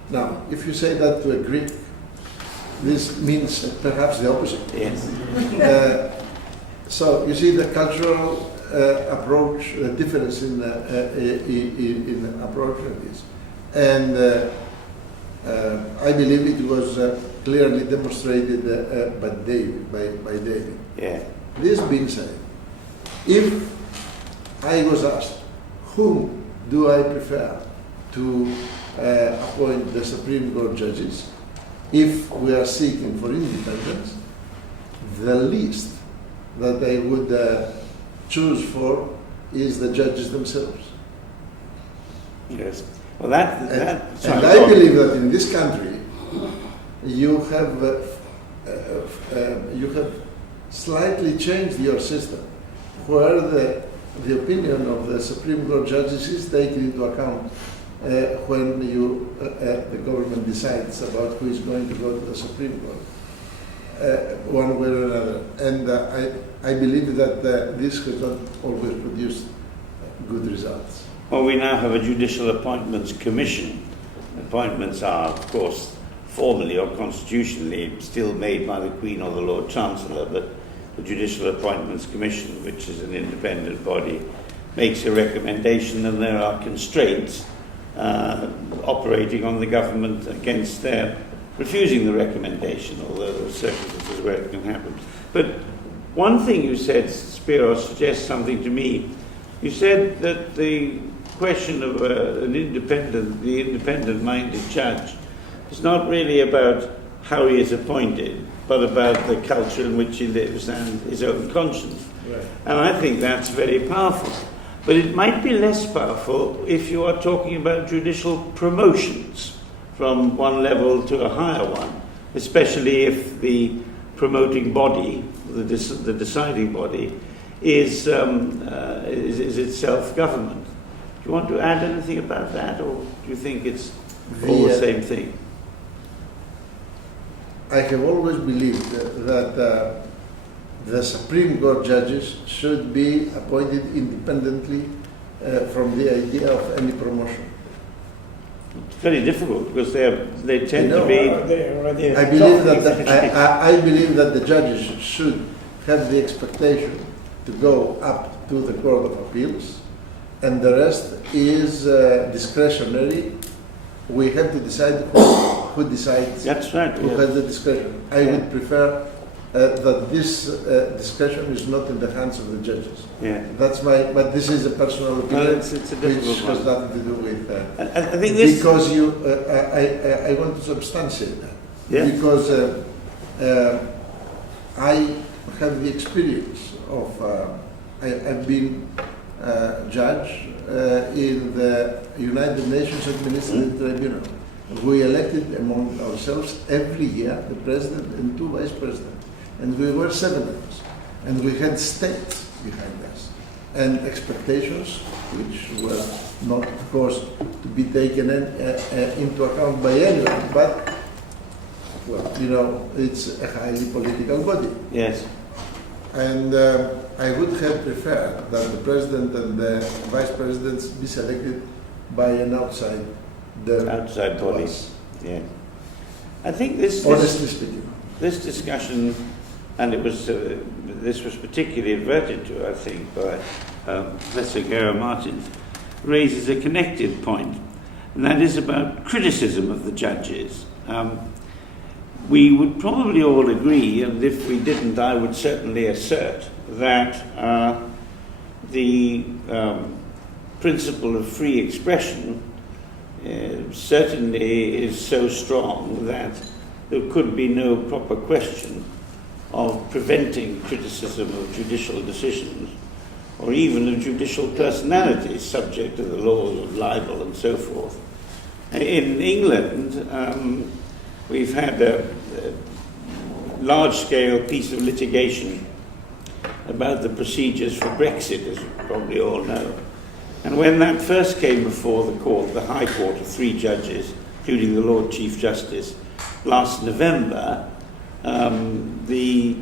Now, if you say that to a Greek, this means perhaps the opposite. Yes. So you see the cultural approach, the difference in approach of this. And I believe it was clearly demonstrated by David. Yeah. This being said, if I was asked, whom do I prefer to appoint the Supreme Court judges, if we are seeking for independence, the least that I would choose for is the judges themselves. Yes. Well, that and I believe that in this country, you have slightly changed your system, where the opinion of the Supreme Court judges is taken into account when the government decides about who is going to go to the Supreme Court, one way or another. And I believe that this has not always produced good results. Well, we now have a Judicial Appointments Commission. Appointments are, of course, formally or constitutionally still made by the Queen or the Lord Chancellor, but the Judicial Appointments Commission, which is an independent body, makes a recommendation, and there are constraints operating on the government against their refusing the recommendation, although there are circumstances where it can happen. But one thing you said, Spyro, suggests something to me. You said that the question of the independent-minded judge is not really about how he is appointed, but about the culture in which he lives and his own conscience. Right. And I think that's very powerful. But it might be less powerful if you are talking about judicial promotions from one level to a higher one, especially if the promoting body, the deciding body, is itself government. Do you want to add anything about that, or do you think it's all the same thing? I have always believed that the Supreme Court judges should be appointed independently from the idea of any promotion. It's very difficult because they tend to be. I believe that the judges should have the expectation to go up to the Court of Appeals, and the rest is discretionary. We have to decide who decides. That's right. Who has the discretion. I would prefer that this discretion is not in the hands of the judges. Yeah. But this is a personal opinion, Well, it's a difficult which one. has nothing to do with. I think this because I want to substantiate that. Yeah. Because I have the experience of. I've been judge in the United Nations Administrative Tribunal. We elected among ourselves every year the president and 2 vice presidents. And we were 7 of us. And we had states behind us. And expectations, which were not, of course, to be taken into account by anyone, but, well, it's a highly political body. Yes. And I would have preferred that the president and the vice presidents be selected by an outside body. Yeah. I think this honestly speaking, this discussion, and this was particularly adverted to, I think, by Professor Guerra Martins, raises a connected point, and that is about criticism of the judges. We would probably all agree, and if we didn't, I would certainly assert that the principle of free expression certainly is so strong that there could be no proper question of preventing criticism of judicial decisions or even of judicial personalities subject to the laws of libel and so forth. In England, we've had a large-scale piece of litigation about the procedures for Brexit, as you probably all know. And when that first came before the court, the High Court of 3 judges, including the Lord Chief Justice, last November, the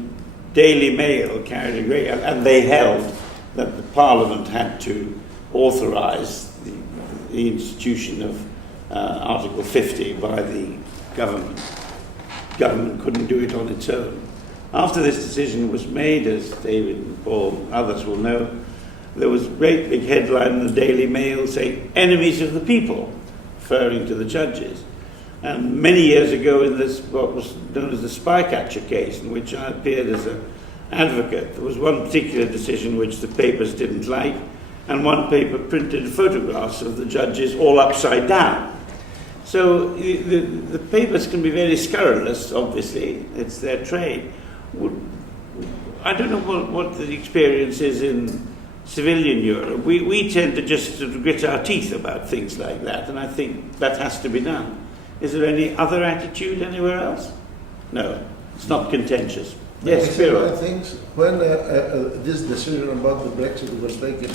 Daily Mail carried a great... And they held that the Parliament had to authorise the institution of Article 50 by the government. Government couldn't do it on its own. After this decision was made, as David and Paul and others will know, there was a great big headline in the Daily Mail saying, "Enemies of the people," referring to the judges. And many years ago in this, what was known as the Spycatcher case, in which I appeared as an advocate, there was one particular decision which the papers didn't like, and one paper printed photographs of the judges all upside down. So the papers can be very scurrilous, obviously, it's their trade. I don't know what the experience is in civilian Europe. We tend to just sort of grit our teeth about things like that, and I think that has to be done. Is there any other attitude anywhere else? No, it's not contentious. Yes, Spiro. I think when this decision about the Brexit was taken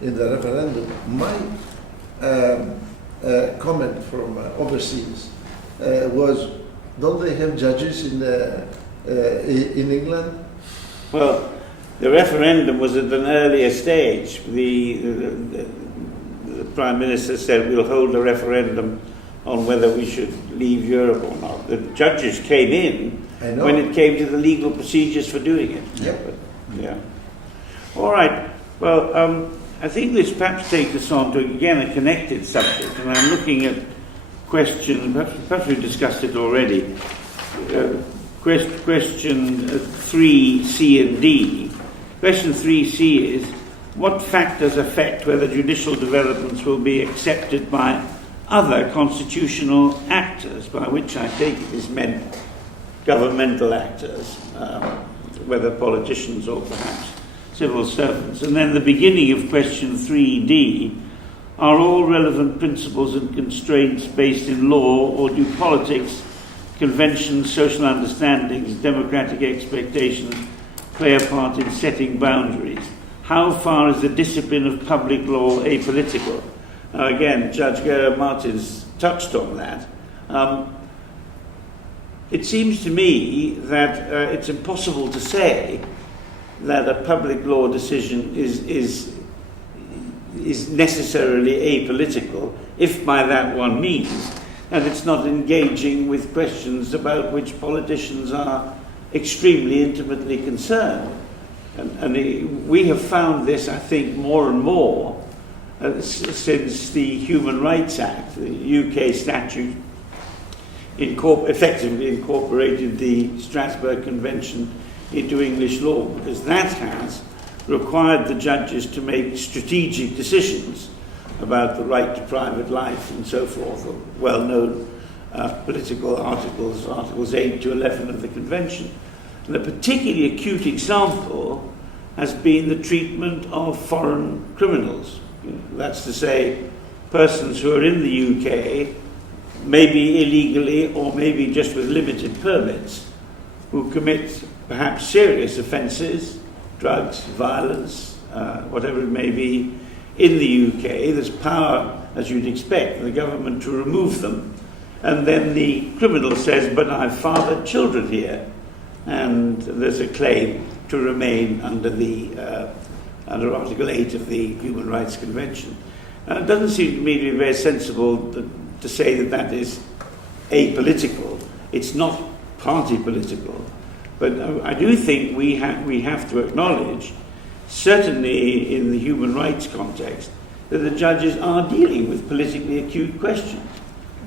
in the referendum, my comment from overseas was, don't they have judges in England? Well, the referendum was at an earlier stage. The Prime Minister said we'll hold a referendum on whether we should leave Europe or not. The judges came in when it came to the legal procedures for doing it. Yep. But, yeah. All right. Well, I think let's perhaps take this on to, again, a connected subject. And I'm looking at question, perhaps we've discussed it already, question 3C and D. Question 3C is, what factors affect whether judicial developments will be accepted by other constitutional actors, by which I take it is meant governmental actors, whether politicians or perhaps civil servants. And then the beginning of question 3D, are all relevant principles and constraints based in law, or do politics, conventions, social understandings, democratic expectations play a part in setting boundaries? How far is the discipline of public law apolitical? Now again, Judge Gerapetritis touched on that. It seems to me that it's impossible to say that a public law decision is necessarily apolitical, if by that one means that it's not engaging with questions about which politicians are extremely intimately concerned. And we have found this, I think, more and more since the Human Rights Act, the UK statute, effectively incorporated the Strasbourg Convention into English law, because that has required the judges to make strategic decisions about the right to private life and so forth, well-known political articles, Articles 8 to 11 of the Convention. And a particularly acute example has been the treatment of foreign criminals. That's to say, persons who are in the UK, maybe illegally or maybe just with limited permits, who commit perhaps serious offences, drugs, violence, whatever it may be, in the UK. There's power, as you'd expect, for the government to remove them. And then the criminal says, but I've fathered children here. And there's a claim to remain under Article 8 of the Human Rights Convention. It doesn't seem to me to be very sensible to say that that is apolitical. It's not party political. But I do think we have to acknowledge, certainly in the human rights context, that the judges are dealing with politically acute questions.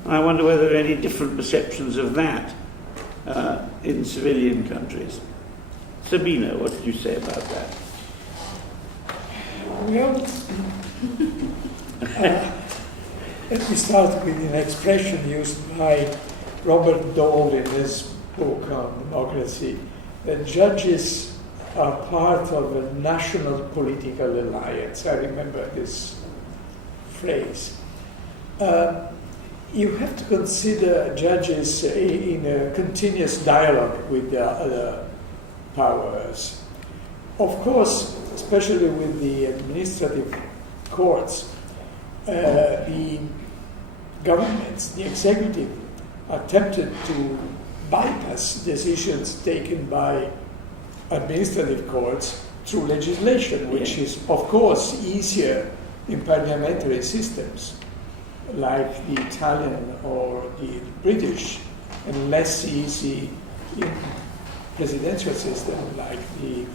And I wonder whether there are any different perceptions of that in civilian countries. Sabino, what did you say about that? Well, let me start with an expression used by Robert Dole in his book on democracy, that judges are part of a national political alliance. I remember this phrase. You have to consider judges in a continuous dialogue with the other powers. Of course, especially with the administrative courts, the governments, the executive, are tempted to bypass decisions taken by administrative courts through legislation, which is, of course, easier in parliamentary systems. like the Italian or the British, and less easy in presidential system like the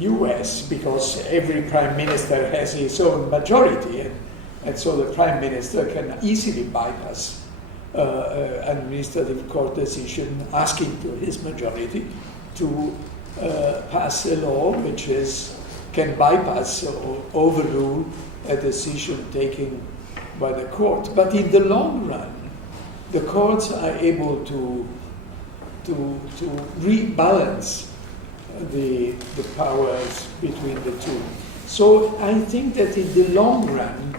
US, because every prime minister has his own majority, and so the prime minister can easily bypass administrative court decision asking to his majority to pass a law which can bypass or overrule a decision taken by the court. But in the long run, the courts are able to rebalance the powers between the two. So I think that in the long run,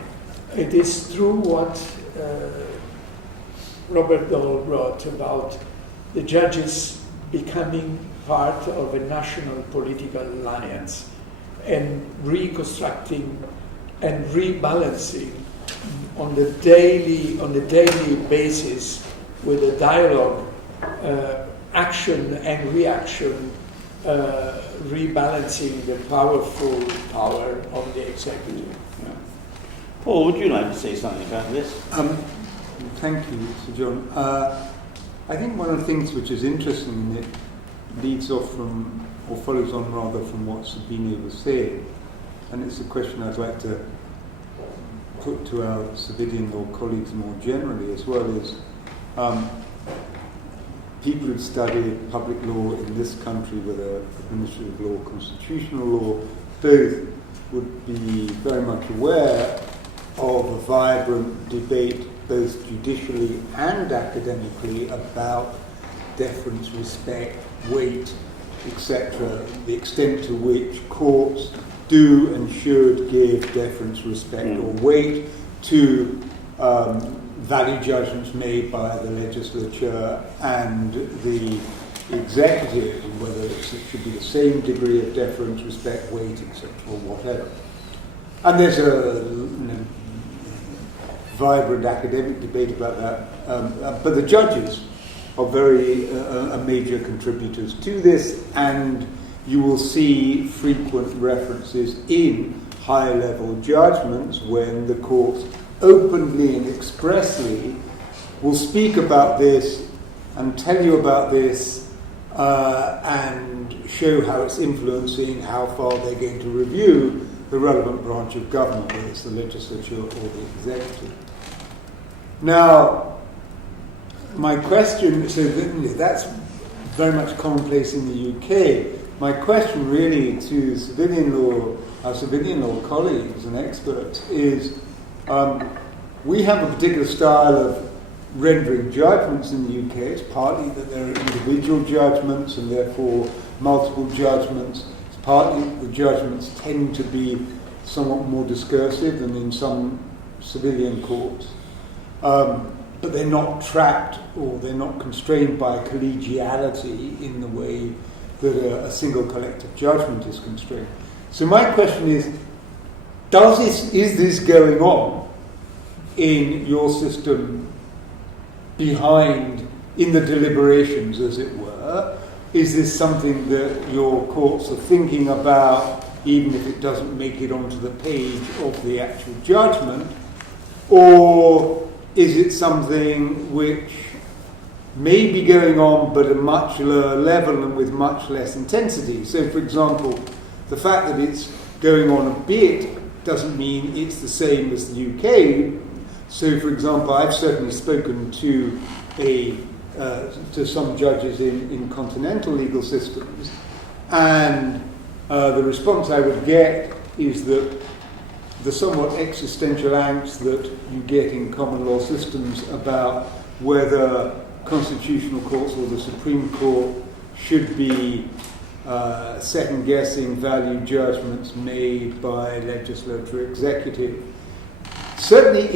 it is true what Robert Dole wrote about the judges becoming part of a national political alliance and reconstructing and rebalancing on the daily basis with a dialogue, action and reaction, rebalancing the powerful power of the executive. Yeah. Paul, would you like to say something about this? Thank you, Sir John. I think one of the things which is interesting, and it leads off from, or follows on rather from what Sabino was saying, and it's a question I'd like to put to our civilian law colleagues more generally, as well as people who've studied public law in this country, whether administrative law, constitutional law, both would be very much aware of a vibrant debate, both judicially and academically, about deference, respect, weight, etc., the extent to which courts do and should give deference, respect, or weight to value judgments made by the legislature and the executive, and whether it should be the same degree of deference, respect, weight, etc., or whatever. And there's a vibrant academic debate about that, but the judges are very major contributors to this, and you will see frequent references in high-level judgments when the courts openly and expressly will speak about this and tell you about this and show how it's influencing how far they're going to review the relevant branch of government, whether it's the legislature or the executive. Now, my question, so that's very much commonplace in the UK. My question really to our civilian law colleagues and experts is, we have a particular style of rendering judgments in the UK. It's partly that there are individual judgments and therefore multiple judgments. It's partly the judgments tend to be somewhat more discursive than in some civilian courts. But they're not trapped or they're not constrained by collegiality in the way that a single collective judgment is constrained. So my question is is this going on in your system in the deliberations, as it were? Is this something that your courts are thinking about, even if it doesn't make it onto the page of the actual judgment? Or is it something which may be going on but at a much lower level and with much less intensity? So, for example, the fact that it's going on a bit doesn't mean it's the same as the UK. So, for example, I've certainly spoken to some judges in continental legal systems, and the response I would get is that the somewhat existential angst that you get in common law systems about whether constitutional courts or the Supreme Court should be second-guessing value judgments made by legislature or executive. Certainly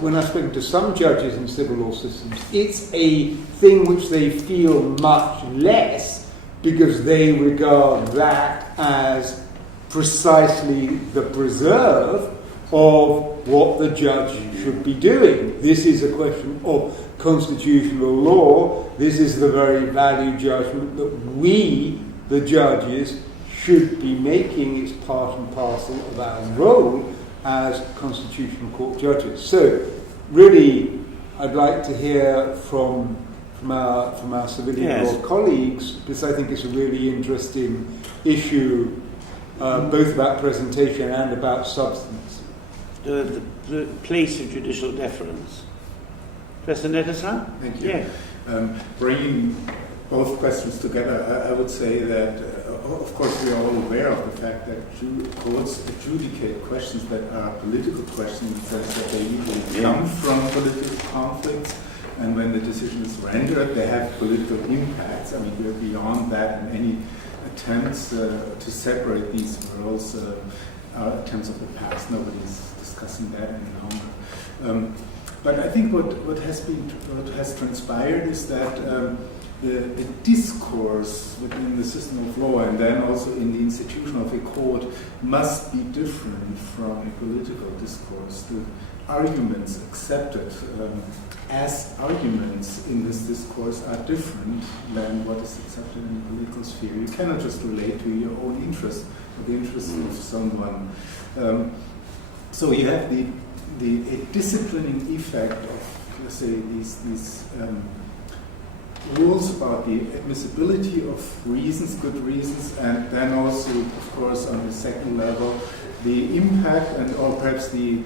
when I've spoken to some judges in civil law systems, it's a thing which they feel much less because they regard that as precisely the preserve of what the judge should be doing. This is a question of constitutional law. This is the very value judgment that we, the judges, should be making. It's part and parcel of our role as constitutional court judges. So, really, I'd like to hear from our civilian law colleagues, because I think it's a really interesting issue, both about presentation and about substance. The place of judicial deference. Professor Nettesheim? Thank you. Yeah. Bringing both questions together, I would say that, of course, we are all aware of the fact that courts adjudicate questions that are political questions, in the sense that they usually come from political conflicts, and when the decision is rendered, they have political impacts. I mean, we're beyond that, and any attempts to separate these worlds are attempts of the past. Nobody's discussing that any longer. But I think what has transpired is that the discourse within the system of law, and then also in the institution of a court, must be different from a political discourse. The arguments accepted as arguments in this discourse are different than what is accepted in the political sphere. You cannot just relate to your own interest or the interests of someone. So you have a disciplining effect of, let's say, these rules about the admissibility of reasons, good reasons, and then also, of course, on the second level, the impact and or perhaps the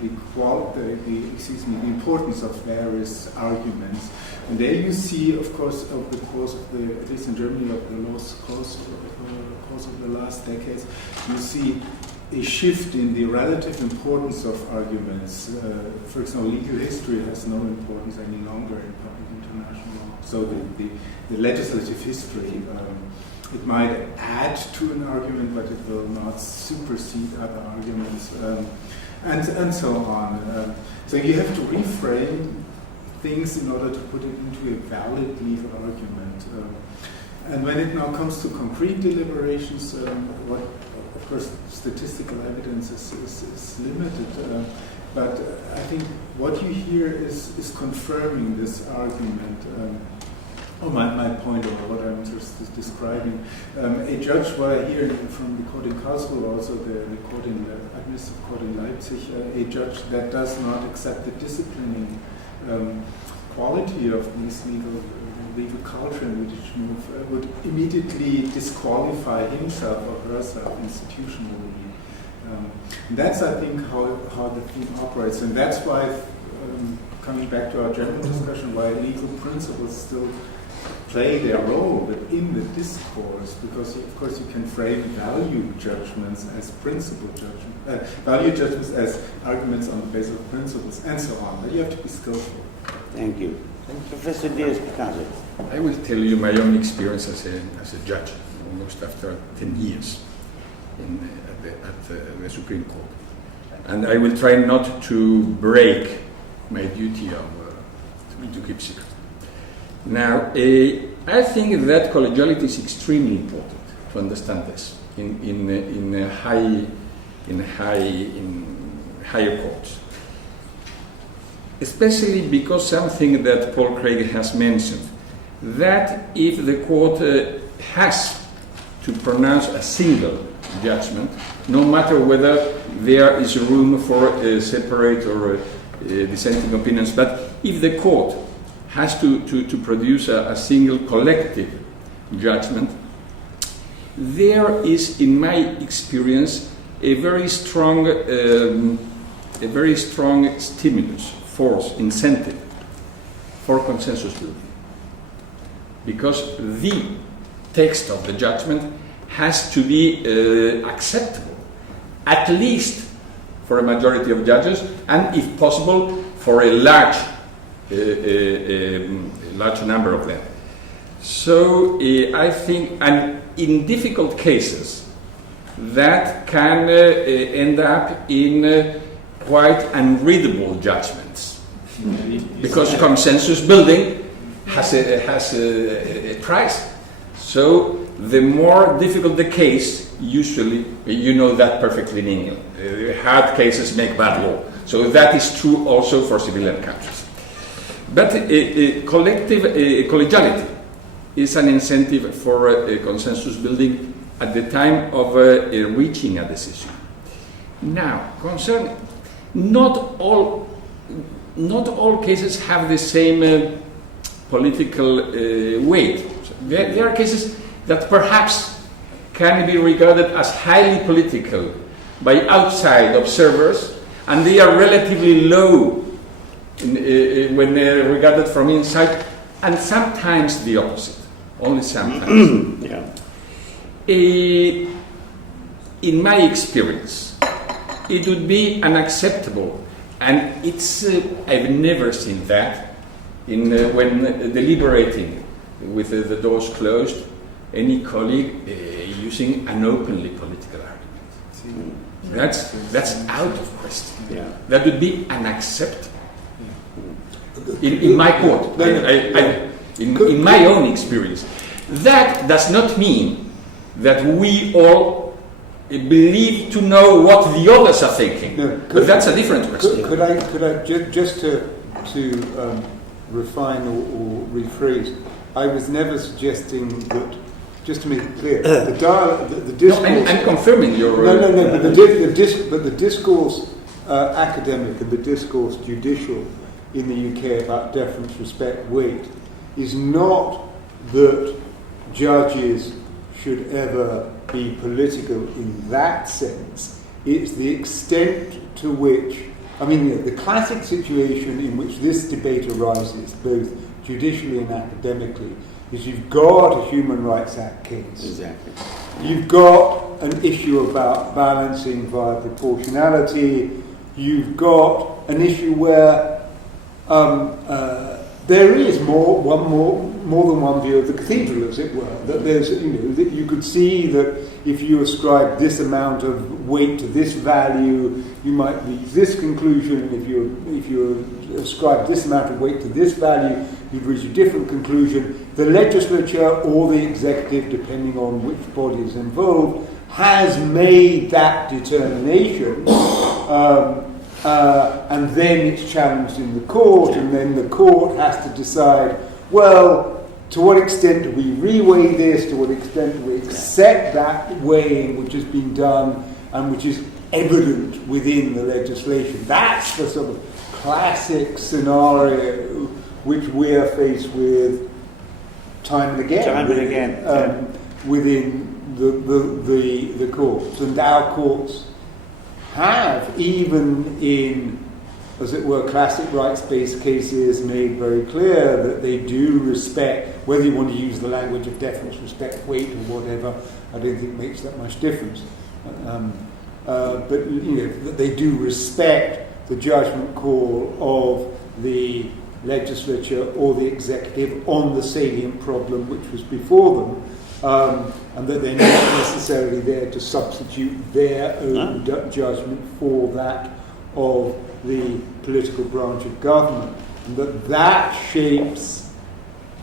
importance of various arguments. And there you see, of course, over the course of the, at least in Germany, of the course of the last decades, you see a shift in the relative importance of arguments. For example, legal history has no importance any longer in public international law. So the legislative history, it might add to an argument, but it will not supersede other arguments, and so on. So you have to reframe things in order to put it into a valid legal argument. And when it now comes to concrete deliberations, of course, statistical evidence is limited, but I think what you hear is confirming this argument. My point, or what I'm just describing. A judge, what I hear from the court in Karlsruhe, also the administrative court in Leipzig, a judge that does not accept the disciplining quality of this legal culture in which move would immediately disqualify himself or herself institutionally. That's, I think, how the thing operates, and that's why, coming back to our general discussion, why legal principles still play their role within the discourse, because of course you can frame value judgments as principle judgments, value judgments as arguments on the basis of principles, and so on. But you have to be skillful. Thank you. Professor Diez Picazo. I will tell you my own experience as a judge, almost after 10 years at the Supreme Court. And I will try not to break my duty to keep secret. Now, I think that collegiality is extremely important to understand this in higher courts, especially because something that Paul Craig has mentioned, that if the court has to pronounce a single judgment, no matter whether there is room for separate or dissenting opinions, but if the court has to produce a single collective judgment, there is, in my experience, a very strong stimulus, force, incentive for consensus building. Because the text of the judgment has to be acceptable, at least for a majority of judges, and if possible, for a large number of them. So I think, and in difficult cases, that can end up in quite unreadable judgments, because consensus building has a price. So the more difficult the case, usually, you know that perfectly in England, hard cases make bad law. So that is true also for civilian countries. But collegiality is an incentive for consensus building at the time of reaching a decision. Now, not all cases have the same political weight. There are cases that perhaps can be regarded as highly political by outside observers, and they are relatively low when regarded from inside, and sometimes the opposite, only sometimes. Yeah. In my experience, it would be unacceptable, and I've never seen that when deliberating with the doors closed, any colleague using an openly political argument. That's out of question. Yeah. That would be unacceptable. In my court, in my own experience. That does not mean that we all believe to know what the others are thinking. No, but that's a different question. Could I just to refine or rephrase? I was never suggesting that. Just to make it clear, the discourse. No, I'm confirming your. No. But the discourse academic and the discourse judicial in the UK about deference, respect, weight is not that judges should ever be political in that sense. It's the extent to which, the classic situation in which this debate arises, both judicially and academically, is you've got a Human Rights Act case. Exactly. You've got an issue about balancing via proportionality. You've got an issue where there is more than one view of the cathedral, as it were. That there's, that you could see that if you ascribe this amount of weight to this value, you might reach this conclusion. If you ascribe this amount of weight to this value, you'd reach a different conclusion. The legislature or the executive, depending on which body is involved, has made that determination. And then it's challenged in the court, and then the court has to decide, well, to what extent do we reweigh this, to what extent do we accept that weighing which has been done and which is evident within the legislation. That's the sort of classic scenario which we are faced with time and again. Within the courts. And our courts have, even in, as it were, classic rights-based cases, made very clear that they do respect, whether you want to use the language of deference, respect, weight, or whatever, I don't think makes that much difference. But that they do respect the judgment call of the legislature or the executive on the salient problem which was before them. And that they're not necessarily there to substitute their own judgment for that of the political branch of government. And that shapes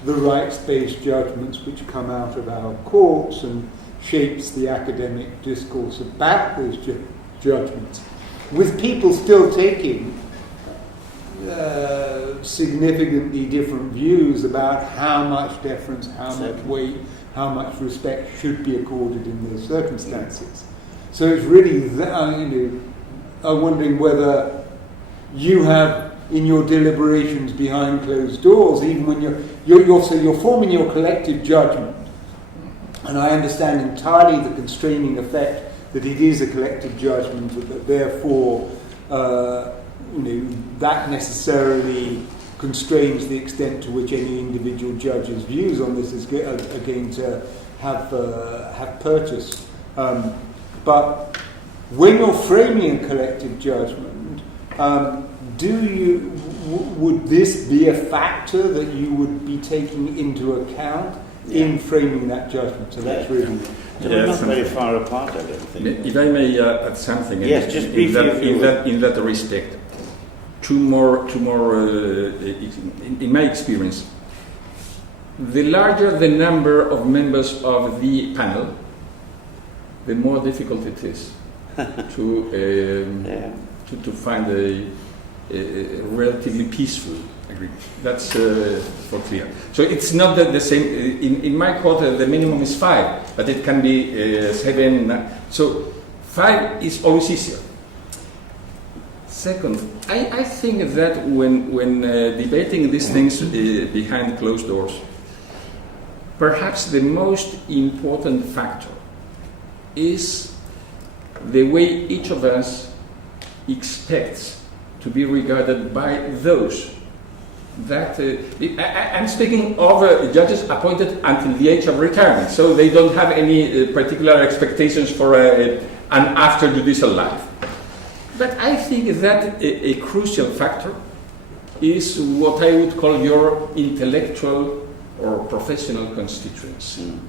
the rights-based judgments which come out of our courts and shapes the academic discourse about those judgments. With people still taking significantly different views about how much deference, how much weight, how much respect should be accorded in those circumstances. So it's really that, I'm wondering whether you have in your deliberations behind closed doors, even when you're forming your collective judgment, and I understand entirely the constraining effect that it is a collective judgment, that therefore that necessarily constrains the extent to which any individual judge's views on this are going to have purchase. But when you're framing a collective judgment, would this be a factor that you would be taking into account in framing that judgment? So that's really... We're not very far apart, I don't think. If I may add something yes, just briefly in that respect. Two more. In my experience, the larger the number of members of the panel, the more difficult it is to find a relatively peaceful agreement. That's for clear. So it's not the same. In my court, the minimum is 5, but it can be 7. So 5 is always easier. Second, I think that when debating these things behind closed doors, perhaps the most important factor is the way each of us expects to be regarded by those that I'm speaking of judges appointed until the age of retirement, so they don't have any particular expectations for an after judicial life. But I think that a crucial factor is what I would call your intellectual or professional constituency.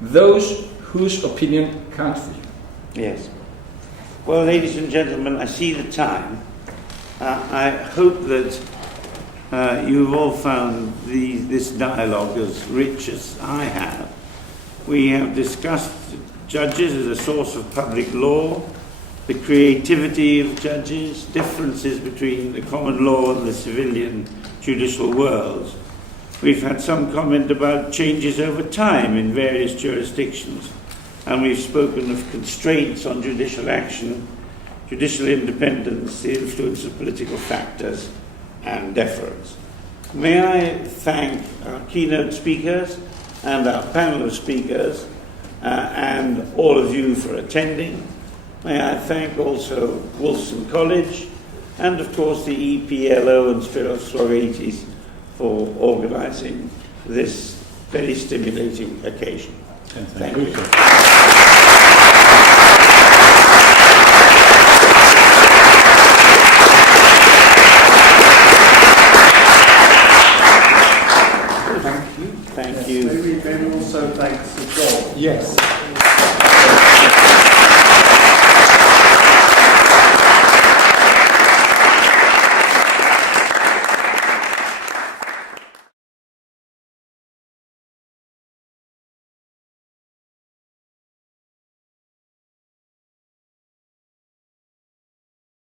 Those whose opinion counts for you. Yes. Well, ladies and gentlemen, I see the time. I hope that you've all found this dialogue as rich as I have. We have discussed judges as a source of public law, the creativity of judges, differences between the common law and the civilian judicial worlds. We've had some comment about changes over time in various jurisdictions, and we've spoken of constraints on judicial action, judicial independence, the influence of political factors, and deference. May I thank our keynote speakers and our panel of speakers and all of you for attending. May I thank also Wolfson College and of course the EPLO and Flogaitis for organising this very stimulating occasion. Thank you.